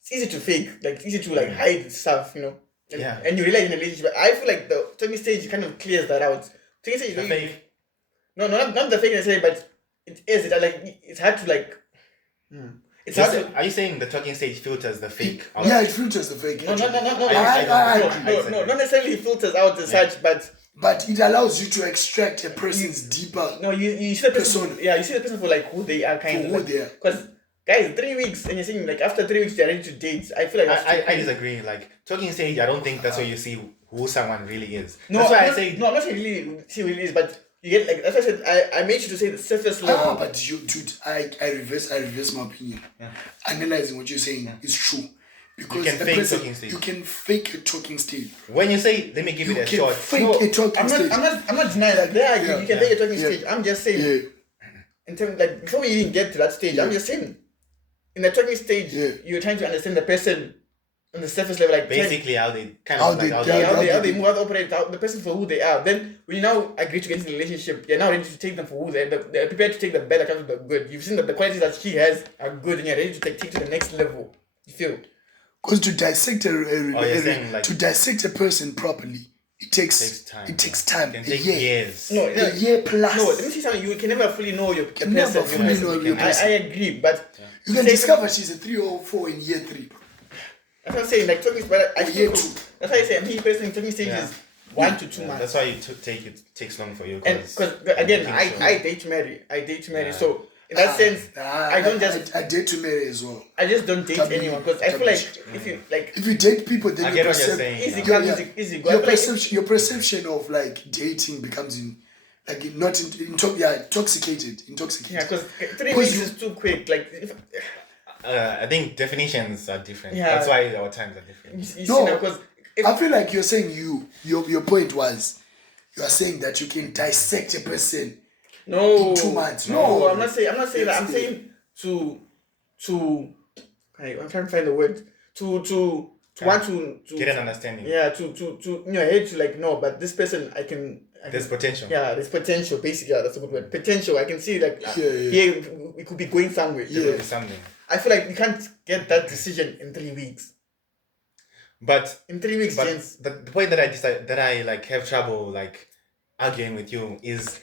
it's easy to fake, like it's easy to like hide stuff, you know. And, Yeah. and you realize in a relationship. I feel like the talking stage kind of clears that out. Talking stage, The really- fake. No, not the fake necessarily, but it is. It's hard to like. It's hard to. Are you saying the talking stage filters the fake? out? Yeah, it filters the fake. No, I not necessarily filters out as such, but But it allows you to extract a person's deeper. no, you see the person. Persona. Yeah, you see the person for like who they are, kind For of. who they are. Because guys, 3 weeks, and you're saying like after 3 weeks they're ready to date. I feel like that's too I quick. disagree. Like talking stage, I don't think that's where you see who someone really is. No, That's why I not- say no, I'm not saying really see what it is, but you get like that's why I said I made you to say the surface level. But you, dude, I reverse my opinion. Analyzing what you're saying is true. Because You can a fake person- talking stage. You can fake a talking stage. when you say let me give You it a can shot. fake No, a talking I'm stage. not denying that. Yeah, Yeah, you can yeah, take a talking yeah. stage. I'm just saying Yeah. in terms like before we even get to that stage, I'm just saying in the talking stage, Yeah. you're trying to understand the person on the surface level, like Basically, how they kind How of they- like yeah, how how they they- move, how they operate, how the person for who they are. Then when you now agree to get into a relationship, you're now ready to take them for who they are. They're prepared to take the bad account of the good. You've seen that the qualities that she has are good, and you're ready to take to the next level. You feel? Because to dissect you're saying, like- to dissect a person properly, it takes time. It takes time. It can A take year. years. No, A year plus. No, let me see something. You can never fully know your person. never fully know your person. I agree, but You can take- discover she's a 3 or 4 in year 3. That's what I'm saying. Like talking, but I Or feel year 2. that's why I say me personally talking stage Yeah. is 1 to 2 Yeah, months. that's why you it takes long for you. And because again, I date to marry. Yeah. So in that sense, I don't just I date to marry as well. I just don't date Tabii, anyone because I feel like tabii. if you like If you date people, then I your get what you're percep- saying. easy Yeah. come, Yeah. easy go. I your feel like perception of like dating becomes intoxicated. yeah, because 3 Because weeks you- is too quick. Like if, I think definitions are different. Yeah. That's why our times are different. you see No. now because I feel like you're saying your point was you are saying that you can dissect a person. no 2 months. No, No. I'm not saying that. I'm Yes, saying to I'm trying to find the word to want to Get an understanding. yeah to in your head to like no, but this person I can There's potential. yeah, there's potential. Basically, yeah, that's a good word. Potential. I can see like Yeah. here we could be going somewhere. There will be something. I feel like we can't get that decision in 3 weeks. But In 3 weeks, gents. the point that I decide that I like have trouble like arguing with you is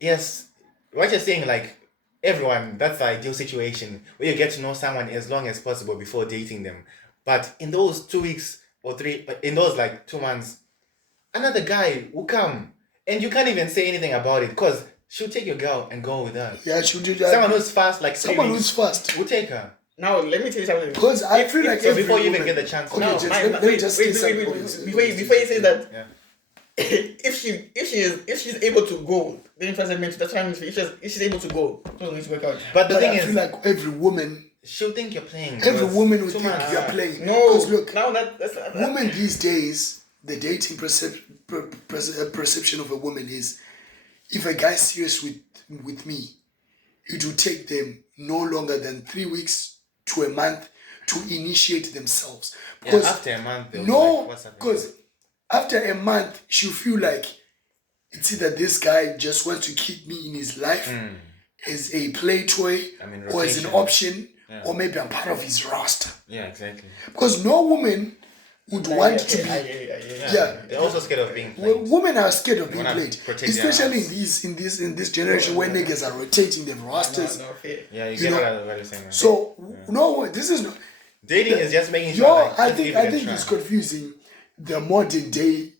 yes, what you're saying like everyone that's the ideal situation where you get to know someone as long as possible before dating them. But in those 2 weeks or 3, in those like 2 months, another guy will come and you can't even say anything about it because she'll take your girl and go with her. Yeah, she'll do that. Someone who's fast, like 3 Someone weeks, who's fast. will take her. Now, let me tell you something. Because I feel like So every before you even woman- get the chance. Okay, No, just, my- let me wait, just wait, say wait, something. before you say that, Yeah. if she's able to go, then first I mentioned that's what I mean. If she's able to go, it's not going to work out. But the But thing I is, feel like every woman she'll think you're playing. Every because woman would too think much. you're playing. No, Because look, now that's women these days, the dating perception of a woman is, if a guy's serious with me, it will take them no longer than 3 weeks to a month to initiate themselves. Yeah, Because after a month, they'll be no, like, what's happening? because after a month, she'll feel like it's either this guy just wants to keep me in his life as a play toy or as an rotation. option, Yeah. or maybe I'm part of his roster. Yeah, exactly. Because no woman would want to be. Yeah. They're also scared of being played. Women are scared of being wanna played, protect their especially house. in this generation where niggas are rotating their rosters. Yeah, you You get know, what you're saying. Right? So no, this is not. Dating is just making sure. Yo, like, I let's think give it a it's try. confusing the modern day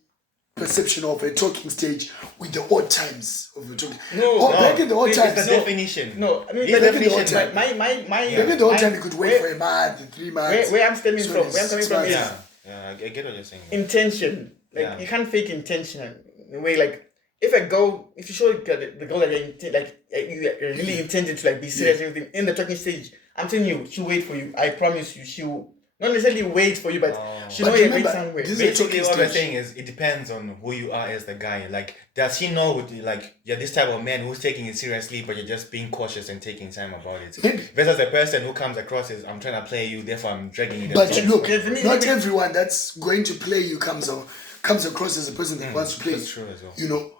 perception of a talking stage with the old times of a talking. No, back in the old It's times, the definition. No, I mean, His back in the old definition. time- my back in the old my- time, you could wait for a month, 3 months. where I'm stemming so from, it's where I'm coming 6 from months. is Yeah, I get what you're saying. intention. Like Yeah. you can't fake intention in a way. Like if you show the girl that you're really intended to like be serious and everything in the talking stage, I'm telling you, she'll wait for you. I promise you, she'll not necessarily wait for you, but she'll know But you're going remember, somewhere. this is a Basically, talking what we're stage. saying is it depends on who you are as the guy. Like, does he know like you're this type of man who's taking it seriously, but you're just being cautious and taking time about it? Maybe. Versus a person who comes across as I'm trying to play you, therefore I'm dragging it. But along. look, Maybe- not everyone that's going to play you comes across as a person that wants to play. that's true as well. You know,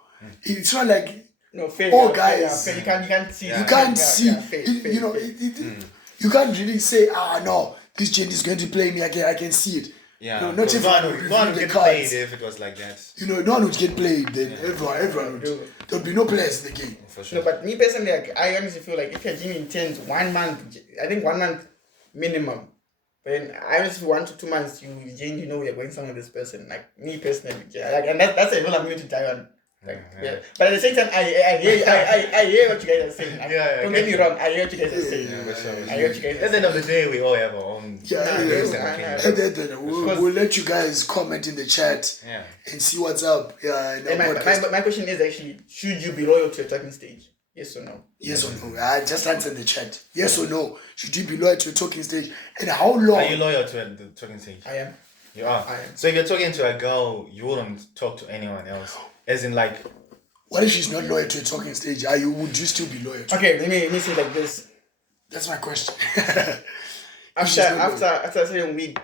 it's not like No, fair. Oh, yeah, guys. fair, yeah, fair. You can't see. you can't yeah, see. Yeah, fair, fair, You know, fair. you can't really say, no, this Jenny is going to play me. I can see it. Yeah, You know, not because everyone will no one reveal would the get cards. played if it was like that. You know, no one would get played. Then everyone would. There'll be no players in the game. For sure. No, but me personally, like, I honestly feel like if your gym intends 1 month, I think 1 month minimum. But then I honestly 1 to 2 months, you genuinely know you're going somewhere with this person. Like me personally, like, and that's a rule I'm going to die on. Like, yeah. But at the same time, I hear what you guys are saying. Like, Yeah, don't get me wrong. I hear what you guys are saying. Yeah, for sure. I hear what you guys are At the end of the day, we all have our own. Yeah, views yeah. and Yeah. opinions. And then we'll let you guys comment in the chat Yeah. and see what's up. Yeah, in our And podcast. my question is actually, should you be loyal to a talking stage? Yes or no? Yes or no? I just answered the chat. Yes or no? Should you be loyal to a talking stage? And how long? Are you loyal to the talking stage? I am. You are. I am. So if you're talking to a girl, you wouldn't talk to anyone else. As in, like, What if she's not loyal to a talking stage? Would you still be loyal to? Okay, let me say it like this. That's my question. After a certain week,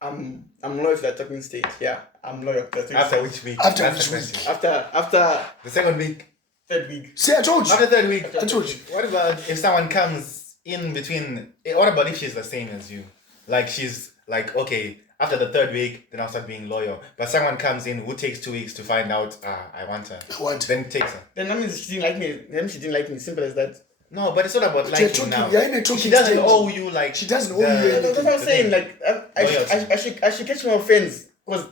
I'm loyal to that talking stage. Yeah, I'm loyal to that talking after stage. which week? After That's which the week? question. After The second week. third week. See, I told you. After third week. I told you. What about if someone comes in between? What about if she's the same as you? Like she's like, okay, after the third week, then I'll start being loyal. But someone comes in who takes 2 weeks to find out, I want her. I want. Then takes her. Then that means she didn't like me. Then she didn't like me. Simple as that. No, but it's not about But you're liking talking- now. you're in a talking She doesn't stage. owe you like. She doesn't owe the- you anything. That's what I'm the saying. thing. Like I should catch more offense because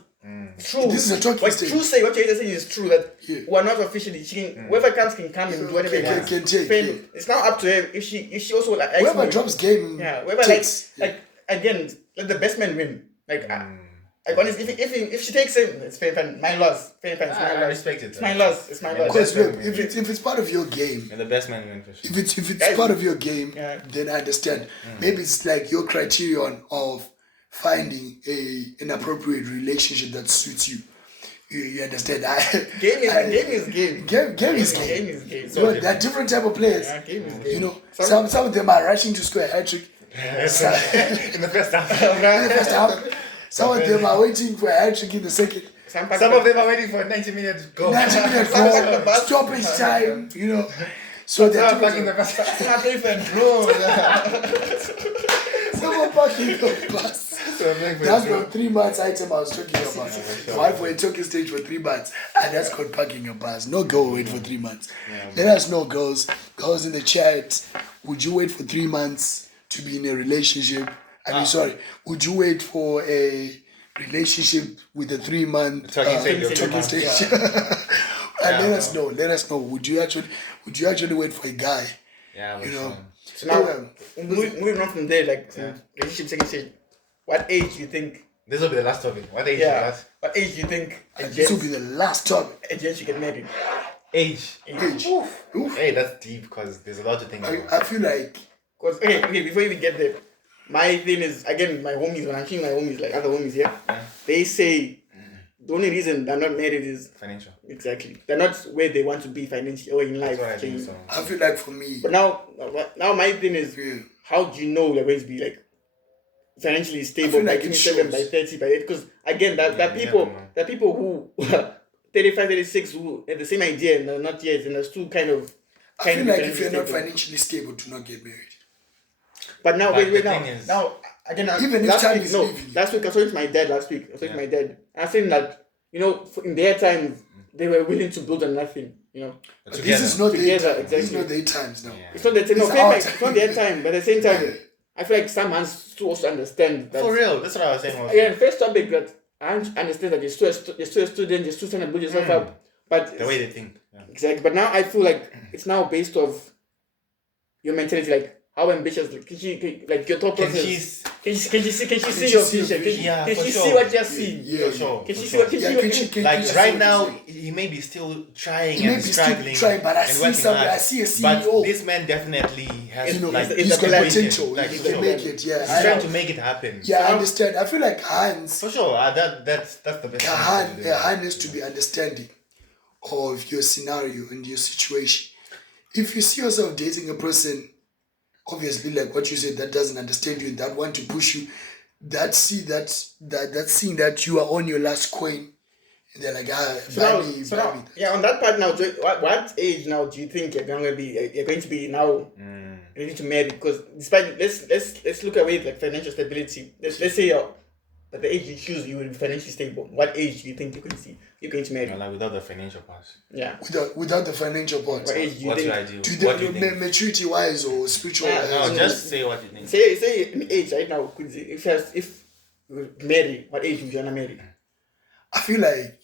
true. This is a talking What stage. true say what you're saying is true that Yeah. we're not officially. She can whoever comes can come and do whatever. Can- he wants. can take, Fair- yeah. It's now up to her if she also like. Whoever drops game. Yeah, whoever takes. like again, let the best man win. Like honestly, if she takes him, it's fair. My loss. Fair. It's my I loss. respect it. It's my loss. It's my Yeah, loss. Because That's look, very if it's part of your game, And the best man win for sure. if it's Guys, part of your game, yeah. then I understand. Maybe it's like your criterion of finding an appropriate relationship that suits you. You understand? Game is game. Game is game. Game is game. So there are different type of players. Yeah, game is game. You know, some of them are rushing to score a hat trick. In the first half. In the first half. Some of them are waiting for a hat trick in the second. Some Some of them are waiting for 90 minutes goal. 90 minute goal, stoppage time, you know. So they're Some are back in different. the first half. Some different, bro. Some are parking the bus. That's the 3 months item I was talking about. The wife were talking stage for 3 months, and that's called parking a bus. No girl wait for 3 months. Let us know, girls in the chat. Would you wait for 3 months to be in a relationship? Sorry. Would you wait for relationship with a 3-month Talking stage of 3 talking months. stage. And let us know. Would you actually wait for a guy? Yeah, You know. So now, moving on from there, like relationship second stage, what age do you think? This will be the last topic. What age is Yeah. that? What age do you think This will be the last topic. a gent should get married? Age. Age. Oof. Hey, that's deep because there's a lot to think about. I feel like Because okay, before you even get there, my thing is again my homies. When I'm seeing my homies, like other homies here, they say the only reason they're not married is Financial. exactly they're not where they want to be financially or in life. That's what I think so. I feel like for me, But now my thing is, how do you know you're going to be like financially stable feel by like it 27, by shows. 30, by 8? Because again, there are people who 35, 36 who have the same idea and are not yet, and are still kind of. I feel like if financially you're not stable. financially stable, do not get married. But now, But wait, the now, thing is- now, again, Even if last time week, is no, leaving you. last week I was talking to my dad. I was talking to my dad. I think that in their time they were willing to build on nothing. But this is not their Together, time. This is exactly. not their times now. Yeah. It's not their time. No, It's fair our play, it's not their time. But at the same time, I feel like some has to also understand that. For real, that's what I was saying. Also. Again, first topic that I understand that you're still a student, you're still trying to build yourself up. But The way they think. Yeah. exactly. But now I feel like it's now based off your mentality, like how ambitious, like your thought Can process. she Can she see your see your vision? vision? Yeah, Can for she sure. see what you're seeing? Yeah, For sure. Can for she see sure. what? Can Yeah, she can see she- what? can Like you see right what now, you're saying? he may be still trying He may and be still struggling. trying, but I and see working something. hard. I see a But CEO. this man definitely has like it's he's a got plan. potential. Like, He for can sure. make it. Yeah, He's trying to make it happen. yeah, I understand. I feel like Hans, For sure. That's the best. thing to Han do. has to be understanding of your scenario and your situation. If you see yourself dating a person, obviously, like what you said, that doesn't understand you, that want to push you, that seeing that you are on your last coin, and they're like, buy me. Yeah, on that part now, what age now do you think you're going to be now ready to marry? Because despite let's look away like financial stability. Let's say at the age you choose, you will be financially stable. What age do you think you're going to marry? Like without the financial part. Yeah. Without the financial part. What age do you What think? should I do? Do What do you you think? maturity wise or spiritual wise? No, just say what you think. Say an age right now. If you marry, what age would you wanna marry? I feel like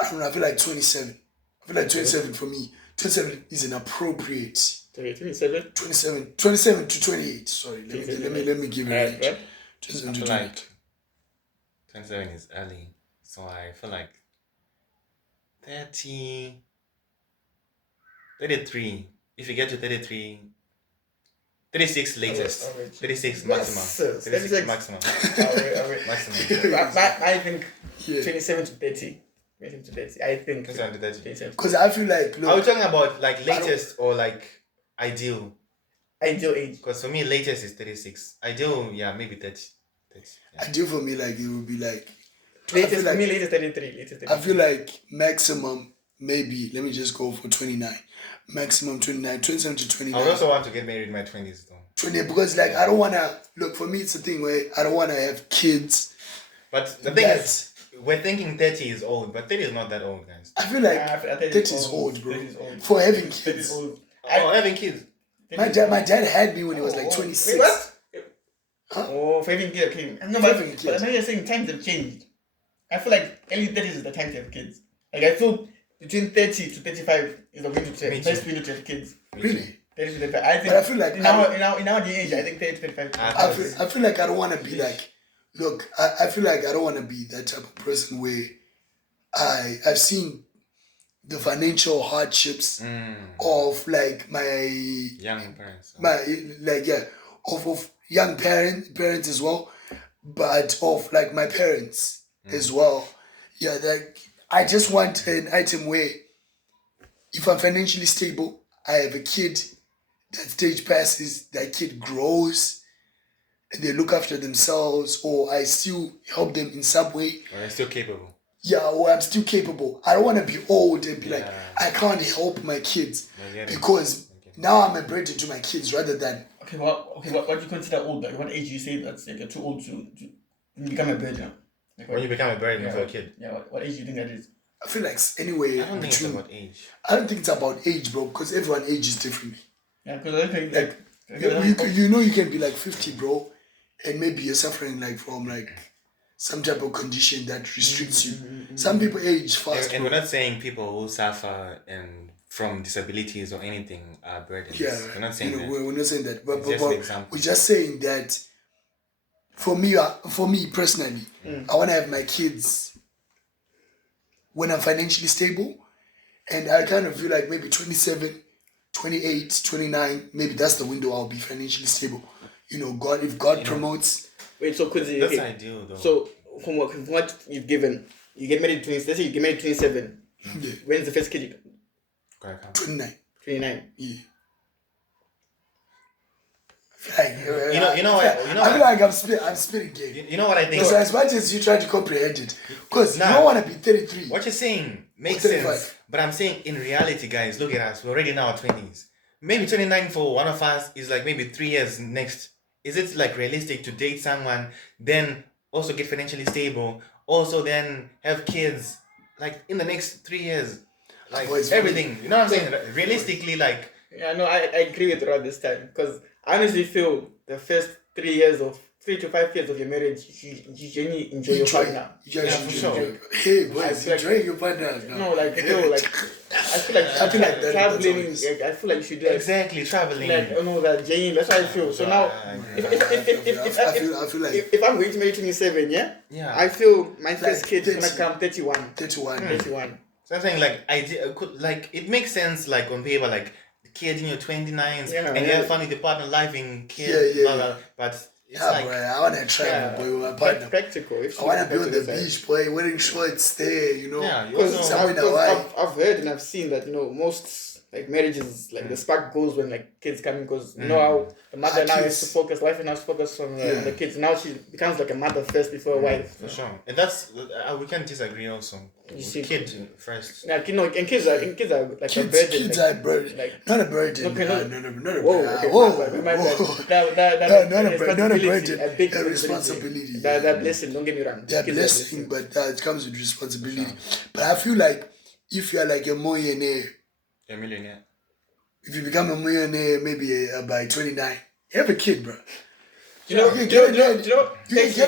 I don't know, I feel like 27. I feel like 27 for me. 27 is an appropriate 27. 27 to 28. Sorry, let me give it a range. Right. 27 I to feel 28. like 27 is early. So I feel like 30, 33. If you get to 33, 36 latest. Average. 36 Yes, maximum. 36. maximum. Alright. Maximum. I think Yeah. 27 to 30. 27 to 30. I think 27 to 30. 27 to Because I feel like, Are we look, talking about like latest or like ideal? ideal age. Because for me, latest is 36. Ideal, yeah, maybe 30. 30 yeah. ideal for me, like, it would be like, Latest feel for like- me, latest 33. Latest 33. I feel like maximum, maybe, let me just go for 29. Maximum 29, 27 to I 29. would also want to get married in my 20s though. 20, because, like, I don't want to, look, for me, it's a thing where I don't want to have kids. But the thing That's- is, we're thinking 30 is old, but 30 is not that old, guys. I feel like I think 30 is old, bro. 30 is old. For having 30 is kids. old. Oh, having kids. My dad had me when he was like 26. Wait, what? Huh? Oh, for having kids, okay. No, For but, having but kids. I know you're saying times have changed. I feel like early 30s is the time to have kids. Like, I feel between 30 to 35 is the window to Me have, too. best window to have kids. Really? 30 to 35. I think, But I feel like in our day age, I think 30 to 35. I feel like I don't want to be like, look, I feel like I don't want to be that type of person where I've seen the financial hardships of like my Young parents. of young parents as well, but of like my parents as well. Yeah, like I just want an item where if I'm financially stable, I have a kid, that stage passes, that kid grows, and they look after themselves, or I still help them in some way. Or you're still capable. Yeah, or I'm still capable. I don't want to be old and be like, Yeah. I can't help my kids I get it. because now I'm a burden to my kids rather than Okay, what do you consider old? Like, what age do you say that's like you're too old to become a burden? Like, When you become a burden yeah, for a kid. Yeah, what age do you think that is? I feel like anyway. I don't think it's about age. I don't think it's about age, bro, because everyone ages differently. Yeah, because I think Like you know, you can be like 50, bro, and maybe you're suffering like from like some type of condition that restricts you. Some people age fast. And we're not saying people who suffer and from disabilities or anything are burdens. Yeah, we're not saying that. We're not saying that. But, It's just an example. we're just saying that for me personally, I want to have my kids when I'm financially stable, and I kind of feel like maybe 27, 28, 29, maybe that's the window I'll be financially stable. You know, if God promotes. Wait, so Kuzi, That's ideal though. So from what you've given, you get married let's say you get married 27. Yeah. When's the first kid? 29. 29. Yeah. Like, You know what? I feel like I'm spitting game. You know what I think? So as much as you try to comprehend it, because you don't want to be 33. What you're saying makes 35. sense. But I'm saying in reality, guys, look at us. We're already in our 20s. Maybe 29 for one of us is like maybe 3 years next. Is it like realistic to date someone, then also get financially stable, also then have kids, like in the next 3 years? Like everything. You know what I'm saying? Realistically, like... Yeah, no, I agree with Rod this time. Because I honestly feel the first 3 to 5 years of your marriage, you genuinely enjoy your partner. You just for sure. Hey, boys, enjoy your partner now. No, like, I feel like traveling. I feel like you should do exactly traveling. Like, that genuine. That's how I feel. So now, I feel like if I'm going to marry 27, yeah, I feel my first kid is gonna come 31. 31. So I'm saying it makes sense like on paper, like the kid in your 29s and you have fun with your partner, life in kids, blah, blah, but it's like, boy, I want to travel, boy, with my partner. Practical. I want to be on the beach, boy, wearing shorts there, you know. Yeah, because I've heard and I've seen that, most like marriages, like the spark goes when like kids come in, because you know how the mother now has to focus, wife now has to focus on the kids. Now she becomes like a mother first before a wife. For sure. And that's, we can't disagree also. You see, kid first. Yeah, and kids are like a burden. Kids are a burden. Like, not a burden. Okay, not a burden. Whoa. Not a burden. A big responsibility. They're blessing, don't get me wrong. They're blessing, but it comes with responsibility. But I feel like if you're like a millionaire, A millionaire. if you become a millionaire maybe by 29, you have a kid, bro. You can get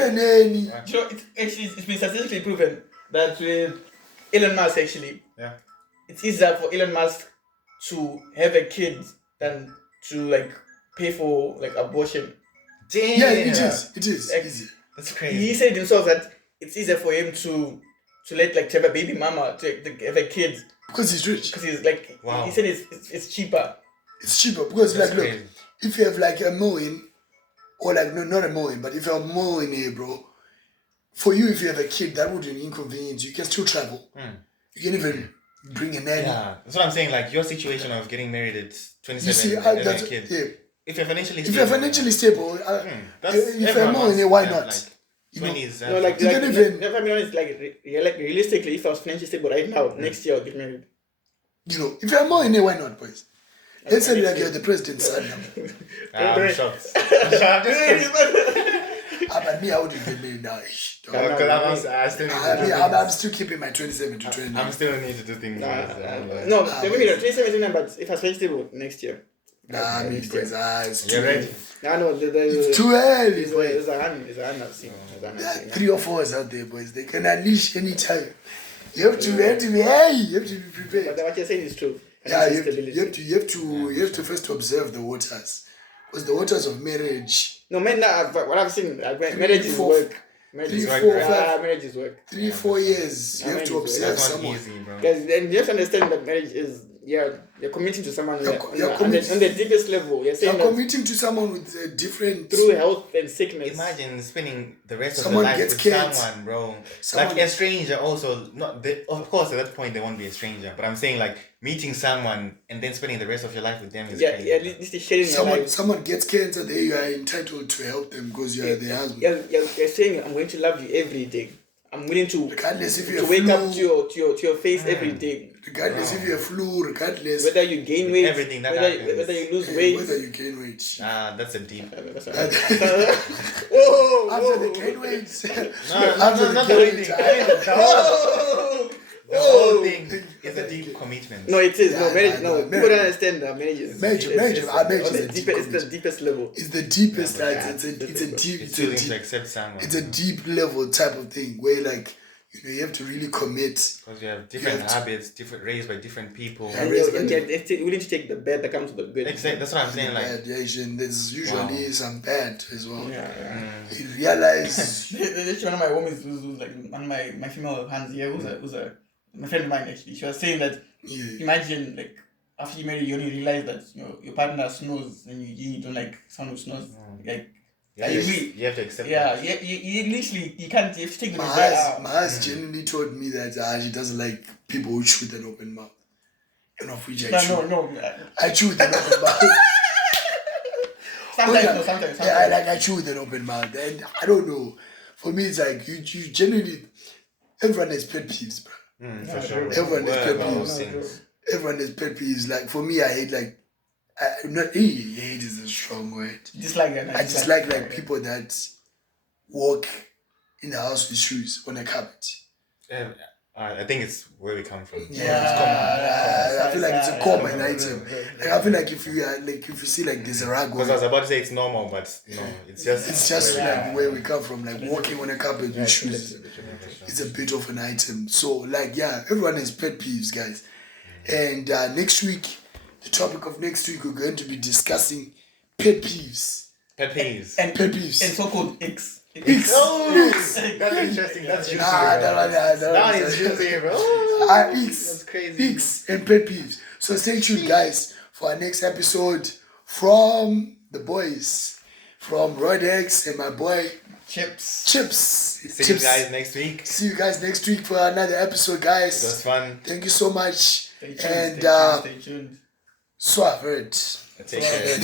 a nanny. It's been statistically proven that with Elon Musk, yeah, it's easier for Elon Musk to have a kid than to like pay for like abortion. Damn. Yeah, it is easy. That's crazy. He said himself that it's easier for him to have a baby mama to have a kid because he's rich. Because he's like, he said it's cheaper. It's cheaper because look, if you have like a million, or like not a million, but if you're a millionaire, bro, for you if you have a kid that wouldn't inconvenience you. You can still travel. You can even bring a nanny. Yeah, that's what I'm saying. Like your situation of getting married at 27, you see, and having a kid. Yeah. If you're financially stable, if you're a millionaire, why not? Like 20s. Realistically, if I was financially stable right now, next year I'll get married. If you're a millionaire, why not, boys? Let's say like you're the president's son. I'm shocked. But me, I wouldn't get married now. I'm still keeping my 27 to 29. I'm still need to do things. No, maybe not 27, but if I was stable next year. It's too ready. It's too early. There's a hand I've seen. There are 3 or 4 out there, boys. They can unleash anytime. You have to be prepared. But what you're saying is true. Yeah, you have to first observe the waters, because the waters of marriage. No, man. What I've seen, marriage is work. Marriage is work. 3-4 years. You have to observe someone. Guys, and you have to understand that marriage is you're committing to someone on the deepest level. You're committing to someone with a different through health and sickness. Imagine spending the rest of your life with someone, bro. Like a stranger. Also, of course, at that point they won't be a stranger. But I'm saying like meeting someone and then spending the rest of your life with them is crazy. At least sharing your life. Someone gets cancer, there you are entitled to help them because you are their husband. You're saying I'm going to love you every day. I'm willing to wake up to your face every day. Regardless if you have flu, regardless whether you gain weight, everything that whether you lose weight, whether you gain weight. That's a deep. After the gain weight. Not the weight. The whole thing is a deep commitment. No, it is. Yeah, No, marriage. yeah, No, no, people don't marriage. understand that marriage is Marriage is it's a the deep deepest. It's the commitment. deepest level. It's the deepest, Yeah, like but it's a deep, It's it's a willing to deep, accept someone. it's a deep level type of thing where like you have to really commit. Because you have different You have to- habits, different raised by different people. Yeah, And you're willing to take the bad that comes with the good. Exactly. That's what I'm saying. Like, Bad Asian, there's usually some bad as well. Yeah. You realize, There's one of my homies who's like one of my female hands here who's a my friend of mine actually. She was saying that yeah, imagine like after you marry you only realize that your partner snores and you don't like someone who snores. Like yeah, you have to accept yeah, that. you literally you can't you have to take the my regret eyes, out. my eyes genuinely told me that she doesn't like people who chew with an open mouth. You know, which I chew. No. I chew with an open mouth. Sometimes. Yeah, I chew with an open mouth, and I don't know. For me, it's like you generally everyone has pet peeves, bro. For sure. Everyone has pet Word of peeves. things. Everyone has pet peeves. Like for me, I hate like hate is a strong word. Dislike that. I dislike like people that walk in the house with shoes on a carpet. Yeah, I think it's where we come from. I feel like it's a common item. Like I feel like if you see like there's a rag Because I on, was about to say it's normal, but no, it's just like where we come from, like walking on a carpet with shoes. It's a bit of an item. So like everyone has pet peeves, guys. And next week, the topic of next week, we're going to be discussing pet peeves. Pet peeves. and Pet peeves. and so-called X. Oh, that's interesting. That's juicy. That is juicy, bro. That's crazy. Icks and pet peeves. So stay tuned, guys, for our next episode from the boys, from Rodex and my boy Chips. See you guys next week. See you guys next week for another episode, It guys. was fun. Thank you so much. Stay tuned. And Stay tuned. Swavert. Take care.